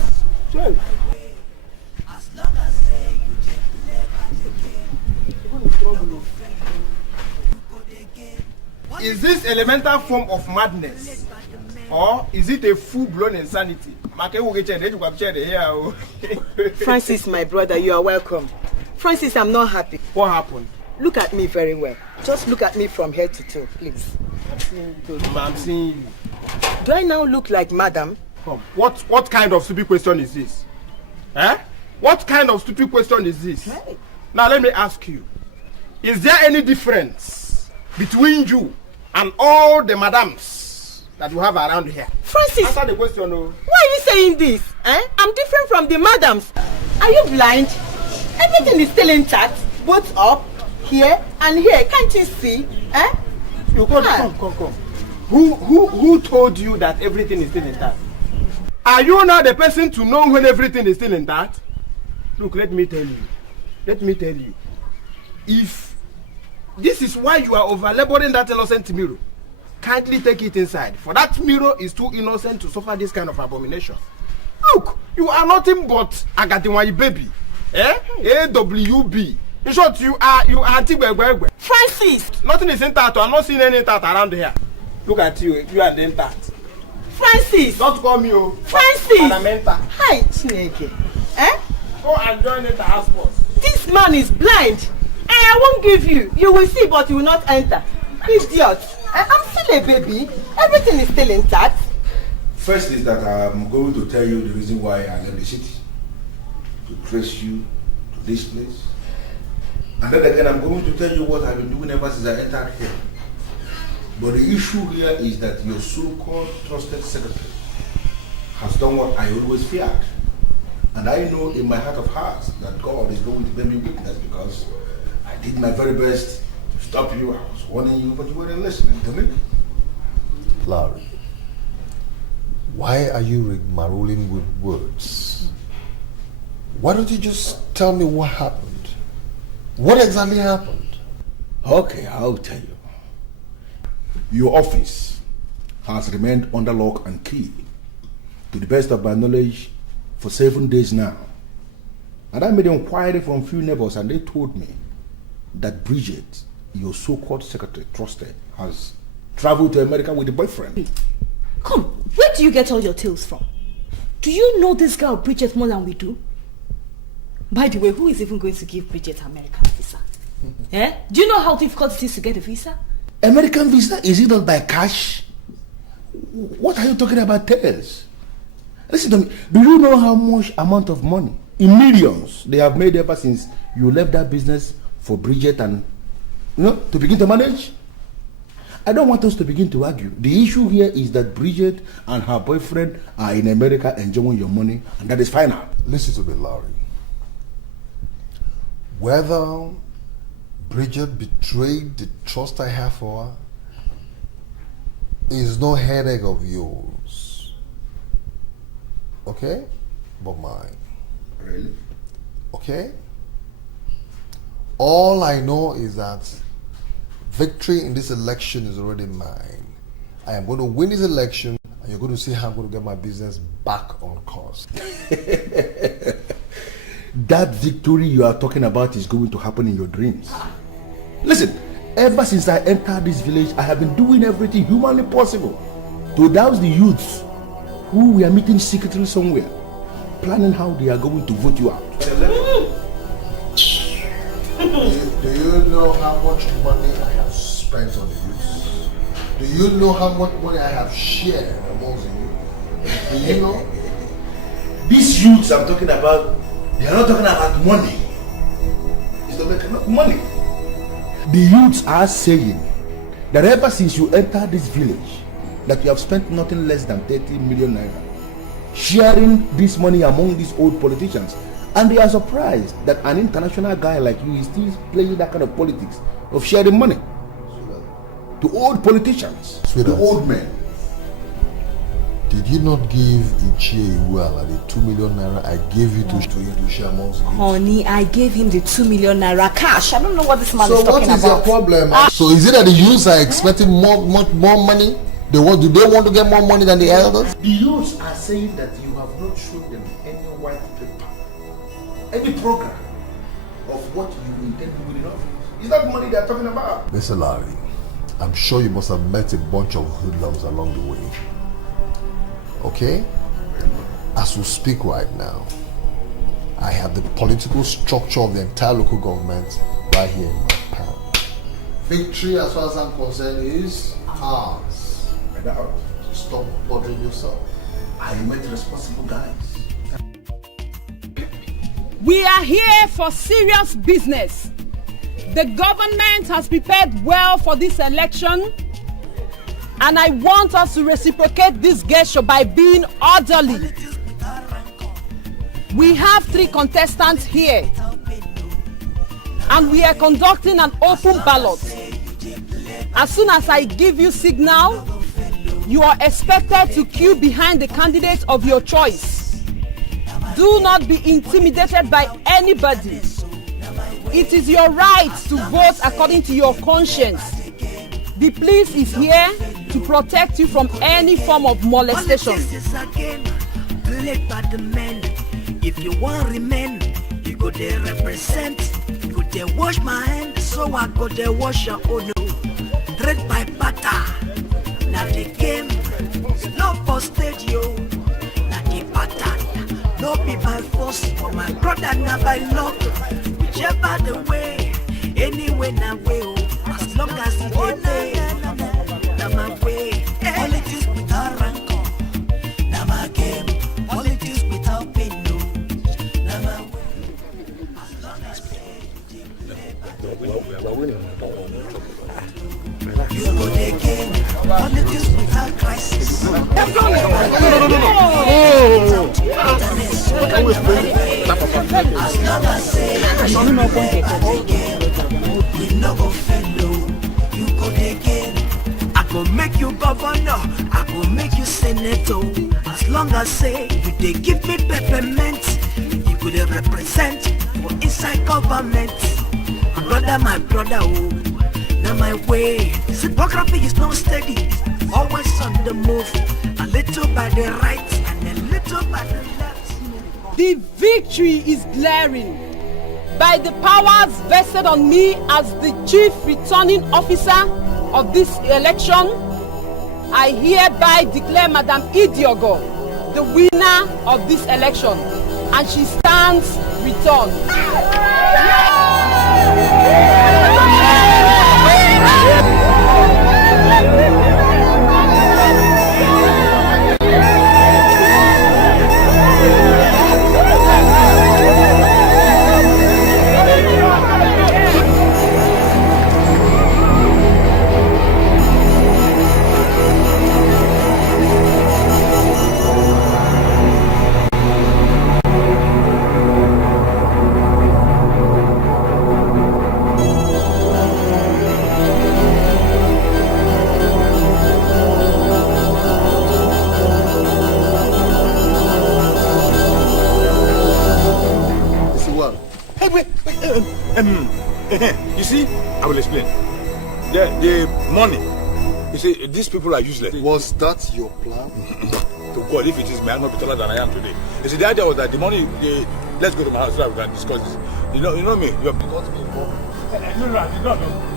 Is this elemental form of madness? Or is it a full-blown insanity? Francis, my brother, you are welcome. Francis, I'm not happy. What happened? Look at me very well. Just look at me from head to toe, please. I'm seeing you. Do I now look like madam? What kind of stupid question is this? What kind of stupid question is this? Hey. Now let me ask you. Is there any difference between you and all the madams that you have around here? Francis! Answer the question, no. Why are you saying this? I'm different from the madams. Are you blind? Everything is still intact. Both up, here, and here. Can't you see? You come. Who told you that everything is still intact? Are you not the person to know when everything is still intact? Look, let me tell you. If this is why you are over-laboring that innocent mirror, kindly take it inside. For that mirror is too innocent to suffer this kind of abomination. Look, you are nothing but Agatiwai baby. AWB. In short, you are Tigwegwegwe. Francis! Nothing is intact. I'm not seeing any intact around here. Look at you. You are the intact. Francis! Don't call me, oh. Francis! Hi, Chineke. Go and join the task force. This man is blind. I won't give you. You will see, but you will not enter. Idiot. I'm still a baby. Everything is still intact. First is that I'm going to tell you the reason why I left the city. To trace you to this place. And then again, I'm going to tell you what I've been doing ever since I entered here. But the issue here is that your so-called trusted secretary has done what I always feared. And I know in my heart of hearts that God is going to bear me witness because I did my very best to stop you. I was warning you, but you weren't listening to me. Larry, why are you rigmaroling with words? Why don't you just tell me what happened? What exactly happened? Okay, I'll tell you. Your office has remained under lock and key, to the best of my knowledge, for 7 days now. And I made an inquiry from few neighbors and they told me that Bridget, your so-called secretary, trusted, has traveled to America with a boyfriend. Come, where do you get all your tales from? Do you know this girl Bridget more than we do? By the way, who is even going to give Bridget an American visa? Do you know how difficult it is to get a visa? American visa? Is it not by cash? What are you talking about, tales? Listen to me. Do you know how much amount of money, in millions, they have made ever since you left that business for Bridget and, to begin to manage? I don't want us to begin to argue. The issue here is that Bridget and her boyfriend are in America enjoying your money, and that is final. Listen to me, Larry. Whether Bridget betrayed the trust I have for her is no headache of yours. Okay? But mine. Really? Okay? All I know is that victory in this election is already mine. I am going to win this election, and you're going to see how I'm going to get my business back on course. That victory you are talking about is going to happen in your dreams. Listen, ever since I entered this village, I have been doing everything humanly possible to douse the youths who we are meeting secretly somewhere, planning how they are going to vote you out. Do you know how much money I have spent on the youth? Do you know how much money I have shared amongst the youth? Do you know? These youths I'm talking about, they are not talking about money. It's not making money. The youths are saying that ever since you entered this village, that you have spent nothing less than 30 million naira sharing this money among these old politicians. And they are surprised that an international guy like you is still playing that kind of politics of sharing money to old politicians, to old men. Did you not give Ichie Iwuala the 2 million naira I gave you to share amongst you? Honey, I gave him the 2 million naira cash. I don't know what this man is talking about. So what is your problem? So is it that the youths are expecting much more money? Do they want to get more money than the elders? The youths are saying that you have not shown them any white paper, any program of what you intend to do in office. Is that money they are talking about? Listen, Larry, I'm sure you must have met a bunch of hoodlums along the way. Okay? As we speak right now, I have the political structure of the entire local government right here in my palm. Victory, as far as I'm concerned, is ours. Stop bothering yourself. I met responsible guys. We are here for serious business. The government has prepared well for this election, and I want us to reciprocate this gesture by being orderly. We have 3 contestants here, and we are conducting an open ballot. As soon as I give you signal, you are expected to queue behind the candidate of your choice. Do not be intimidated by anybody. It is your right to vote according to your conscience. The police is here to protect you from any form of molestation. If you want remain, you go there represent. You go there wash my hand, so I go there wash your own. Red by butter. Now the game, no for stadio. Now the pattern, no be by force, for my brother now by luck. Whichever the way, anyway now way, as long as it is now my way. Politics without rancor, now my game. Politics without pain, no, now my way. As long as we're winning. You go again. Politics without crisis. As long as say you no go fellow, you go again. I go make you governor, I go make you senator. As long as say you they give me peppermint, you could represent for inside government. My brother, oh. Now my way, sympathy is not steady, always on the move, a little by the right and a little by the left. The victory is glaring. By the powers vested on me as the chief returning officer of this election, I hereby declare Madam Idiogo the winner of this election, and she stands returned. You see, I will explain. The money. You see, these people are useless. Was that your plan? To God, if it is me, I'm not be taller than I am today. You see, the idea was that the money, let's go to my house so that we can discuss this. You know me, you have got me involved. No, I did not know.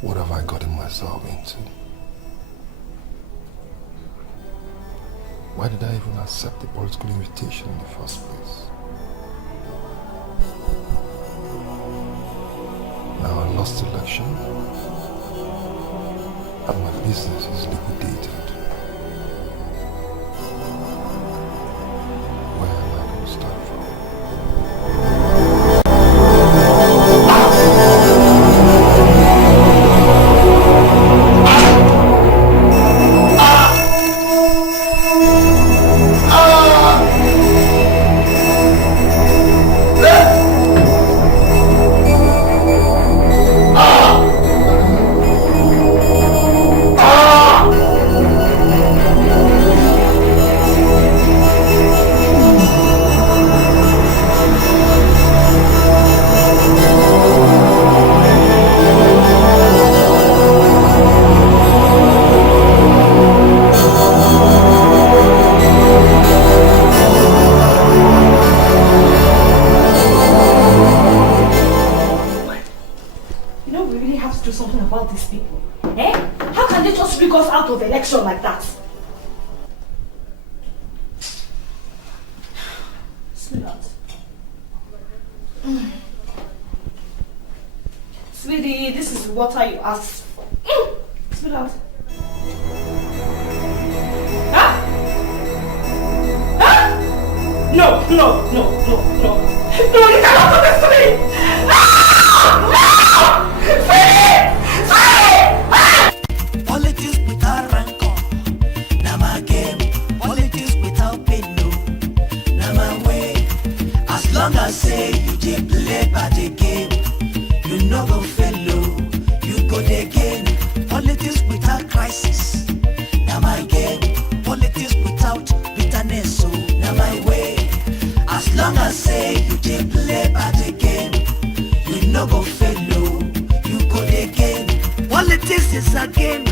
What have I gotten myself into? Why did I even accept the political invitation in the first place? Now I lost the election and my business is liquidated. Where am I going to start from? Like that. Sweetheart. Sweetie, this is water you asked for. Sweetheart. Huh? Huh? No, you cannot do this to me! No! Sweetie! Politics without rancor, na my game. Politics without pain, no, na my way. As long as say you dey play by the game, you no go fail, you go dey gain. Politics without crisis, na my game. Politics without bitterness, so na my way. As long as say you dey play by the game, you no go fail, you go dey gain. Politics is a game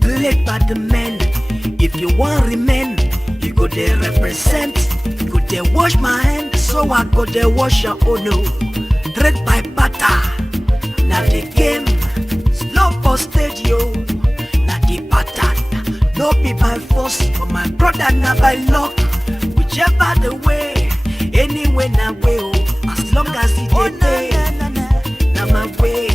played by the men. If you want remain, you go there represent. You go there wash my hand, so I go there wash your own. No, trade by butter. Now the game, slow for stage yo. Now the pattern, no be by force, but my brother now by luck. Whichever the way, anyway now way. As long as it dey, now my way.